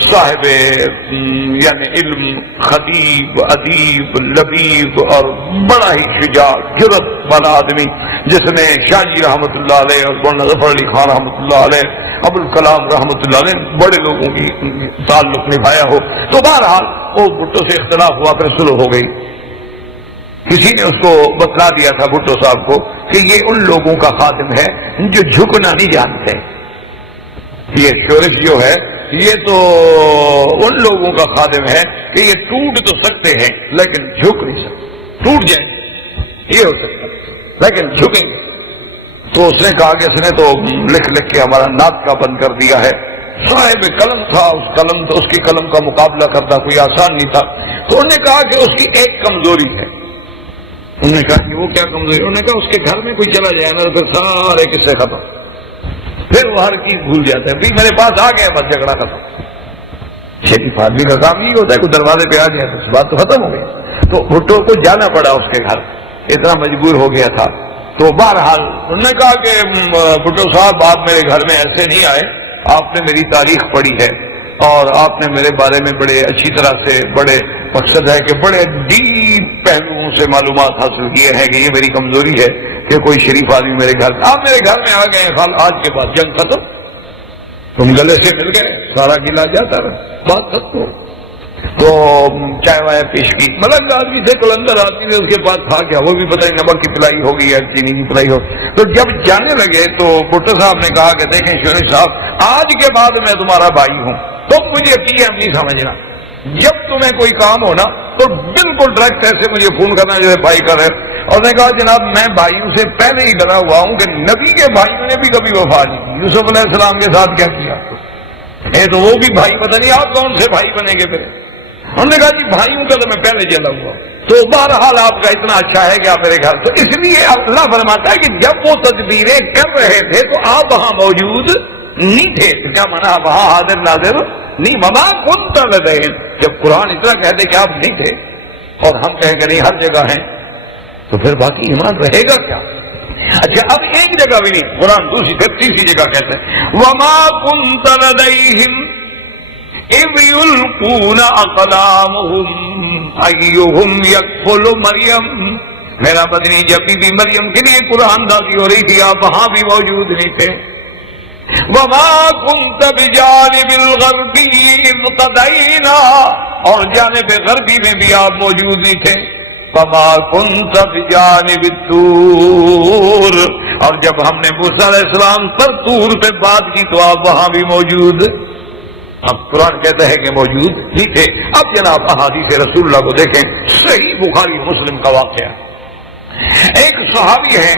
صاحب یعنی علم، خطیب، ادیب، لبیب اور بڑا ہی شجاع جرأت والا آدمی، جس نے شاہ جی رحمۃ اللہ علیہ اور مولانا ظفر علی خان رحمۃ اللہ علیہ، ابوالکلام رحمۃ اللہ علیہ بڑے لوگوں کی تعلق نبھایا ہو. تو بہرحال وہ بھٹو سے اختلاف ہوا، پھر صلح ہو گئی. کسی نے اس کو بتلا دیا تھا بھٹو صاحب کو کہ یہ ان لوگوں کا خادم ہے جو جھکنا نہیں جانتے. یہ شورش جو ہے یہ تو ان لوگوں کا خادم ہے کہ یہ ٹوٹ تو سکتے ہیں لیکن جھک نہیں سکتے. ٹوٹ جائیں یہ ہو سکتا لیکن جھکیں گے. تو اس نے کہا کہ اس نے تو لکھ لکھ کے ہمارا ناک کا بند کر دیا ہے. صاحب قلم تھا، اس کی قلم کا مقابلہ کرنا کوئی آسان نہیں تھا. تو انہوں نے کہا کہ اس کی ایک کمزوری ہے. انہوں نے کہا کہ وہ کیا کمزوری؟ انہوں نے کہا اس کے گھر میں کوئی چلا جائے نا تو پھر سارے قصے ختم، پھر وہ ہر چیز بھول جاتا ہے. بھی میرے پاس آ گیا بس جھگڑا ختم. شریف آدمی کا کام نہیں ہوتا ہے کوئی دروازے پہ آ جائے تو بات تو ختم ہو گئی. تو بھٹو کو جانا پڑا اس کے گھر، اتنا مجبور ہو گیا تھا. تو بہرحال انہوں نے کہا کہ بھٹو صاحب آپ میرے گھر میں ایسے نہیں آئے، آپ نے میری تاریخ پڑھی ہے اور آپ نے میرے بارے میں بڑے اچھی طرح سے، بڑے مقصد ہے کہ بڑے ڈیپ پہلوؤں سے معلومات حاصل کیے ہیں کہ یہ میری کمزوری ہے کہ کوئی شریف آدمی میرے گھر، آپ میرے گھر میں آ گئے ہیں، آج کے بعد جنگ ختم، تم گلے سے مل گئے، سارا گلا جاتا رہا، بات ختم. تو چائے وائے پیش کی. ملنگ آدمی سے کلندر آدمی نے اس کے پاس تھا کیا، وہ بھی پتہ نہیں نمک کی پلائی ہوگی یا چینی کی پلائی ہوگی. تو جب جانے لگے تو بھٹو صاحب نے کہا کہ دیکھیں شورش صاحب، آج کے بعد میں تمہارا بھائی ہوں، تم مجھے پی ایم نہیں سمجھنا. جب تمہیں کوئی کام ہو نا تو بالکل ڈائریکٹ ایسے مجھے فون کرنا جیسے بھائی کا ہے. اور نے کہا جناب میں بھائیوں سے پہلے ہی ڈرا ہوا ہوں کہ نبی کے بھائیوں نے بھی کبھی وفا نہیں کی. یوسف علیہ السلام کے ساتھ کیا کیا تو وہ بھی بھائی، پتہ نہیں آپ کون سے بھائی بنیں گے. پھر انہوں نے کہا جی بھائیوں کا تو میں پہلے چلا ہوا. تو بہرحال آپ کا اتنا اچھا ہے کہ آپ میرے گھر. تو اس لیے اللہ فرماتا ہے کہ جب وہ تدبیریں کر رہے تھے تو آپ وہاں موجود نہیں تھے. کیا مانا وہاں حاضر ناظر نہیں؟ مما کنت لدیہم. جب قرآن اتنا کہتے کہ آپ نہیں تھے اور ہم کہیں کہ نہیں ہر جگہ ہیں تو پھر باقی ایمان رہے گا کیا؟ اچھا اب ایک جگہ بھی نہیں، قرآن دوسری پھر تیسری جگہ کہتے ہیں وما کنت لدیہم اذ یلقون اقلامہم ایہم یکفل مریم. میرا بدنی جب بھی مریم کے لیے قرآن نازل ہو رہی تھی آپ وہاں بھی موجود نہیں تھے. وما كنت بجانب الغربی اذ قضینا، اور جانب غربی میں بھی آپ موجود نہیں تھے. وما كنت بجانب الطور، اور جب ہم نے موسیٰ علیہ السلام پر طور پہ بات کی تو آپ وہاں بھی موجود. اب قرآن کہتا ہے کہ موجود نہیں تھے. اب جناب احادیث رسول اللہ کو دیکھیں، صحیح بخاری مسلم کا واقعہ. ایک صحابی ہے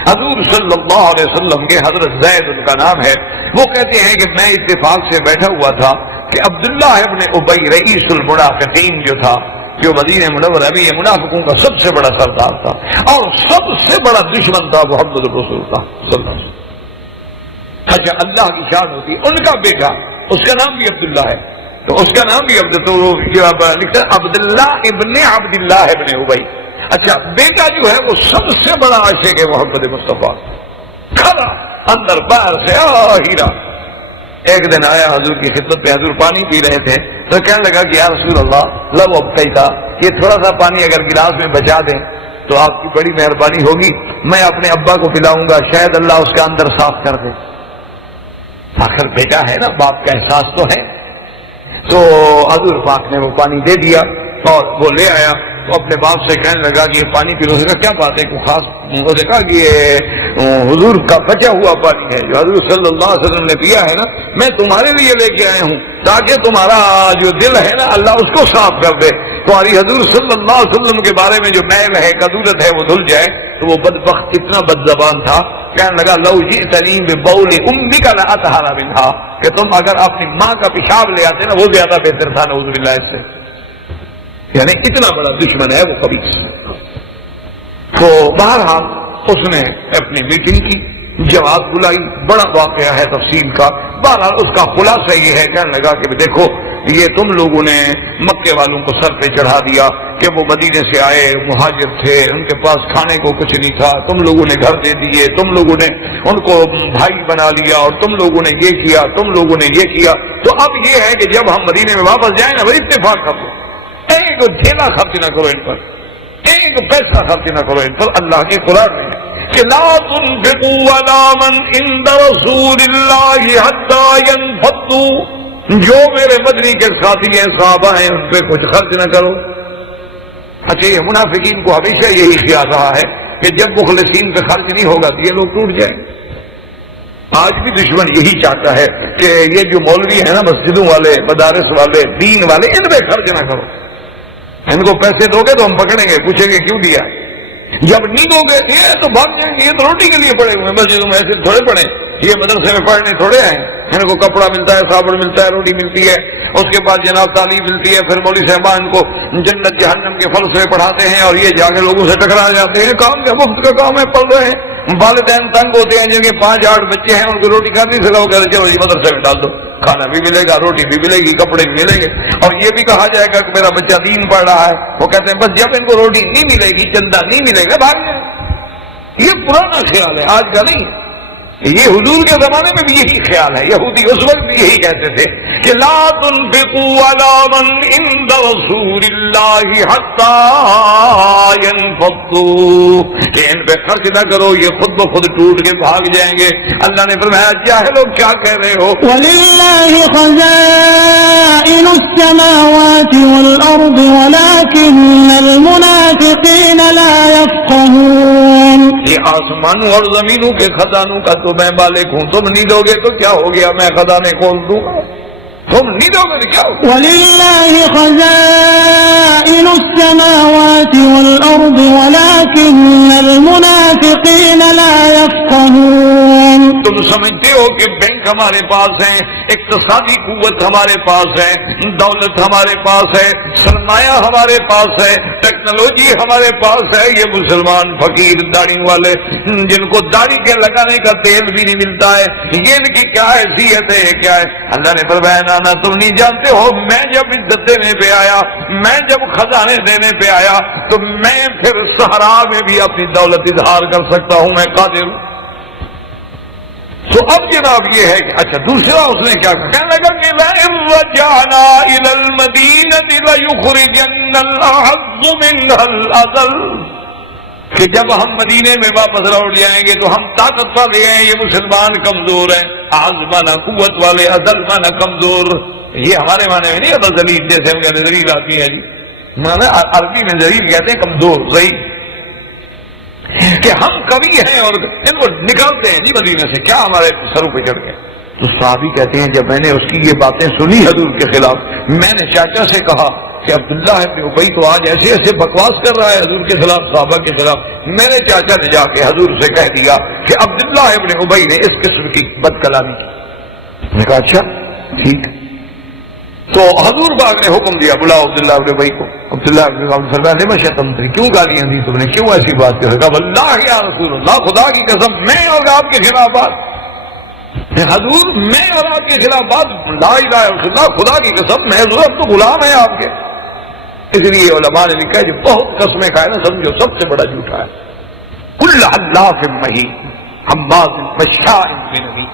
حضور صلی اللہ علیہ وسلم کے، حضرت زید ان کا نام ہے. وہ کہتے ہیں کہ میں اتفاق سے بیٹھا ہوا تھا کہ عبداللہ ابن ابی رئیس المنافقین جو تھا، جو مدینہ منورہ میں یہ منافقوں کا سب سے بڑا سردار تھا اور سب سے بڑا دشمن تھا محمد رسول اللہ صلی اللہ علیہ وسلم. اچھا اللہ کی شان ہوتی. ان کا بیٹا اس کا نام بھی عبداللہ ہے، تو اس کا نام بھی عبداللہ ابن عبداللہ ابن ابی. اچھا بیٹا جو ہے وہ سب سے بڑا عاشق ہے محمد مصطفیٰ، کھڑا اندر باہر سے ہیرا. ایک دن آیا حضور کی خدمت پہ، حضور پانی پی رہے تھے تو کہنے لگا کہ یا رسول اللہ لو اب کہتا یہ تھوڑا سا پانی اگر گلاس میں بچا دیں تو آپ کی بڑی مہربانی ہوگی، میں اپنے ابا کو پلاؤں گا، شاید اللہ اس کا اندر صاف کر دے. آخر بیٹا ہے نا، باپ کا احساس تو ہے. تو حضور پاک نے وہ پانی دے دیا اور وہ لے آیا تو اپنے باپ سے کہنے لگا کہ یہ پانی پی لو. اس نے کہا کیا بات ہے کوئی خاص؟ اس نے کہا کہ یہ حضور کا بچا ہوا پانی ہے جو حضور صلی اللہ علیہ وسلم نے پیا ہے نا، میں تمہارے لیے لے کے آیا ہوں تاکہ تمہارا جو دل ہے نا اللہ اس کو صاف کر دے. تمہاری حضور صلی اللہ علیہ وسلم کے بارے میں جو میل ہے، کدورت ہے، وہ دھل جائے. تو وہ بدبخت کتنا بد زبان تھا، کہنے لگا لو جئتنی ببول امک لاطہر منھا، کہ تم اگر اپنی ماں کا پیشاب لے آتے نا وہ زیادہ بہتر تھا. نعوذ باللہ اس سے. یعنی اتنا بڑا دشمن ہے وہ کبھی. تو بہرحال اس نے اپنی میٹنگ کی، جماعت بلائی، بڑا واقعہ ہے تفصیل کا، بہرحال اس کا خلاصہ یہ ہے، کہنے لگا کہ دیکھو یہ تم لوگوں نے مکے والوں کو سر پہ چڑھا دیا کہ وہ مدینے سے آئے مہاجر تھے، ان کے پاس کھانے کو کچھ نہیں تھا، تم لوگوں نے گھر دے دیے، تم لوگوں نے ان کو بھائی بنا لیا، اور تم لوگوں نے یہ کیا، تم لوگوں نے یہ کیا۔ تو اب یہ ہے کہ جب ہم مدینے میں واپس جائیں نا، بھائی اتفاق کر دو، ایک ڈھیلا خرچ نہ کرو ان پر، ایک پیسہ خرچ نہ کرو ان پر۔ اللہ کے قرآن میں کہ لا تنفقوا علی من عند رسول اللہ حتی ينفضوا، جو میرے مدنی کے ساتھی ہیں صحابہ ہیں ان پہ کچھ خرچ نہ کرو۔ اچھا یہ منافقین کو ہمیشہ یہی خیال رہا ہے کہ جب مخلصین پہ خرچ نہیں ہوگا تو یہ لوگ ٹوٹ جائیں۔ آج بھی دشمن یہی چاہتا ہے کہ یہ جو مولوی ہیں نا مسجدوں والے، مدارس والے، دین والے، ان پہ خرچ نہ کرو، ان کو پیسے دو گے تو ہم پکڑیں گے، پوچھیں گے کیوں دیا، جب نہیں دو گے یہ تو بھاگ جائیں گے، یہ تو روٹی کے لیے پڑے ہوئے مسجدوں میں، ایسے تھوڑے پڑے، یہ مدرسے میں پڑھنے تھوڑے آئے، ان کو کپڑا ملتا ہے، صابن ملتا ہے، روٹی ملتی ہے، اس کے بعد جناب تعلیم ملتی ہے، پھر مولوی صاحبان ان کو جنت جہنم کے فلسفے پڑھاتے ہیں، اور یہ جا کے لوگوں سے ٹکرا جاتے ہیں، کام کیا مفت کا کام ہے، پڑھ رہے ہیں، والدین تنگ ہوتے ہیں، جن کے 5-8 بچے ہیں ان کو روٹی کھا نہیں سکا، وہ کہہ رہے چلو جی مدرسے میں ڈال دو، کھانا بھی ملے گا، روٹی بھی ملے گی، کپڑے بھی ملیں گے، اور یہ بھی کہا جائے گا کہ میرا بچہ دین پڑھ رہا ہے۔ وہ کہتے ہیں بس جب ان کو روٹی نہیں ملے گی، چندہ نہیں ملے گا، بھاگ جائیں۔ یہ پرانا خیال ہے، آج کا نہیں ہے، یہ حضور کے زمانے میں بھی یہی خیال ہے، یہودی اس وقت بھی یہی کہتے تھے کہ لا تنفقوا علی من عند رسول اللہ حتی ينفضوا، کہ ان پہ خرچ نہ کرو، یہ خود بخود ٹوٹ کے بھاگ جائیں گے۔ اللہ نے فرمایا جاہلو کیا کہہ رہے ہو، وَلِلَّهِ خَزَائِنُ السَّمَاوَاتِ وَالْأَرْضِ وَلَكِنَّ الْمُنَافِقِينَ لَا يَفْقَهُونَ، یہ آسمانوں اور زمینوں کے خزانوں کا تو میں مالک ہوں، تم نہیں دو گے تو کیا ہو گیا، میں خزانے کھول دوں گا، تم نہیں دو گے تو کیا ہو گیا۔ وَلِلَّهِ خَزَائِنُ السَّمَاوَاتِ وَالْأَرْضِ وَلَكِنَّ الْمُنَافِقِينَ لَا يَفْقَهُونَ، تم سمجھتے ہو کہ بینک ہمارے پاس ہے، اقتصادی قوت ہمارے پاس ہے، دولت ہمارے پاس ہے، سرمایہ ہمارے پاس ہے، ٹیکنالوجی ہمارے پاس ہے، یہ مسلمان فقیر داڑھی والے جن کو داڑھی کے لگانے کا تیل بھی نہیں ملتا ہے، یہ ان کی کیا حیثیت ہے، یہ کیا ہے۔ اللہ نے فرمایا نانا تم نہیں جانتے ہو، میں جب عزت دینے پہ آیا، میں جب خزانے دینے پہ آیا تو میں پھر صحرا میں بھی اپنی دولت اظہار کر سکتا ہوں، میں قادر ہوں۔ تو اب جناب یہ ہے کہ اچھا دوسرا اس نے کیا کہنے لگا کہ لَئِن رَّجَعْنَا إِلَى الْمَدِينَةِ لَيُخْرِجَنَّ الْأَعَزُّ مِنْهَا الْأَذَلَّ، کہ جب ہم مدینے میں واپس لوٹ جائیں گے تو ہم طاقت والے ہیں، یہ مسلمان کمزور ہیں، اعز مانا قوت والے، اذل مانا کمزور، یہ ہمارے معنی میں نہیں ہوتا ذلیل، جیسے ہم کہتے ہیں ذلیل آدمی ہے جی، مانا عربی میں ذلیل کہتے ہیں کمزور، ضعیف، کہ ہم کبھی ہیں اور ان کو نکالتے ہیں جی مدینے سے، کیا ہمارے سروں پہ چڑھ گئے۔ تو صحابی کہتے ہیں جب میں نے اس کی یہ باتیں سنی حضور کے خلاف، میں نے چاچا سے کہا کہ عبداللہ ابن ابی تو آج ایسے ایسے بکواس کر رہا ہے حضور کے خلاف، صحابہ کے خلاف۔ میرے چاچا نے جا کے حضور سے کہہ دیا کہ عبداللہ ابن ابی نے اس قسم کی بد کلامی کی۔ میں نے کہا اچھا ٹھیک۔ تو حضور باغ نے حکم دیا بلاؤ عبداللہ ابن ابی کو۔ عبداللہ ابن ابی فرمایا لما شتمتنی، کیوں گالیاں دی تم نے، کیوں ایسی بات کہا؟ کہا واللہ یا رسول اللہ، خدا کی قسم میں اور آپ کے خلاف بات، حضور میں اور آپ کے خلاف بات، لا الہ الا اللہ، خدا کی قسم میں حضور تو غلام ہے آپ کے۔ اس لیے علماء نے لکھا ہے جو بہت قسمیں کھائے نا سمجھو سب سے بڑا جھوٹا ہے۔ کل حلاف مہین حماد مشاء بنمیم،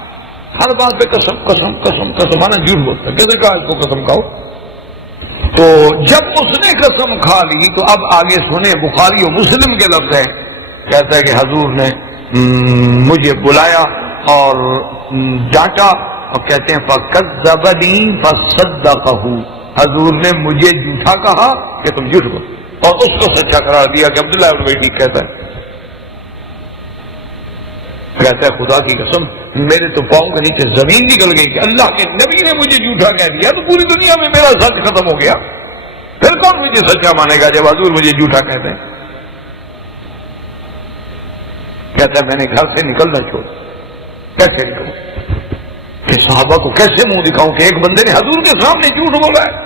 ہر بات پہ قسم قسم قسم قسم، آنا جھوٹ بولتا ہے، کیسے کہا اس کو قسم کھاؤ؟ تو جب اس نے قسم کھا لی تو اب آگے سنے، بخاری و مسلم کے لفظ ہیں، کہتا ہے کہ حضور نے مجھے بلایا اور جانچا، اور کہتے ہیں فَكَذَّبَنِي فَصَدَّقَهُ، حضور نے مجھے جھوٹا کہا کہ تم جھوٹ بول، اور اس کو سچا قرار دیا کہ عبداللہ ابن ابی ٹھیک کہتا ہے۔ کہتا ہے خدا کی قسم میرے تو پاؤں کے نیچے زمین نکل گئی کہ اللہ کے نبی نے مجھے جھوٹا کہہ دیا تو پوری دنیا میں میرا سچ ختم ہو گیا، پھر کون مجھے سچا مانے گا جب حضور مجھے جھوٹا کہتے ہیں۔ کہتا ہے میں نے گھر سے نکلنا چھوڑ، کیسے نکلوں کہ صحابہ کو کیسے منہ دکھاؤں کہ ایک بندے نے حضور کے سامنے جھوٹ بولا ہے۔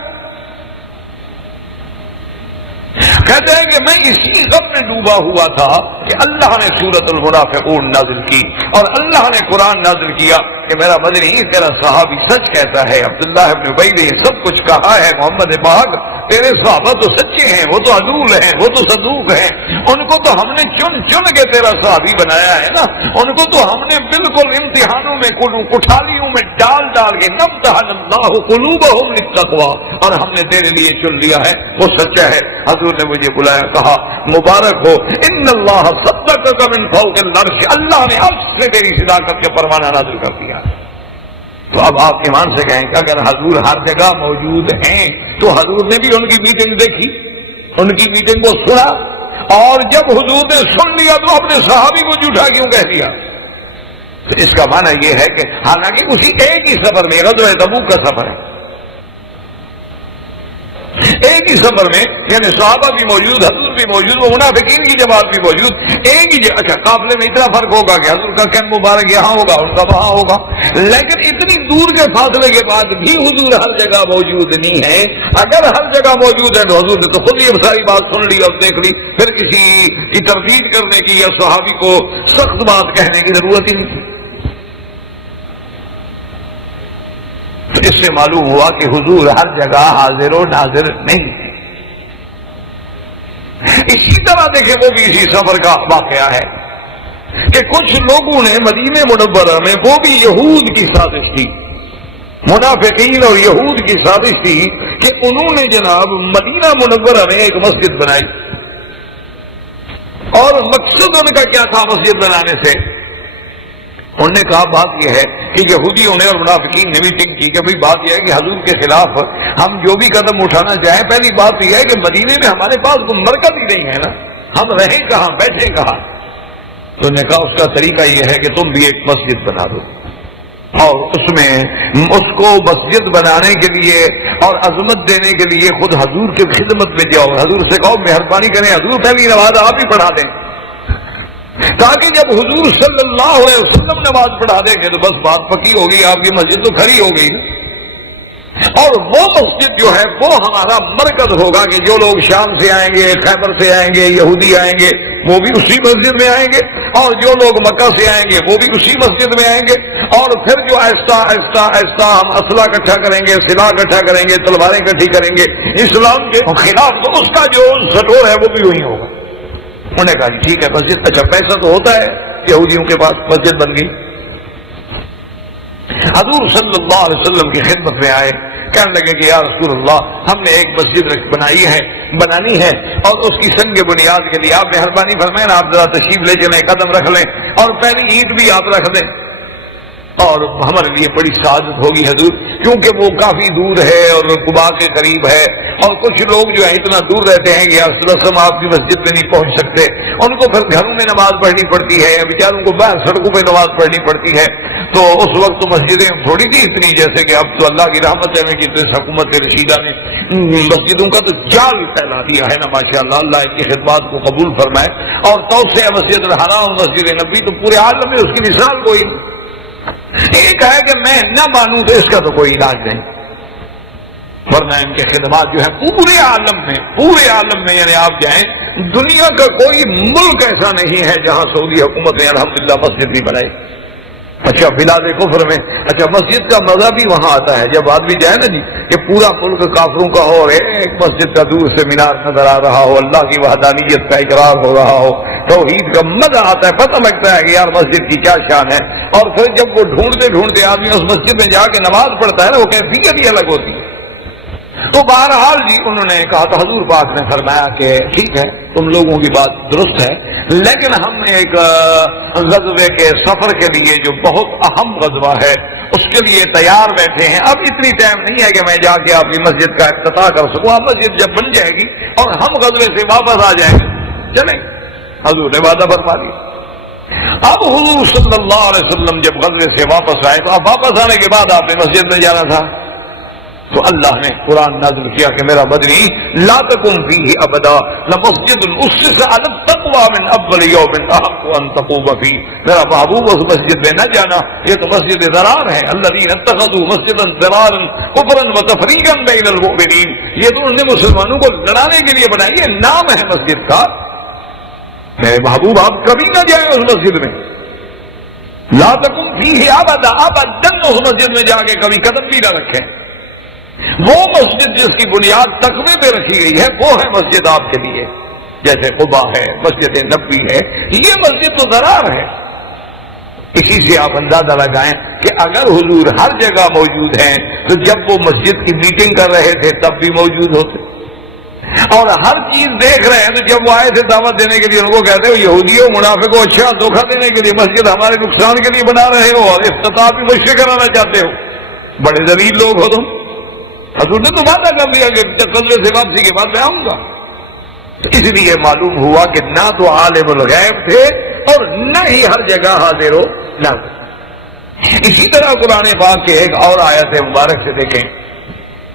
کہتے ہیں کہ میں اسی غم میں ڈوبا ہوا تھا کہ اللہ نے سورۃ المنافقون نازل کی اور اللہ نے قرآن نازل کیا کہ میرا مدنی تیرا صحابی سچ کہتا ہے، عبداللہ ابن ابی نے سب کچھ کہا ہے، محمد پاک تیرے صحابہ تو سچے ہیں، وہ تو عدول ہیں، وہ تو صدوق ہیں، ان کو تو ہم نے چن چن کے تیرا صحابی بنایا ہے نا، ان کو تو ہم نے بالکل امتحانوں میں کٹھالیوں میں ڈال ڈال کے نفتح اللہ قلوبہم للتقوی، اور ہم نے تیرے لیے چن لیا ہے، وہ سچا ہے۔ حضور نے مجھے بلایا، کہا مبارک ہو، ان اللہ صدقک من فوق العرش، اللہ نے عرش سے تیری صداقت کا پروانہ نازل کر دیا۔ تو اب آپ ایمان سے کہیں کہ اگر حضور ہر جگہ موجود ہیں تو حضور نے بھی ان کی میٹنگ دیکھی، ان کی میٹنگ کو سنا، اور جب حضور نے سن لیا تو اپنے صحابی کو جھوٹا کیوں کہہ دیا؟ تو اس کا معنی یہ ہے کہ حالانکہ اسی ایک ہی سفر میں، غزوہ تبوک کا سفر ہے، ایک ہی سفر میں، یعنی صحابہ بھی موجود، حضور بھی موجود، وہ منافقین کی جماعت بھی موجود، ایک ہی اچھا قافلے میں اتنا فرق ہوگا کہ حضور کا کن مبارک یہاں ہوگا، ان کا وہاں ہوگا، لیکن اتنی دور کے فاصلے کے بعد بھی حضور ہر جگہ موجود نہیں ہے۔ اگر ہر جگہ موجود ہے تو حضور نے تو خود یہ ساری بات سن لی اور دیکھ لی، پھر کسی کی تردید کرنے کی یا صحابی کو سخت بات کہنے کی ضرورت ہی نہیں تھی۔ اس سے معلوم ہوا کہ حضور ہر جگہ حاضر و ناظر نہیں ہے۔ اسی طرح دیکھیں، وہ بھی اسی سفر کا واقعہ ہے کہ کچھ لوگوں نے مدینہ منورہ میں، وہ بھی یہود کی سازش تھی، منافقین اور یہود کی سازش تھی کہ انہوں نے جناب مدینہ منورہ میں ایک مسجد بنائی، اور مقصد ان کا کیا تھا مسجد بنانے سے؟ انہوں نے کہا بات یہ ہے کہ یہودیوں نے اور منافقین نے میٹنگ کی کہ بھئی بات یہ ہے کہ حضور کے خلاف ہم جو بھی قدم اٹھانا چاہیں، پہلی بات یہ ہے کہ مدینے میں ہمارے پاس کوئی مرکز ہی نہیں ہے نا، ہم رہیں کہاں، بیٹھیں کہاں؟ تو انہوں نے کہا اس کا طریقہ یہ ہے کہ تم بھی ایک مسجد بنا دو، اور اس میں اس کو مسجد بنانے کے لیے اور عظمت دینے کے لیے خود حضور کی خدمت میں جاؤ، حضور سے کہو مہربانی کریں حضور پہلی نماز آپ ہی پڑھا دیں، تاکہ جب حضور صلی اللہ علیہ وسلم نماز پڑھا دیں گے تو بس بات پکی ہوگی، آپ کی مسجد تو کھڑی ہو گئی، اور وہ مسجد جو ہے وہ ہمارا مرکز ہوگا کہ جو لوگ شام سے آئیں گے، خیبر سے آئیں گے، یہودی آئیں گے، وہ بھی اسی مسجد میں آئیں گے، اور جو لوگ مکہ سے آئیں گے وہ بھی اسی مسجد میں آئیں گے، اور پھر جو آہستہ آہستہ آہستہ ہم اسلحہ اکٹھا کریں گے، سلاح اکٹھا کریں گے، تلواریں اکٹھی کریں گے اسلام کے خلاف، تو اس کا جو سٹور ہے وہ بھی وہی ہوگا۔ انہوں نے کہا ٹھیک ہے مسجد، اچھا پیسہ تو ہوتا ہے یہودیوں کے پاس، مسجد بن گئی۔ حضور صلی اللہ علیہ وسلم کی خدمت میں آئے، کہنے لگے کہ یا رسول اللہ ہم نے ایک مسجد بنانی ہے، اور اس کی سنگ بنیاد کے لیے آپ مہربانی فرمائیں، آپ ذرا تشریف لے چلیں، قدم رکھ لیں، اور پہلی اینٹ بھی آپ رکھ دیں، اور ہمارے لیے بڑی سعادت ہوگی حضور، کیونکہ وہ کافی دور ہے اور قباء کے قریب ہے، اور کچھ لوگ جو ہے اتنا دور رہتے ہیں کہ رسم آپ کی مسجد میں نہیں پہنچ سکتے، ان کو پھر گھروں میں نماز پڑھنی پڑتی ہے، بیچاروں کو باہر سڑکوں پہ نماز پڑھنی پڑتی ہے، تو اس وقت تو مسجدیں تھوڑی تھی اتنی، جیسے کہ اب تو اللہ کی رحمت ہے کہ حکومت رشیدہ نے مسجدوں کا تو جال پھیلا دیا ہے نا، ماشاءاللہ، اللہ کی خدمات کو قبول فرمائے، اور توسعہ مسجد الحرام مسجد نبی تو پورے عالم میں اس کی مثال کوئی نہیں۔ ایک ہے کہ میں نہ مانوں تو اس کا تو کوئی علاج نہیں، ورنہ ان کے خدمات جو ہے پورے عالم میں یعنی آپ جائیں، دنیا کا کوئی ملک ایسا نہیں ہے جہاں سعودی حکومت نے الحمدللہ مسجد بھی بنائی۔ اچھا بلاد کفر میں، اچھا مسجد کا مزہ بھی وہاں آتا ہے جب آدمی جائے نا جی، کہ پورا ملک کافروں کا ہو اور ایک مسجد کا دور سے مینار نظر آ رہا ہو، اللہ کی وحدانیت کا اقرار ہو رہا ہو، توحید کا مزہ آتا ہے، پتہ لگتا ہے کہ یار مسجد کی کیا شان ہے، اور پھر جب وہ ڈھونڈتے آدمی اس مسجد میں جا کے نماز پڑھتا ہے نا، وہ کیفیت ہی الگ ہوتی ہے۔ تو بہرحال جی انہوں نے کہا، تو حضور پاک نے فرمایا کہ ٹھیک ہے تم لوگوں کی بات درست ہے، لیکن ہم ایک غزوے کے سفر کے لیے جو بہت اہم غزوہ ہے اس کے لیے تیار بیٹھے ہیں، اب اتنی ٹائم نہیں ہے کہ میں جا کے آپ کی مسجد کا افتتاح کر سکوں، اب مسجد جب بن جائے گی اور ہم غزوے سے واپس آ جائیں گے، چلیں حضور نے وعدہ فرما دیا۔ اب حضور صلی اللہ علیہ وسلم جب غزوے سے واپس آئے تو اب واپس آنے کے بعد آپ نے مسجد میں جانا تھا، تو اللہ نے قرآن نازل کیا کہ میرا مدنی لا تکن فیہ ابدا لمسجد اسس علی التقوی التقوى من اول يوم احق ان تقوم فيه، میرا محبوب اس مسجد میں نہ جانا، یہ تو مسجد ضرار ہے. الذين اتخذوا مسجدا ضرارا كفرا وتفريقا بين المؤمنين، یہ تو انہوں نے مسلمانوں کو لڑانے کے لیے بنائی، یہ نام ہے مسجد کا. میرے محبوب آپ کبھی نہ جائیں اس مسجد میں، لا تکن فیہ ابدا، ابدا اس مسجد میں جا کے کبھی قدم بھی نہ رکھیں. وہ مسجد جس کی بنیاد تقوی پہ رکھی گئی ہے وہ ہے مسجد آپ کے لیے، جیسے قباء ہے، مسجد نبوی ہے، یہ مسجد تو ضرار ہے. اسی سے آپ اندازہ لگائیں کہ اگر حضور ہر جگہ موجود ہیں تو جب وہ مسجد کی میٹنگ کر رہے تھے تب بھی موجود ہوتے، اور ہر چیز دیکھ رہے ہیں تو جب وہ آئے تھے دعوت دینے کے لیے ان کو کہتے ہو یہودیوں منافقوں اچھا دھوکہ دینے کے لیے مسجد ہمارے نقصان کے لیے بنا رہے ہو اور افتتاح بھی مجھ سے کرانا چاہتے ہو، بڑے ذلیل لوگ ہو تم. حضور نے تو وعدہ کر دیا کہ قصبے سے واپسی کے بعد میں آؤں گا. اس لیے معلوم ہوا کہ نہ تو عالم الغیب تھے اور نہ ہی ہر جگہ حاضر ہو نہ. اسی طرح قرآن پاک کے ایک اور آیت مبارک سے دیکھیں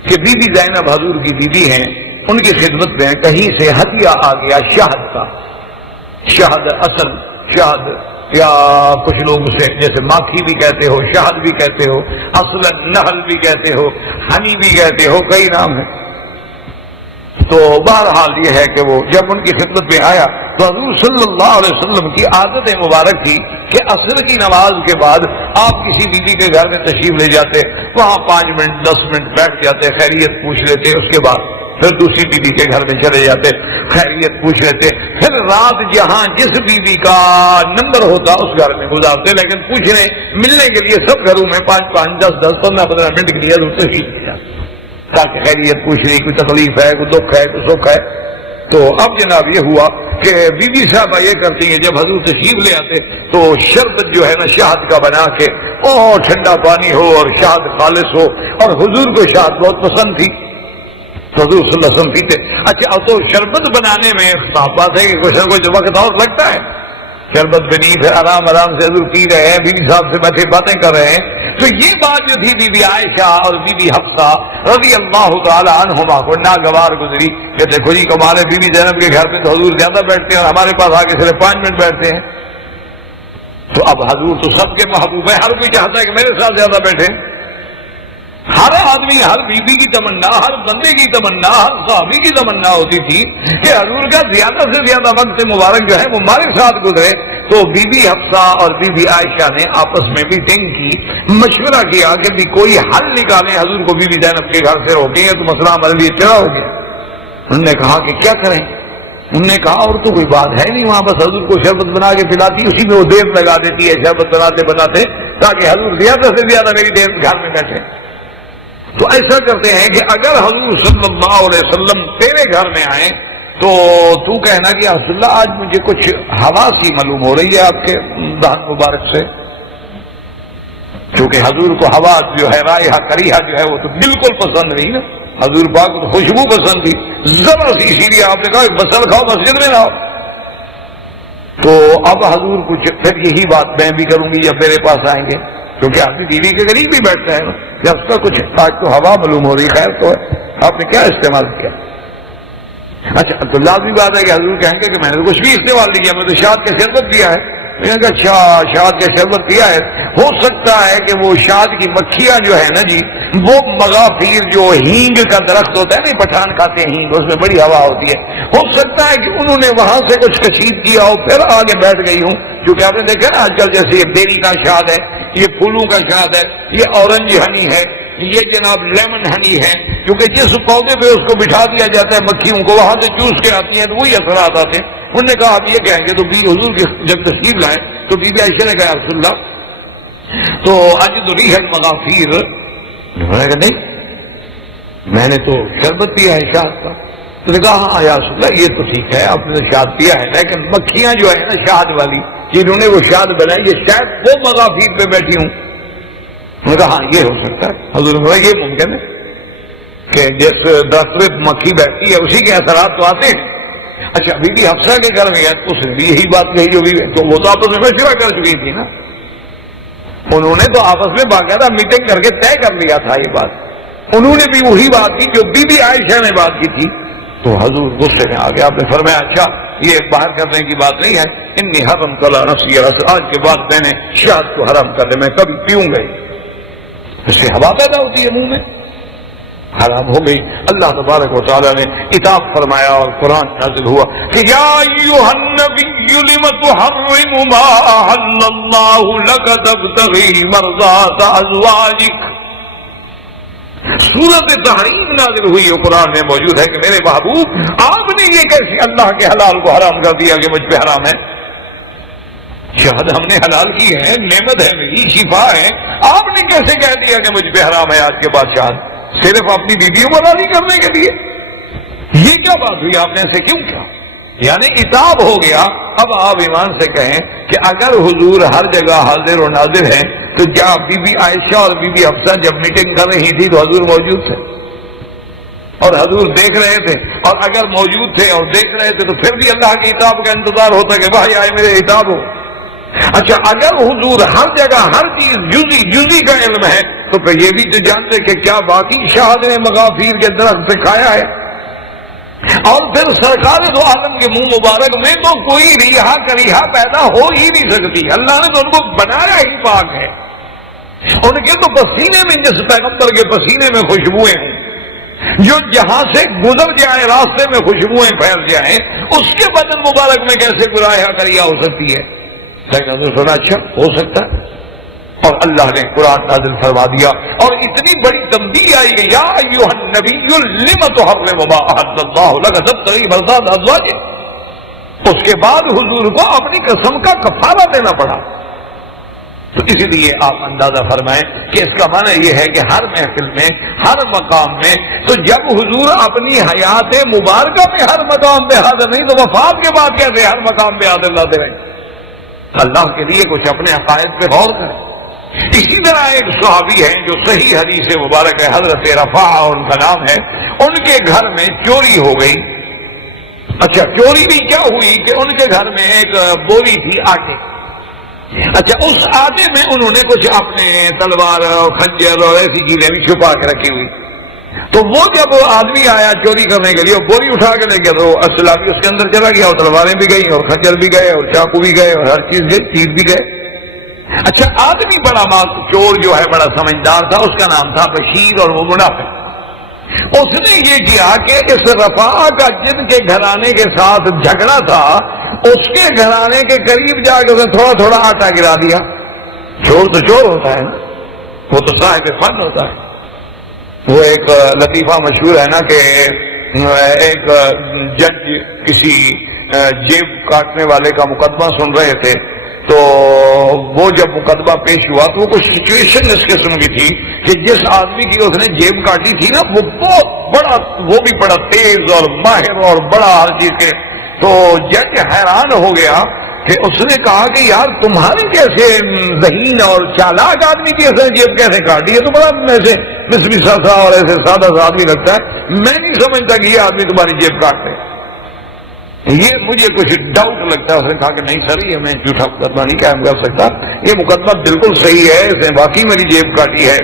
کہ بی بی زینب حضور کی بیوی ہیں، ان کی خدمت میں کہیں سے ہدیہ آ گیا شہد کا. شہد اصل شہد، یا کچھ لوگ اسے جیسے ماکھی بھی کہتے ہو، شہد بھی کہتے ہو، اصل نحل بھی کہتے ہو، ہنی بھی کہتے ہو، کئی نام ہیں. تو بہرحال یہ ہے کہ وہ جب ان کی خدمت میں آیا تو حضور صلی اللہ علیہ وسلم کی عادت مبارک تھی کہ عصر کی نماز کے بعد آپ کسی بیوی کے گھر میں تشریف لے جاتے، وہاں 5 منٹ 10 منٹ بیٹھ جاتے، خیریت پوچھ لیتے، اس کے بعد پھر دوسری بیوی کے گھر میں چلے جاتے، خیریت پوچھ لیتے، پھر رات جہاں جس بیوی کا نمبر ہوتا اس گھر میں گزارتے. لیکن پوچھنے ملنے کے لیے سب گھروں میں 5 10 10 15 منٹ کے لیے تشریف لے جاتے تاکہ خیریت پوچھنے، کوئی تکلیف ہے، کوئی دکھ ہے، کوئی سکھ ہے. تو اب جناب یہ ہوا کہ بی بی صاحبہ یہ کرتی ہیں جب حضور تشریف لے آتے تو شربت جو ہے نا شہد کا بنا کے اور ٹھنڈا پانی ہو اور شہد خالص ہو، اور حضور کو شہد بہت پسند تھی تو حضور صلی اللہ علیہ وسلم پیتے. اچھا اب تو شربت بنانے میں صاف بات ہے کہ کچھ نہ کچھ وقت اور لگتا ہے. شربت بنی پھر آرام آرام سے حضور پی رہے ہیں، بیوی صاحب سے بیٹھے باتیں کر رہے ہیں. تو یہ بات جو تھی بی بی عائشہ اور بی بی حفصہ رضی اللہ تعالی عنہما کو ناگوار گزری کہ دیکھو جی ہمارے بی بی زینب کے گھر پہ تو حضور زیادہ بیٹھتے ہیں اور ہمارے پاس آ کے صرف 5 منٹ بیٹھتے ہیں. تو اب حضور تو سب کے محبوب ہے، ہر کوئی چاہتا ہے کہ میرے ساتھ زیادہ بیٹھے. ہر آدمی، ہر بیوی کی تمنا، ہر بندے کی تمنا، ہر صحابی کی تمنا ہوتی تھی کہ حضور کا زیادہ سے زیادہ وقت مبارک جو ہے وہ ہمارے ساتھ گزرے. تو بی بی حفصہ اور بی بی عائشہ نے آپس میں بھی تھنک کی، مشورہ کیا کہ بھی کوئی حل نکالیں. حضور کو بی بی زینب کے گھر سے روکیں تو مسئلہ ہمارے لیے چڑا ہو گیا. انہوں نے کہا کہ کیا کریں؟ انہوں نے کہا اور تو کوئی بات ہے نہیں، وہاں بس حضور کو شربت بنا کے پلاتی، اسی میں وہ دیر لگا دیتی ہے شربت بناتے بناتے تاکہ حضور زیادہ سے زیادہ میری دیر گھر میں بیٹھے. تو ایسا کرتے ہیں کہ اگر حضور صلی اللہ علیہ وسلم تیرے گھر میں آئیں تو کہنا کہ رسول اللہ آج مجھے کچھ ہوا سی معلوم ہو رہی ہے آپ کے دہن مبارک سے، کیونکہ حضور کو ہوا جو ہے رائحہ کریحہ جو ہے وہ تو بالکل پسند نہیں نا. حضور پاک کو خوشبو پسند تھی ذرا سی، اسی لیے آپ نے کہا بسل کھاؤ مسجد میں نہ ہو. تو اب حضور کچھ پھر یہی بات میں بھی کروں گی جب میرے پاس آئیں گے، کیونکہ آپ کی بیوی کے قریب بھی بیٹھتا ہے نا. جب اس کا کچھ آج تو ہوا معلوم ہو رہی، خیر تو ہے، آپ نے کیا استعمال کیا؟ اچھا تو لازمی بات ہے کہ حضور کہیں گے کہ میں نے تو کچھ بھی استعمال نہیں کیا، میں تو شاد کا شربت پیا ہے. میں نے کہا اچھا شاد کا شربت پیا ہے، ہو سکتا ہے کہ وہ شاد کی مکھیاں جو ہے نا جی وہ مغافیر جو ہینگ کا درخت ہوتا ہے نا، پٹھان کھاتے ہیں ہینگ، اس میں بڑی ہوا ہوتی ہے، ہو سکتا ہے کہ انہوں نے وہاں سے کچھ کشید کیا ہو پھر آگے بیٹھ گئی ہوں. کیونکہ آپ نے دیکھا نا آج کل جیسے یہ بیری کا شاد ہے، یہ پھولوں کا شاد ہے، یہ اورنج ہنی ہے، یہ جناب لیمن ہنی ہے، کیونکہ جس پودے پہ اس کو بٹھا دیا جاتا ہے مکھیوں کو وہاں سے چوس کے آتی ہیں تو وہی اثرات آتے ہیں. انہوں نے کہا آپ یہ کہیں گے تو حضور کے جب تشریف لائے تو بی بی عائشہ نے کہا رسول اللہ تو اجد ریح المغافیر، نہیں میں نے تو شربت پیا ہے شاد کا. تو نے کہا ہاں یا رسول اللہ یہ تو ٹھیک ہے آپ نے شاد پیا ہے، لیکن مکھیاں جو ہے نا شاد والی جنہوں نے وہ شاد بنائی یہ شاید وہ مغافیر پہ بیٹھی ہوں. انہوں نے کہا ہاں یہ ہو سکتا ہے. حضور نے کہا یہ ممکن ہے کہ جس درخت پہ مکھی بیٹھتی ہے اسی کے اثرات تو آتے ہیں. اچھا بی بی حفصہ کے گھر میں اس نے بھی یہی بات کہی جو بھی تو وہ تو آپس میں مشورہ کر چکی تھی نا، انہوں نے تو آپس میں باقاعدہ میٹنگ کر کے طے کر لیا تھا یہ بات. انہوں نے بھی وہی بات کی جو بی بی عائشہ نے بات کی تھی. تو حضور غصے میں آ گیا، آپ نے فرمایا اچھا یہ باہر کرنے کی بات نہیں ہے. انی حرم کلا نفسی، آج کے بعد میں نے شہد کو حرام کر دیا، میں کبھی پیوں گا. اس سے ہوا پیدا ہوتی ہے منہ میں، حرام ہو گئی. اللہ تبارک و تعالیٰ نے عتاب فرمایا اور قرآن نازل ہوا کہ یا ایھا النبی لم تحرم ما احل اللہ لک تبتغی مرضات ازواجک. سورۃ تحریم نازل ہوئی ہے، قرآن میں موجود ہے کہ میرے محبوب آپ نے یہ کیسے اللہ کے حلال کو حرام کر دیا کہ مجھ پہ حرام ہے؟ شہد ہم نے حلال کی ہے، نعمت ہے میری، شفا ہے، آپ نے کیسے کہہ دیا کہ مجھ پہ حرام ہے آج کے بعد شہد؟ صرف اپنی بیویوں کو راضی کرنے کے لیے؟ یہ کیا بات ہوئی؟ آپ نے ایسے کیوں کیا؟ یعنی عتاب ہو گیا. اب آپ ایمان سے کہیں کہ اگر حضور ہر جگہ حاضر و ناظر ہیں تو کیا بی بی عائشہ اور بی بی حفصہ جب میٹنگ کر رہی تھی تو حضور موجود تھے اور حضور دیکھ رہے تھے؟ اور اگر موجود تھے اور دیکھ رہے تھے تو پھر بھی اللہ کے عتاب کا انتظار ہوتا کہ بھائی آئے میرے عتاب ہو. اچھا اگر حضور ہر جگہ ہر چیز جزی کا علم ہے تو پھر یہ بھی تو جانتے کہ کیا باقی شہد نے مغافیر کے درخت سے کھایا ہے؟ اور پھر سرکار دو عالم کے منہ مبارک میں تو کوئی ریحا کریحا پیدا ہو ہی نہیں سکتی. اللہ نے تو ان کو بنایا ہی پاک ہے. ان کے تو پسینے میں، جس پیغمبر کے پسینے میں خوشبوئیں ہیں، جو جہاں سے گزر جائے راستے میں خوشبوئیں پھیل جائیں، اس کے بدن مبارک میں کیسے ریحا کریحا ہو سکتی ہے؟ سنا اچھا ہو سکتا ہے. اور اللہ نے قرآن نازل فرما دیا اور اتنی بڑی تنبیہ آئی کہ یا ایھا النبی لم تحرم ما احل اللہ لک تبتغی مرضات ازواجک. اس کے بعد حضور کو اپنی قسم کا کفارہ دینا پڑا. تو اسی لیے آپ اندازہ فرمائیں کہ اس کا معنی یہ ہے کہ ہر محفل میں، ہر مقام میں، تو جب حضور اپنی حیات مبارکہ میں ہر مقام پہ حاضر نہیں تو وفات کے بعد کیسے ہر مقام پہ حاضر لاتے رہے؟ اللہ کے لیے کچھ اپنے عقائد پہ غور کریں. اسی طرح ایک صحابی ہیں جو صحیح حدیث مبارک ہے، حضرت رفاعہ ان کا نام ہے. ان کے گھر میں چوری ہو گئی. اچھا چوری بھی کیا ہوئی کہ ان کے گھر میں ایک بوری تھی آٹے. اچھا اس آٹے میں انہوں نے کچھ اپنے تلوار اور خنجر اور ایسی چیزیں بھی چھپا کے رکھی ہوئی. تو وہ جب آدمی آیا چوری کرنے کے لیے بوری اٹھا کے لے گیا تو اسلحہ بھی اس کے اندر چلا گیا اور تلواریں بھی گئی اور خنجر بھی گئے اور چاقو بھی گئے اور ہر چیز گئی، تیر بھی گئے. اچھا آدمی بڑا چور جو ہے بڑا سمجھدار تھا، اس کا نام تھا بشیر اور وہ منافق. اس نے یہ کیا کہ اس رفاعہ کا جن کے گھرانے کے ساتھ جھگڑا تھا اس کے گھرانے کے قریب جا کے تھوڑا تھوڑا آٹا گرا دیا. چور تو چور ہوتا ہے نا، وہ تو صاحب فن ہوتا ہے. وہ ایک لطیفہ مشہور ہے نا کہ ایک جج کسی جیب کاٹنے والے کا مقدمہ سن رہے تھے تو وہ جب مقدمہ پیش ہوا تو وہ کچھ سچویشن اس قسم کی تھی کہ جس آدمی کی اس نے جیب کاٹی تھی نا وہ بہت بڑا، وہ بھی بڑا تیز اور ماہر اور بڑا ہر چیز کے. تو جج حیران ہو گیا کہ اس نے کہا کہ یار تمہاری جیسے ذہین اور چالاک آدمی کی ایسے جیب کیسے کاٹی ہے؟ تو بڑا ایسے مسمسا سا اور ایسے سادہ سا آدمی لگتا ہے. میں نہیں سمجھتا کہ یہ آدمی تمہاری جیب کاٹتے، یہ مجھے کچھ ڈاؤٹ لگتا ہے. اس نے کہا کہ نہیں سر، یہ میں جھوٹا مقدمہ نہیں قائم کر سکتا، یہ مقدمہ بالکل صحیح ہے، اس نے واقعی میری جیب کاٹی ہے.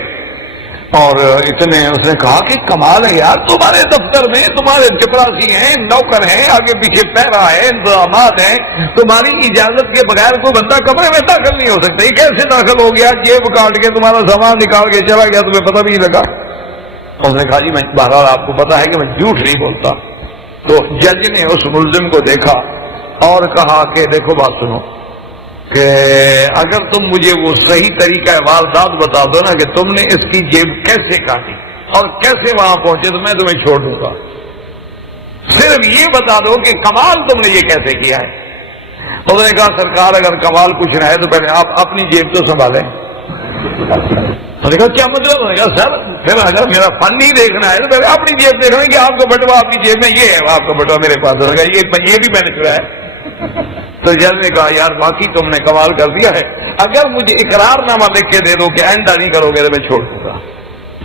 اور اتنے اس نے کہا کہ کمال ہے یار، تمہارے دفتر میں تمہارے چپراسی ہیں، نوکر ہیں، آگے پیچھے پہرا ہے، انتظامات ہیں، تمہاری اجازت کے بغیر کوئی بندہ کمرے میں داخل نہیں ہو سکتا. یہ کیسے داخل ہو گیا؟ جیب کاٹ کے تمہارا سامان نکال کے چلا گیا، تمہیں پتہ بھی نہیں لگا. اس نے کہا جی میں بہرحال آپ کو پتا ہے کہ میں جھوٹ نہیں بولتا. تو جج نے اس ملزم کو دیکھا اور کہا کہ دیکھو بات سنو کہ اگر تم مجھے وہ صحیح طریقہ واردات بتا دو نا کہ تم نے اس کی جیب کیسے کاٹی اور کیسے وہاں پہنچے تو میں تمہیں چھوڑ دوں گا. صرف یہ بتا دو کہ کمال تم نے یہ کیسے کیا ہے. انہوں نے کہا سرکار اگر کمال پوچھنا ہے تو پہلے آپ اپنی جیب تو سنبھالیں. انہوں نے کہا کیا مطلب؟ انہوں نے کہا سر پھر اگر میرا فن ہی دیکھنا ہے تو پہلے اپنی جیب دیکھنا ہے کہ آپ کا بٹوا آپ کی جیب میں یہ ہے، آپ کا بٹوا میرے پاس. انہوں نے کہا یہ بھی میں نے چڑھا ہے. تو جج نے کہا یار باقی تم نے کمال کر دیا ہے، اگر مجھے اقرار نامہ لکھ کے دے دو کہ آئندہ نہیں کرو گے تو میں چھوڑ دوں گا.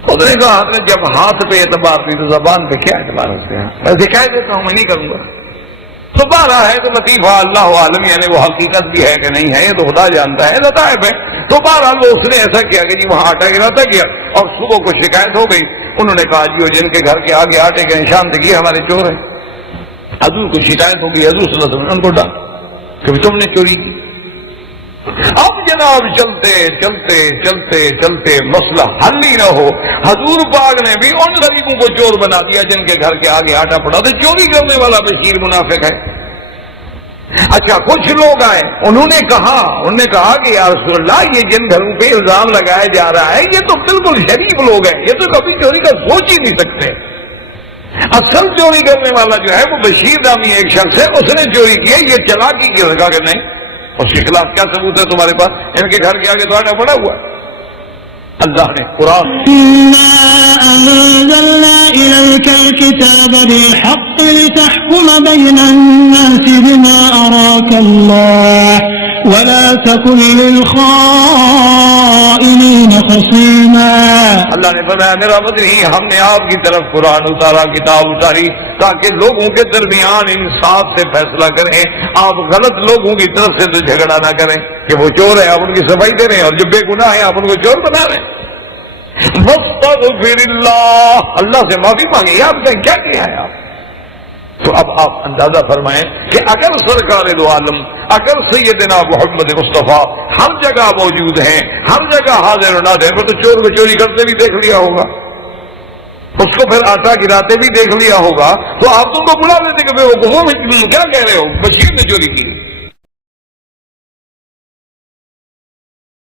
انہوں نے کہا حضرت جب ہاتھ پہ اعتبار نہیں تو زبان پہ کیا اعتبار رکھتے ہیں؟ میں دکھائی دیتا ہوں میں نہیں کروں گا. تو بارہ ہے تو لطیفہ اللہ عالم، یعنی وہ حقیقت بھی ہے کہ نہیں ہے یہ تو خدا جانتا ہے، لطائف ہے. تو بہرحال اس نے ایسا کیا کہ جی وہاں آٹا گراتا گیا اور صبح کو شکایت ہو گئی. انہوں نے کہا جی وہ جن کے گھر کے آگے آٹے کے نشان دیکھیے ہمارے چور ہیں. حضور کو شکایت ہوگی، حضور صلی اللہ علیہ وسلم ان کو ڈال کہ تم نے چوری کی۔ اب جناب چلتے چلتے چلتے چلتے مسئلہ حل ہی نہ ہو، حضور پاک نے بھی ان غریبوں کو چور بنا دیا جن کے گھر کے آگے آٹا پڑا تو چوری کرنے والا بشیر منافق ہے۔ اچھا کچھ لوگ آئے، انہوں نے کہا کہ یا رسول اللہ یہ جن گھروں پہ الزام لگایا جا رہا ہے یہ تو بالکل شریف لوگ ہیں، یہ تو کبھی چوری کا سوچ ہی نہیں سکتے۔ اصل چوری کرنے والا جو ہے وہ بشیر نامی ایک شخص ہے، اس نے چوری کی ہے، یہ چلاکی کی لگا کہ نہیں، اس کے خلاف کیا ثبوت ہے تمہارے پاس؟ ان کے گھر کے آگے تو آٹا پڑا ہوا ہے۔ اللہ نے قرآن إنا أنزلنا إليك الكتاب بالحق لتحكم بين الناس بما أراك الله ولا تكن للخائنين خصيما۔ اللہ نے فرمایا میرا مدنی ہم نے آپ کی طرف قرآن اتارا، کتاب اتاری تاکہ لوگوں کے درمیان انصاف سے فیصلہ کریں، آپ غلط لوگوں کی طرف سے تو جھگڑا نہ کریں کہ وہ چور ہے آپ ان کی صفائی دے رہے ہیں اور جو بے گناہ ہے آپ ان کو چور بنا رہے ہیں۔ واستغفر اللہ، اللہ سے معافی مانگی، آپ نے کیا کیا ہے آپ؟ تو اب آپ اندازہ فرمائیں کہ اگر سرکار دو عالم، اگر سیدنا محمد مصطفیٰ ہر جگہ موجود ہیں، ہر جگہ حاضر و ناظر، وہ تو چور کو چوری کرتے بھی دیکھ لیا ہوگا، اس کو پھر آٹا گراتے بھی دیکھ لیا ہوگا، تو آپ تم کو بلا دیتے کہ وہ کیا کہہ رہے ہو، بشیر نے چوری کی۔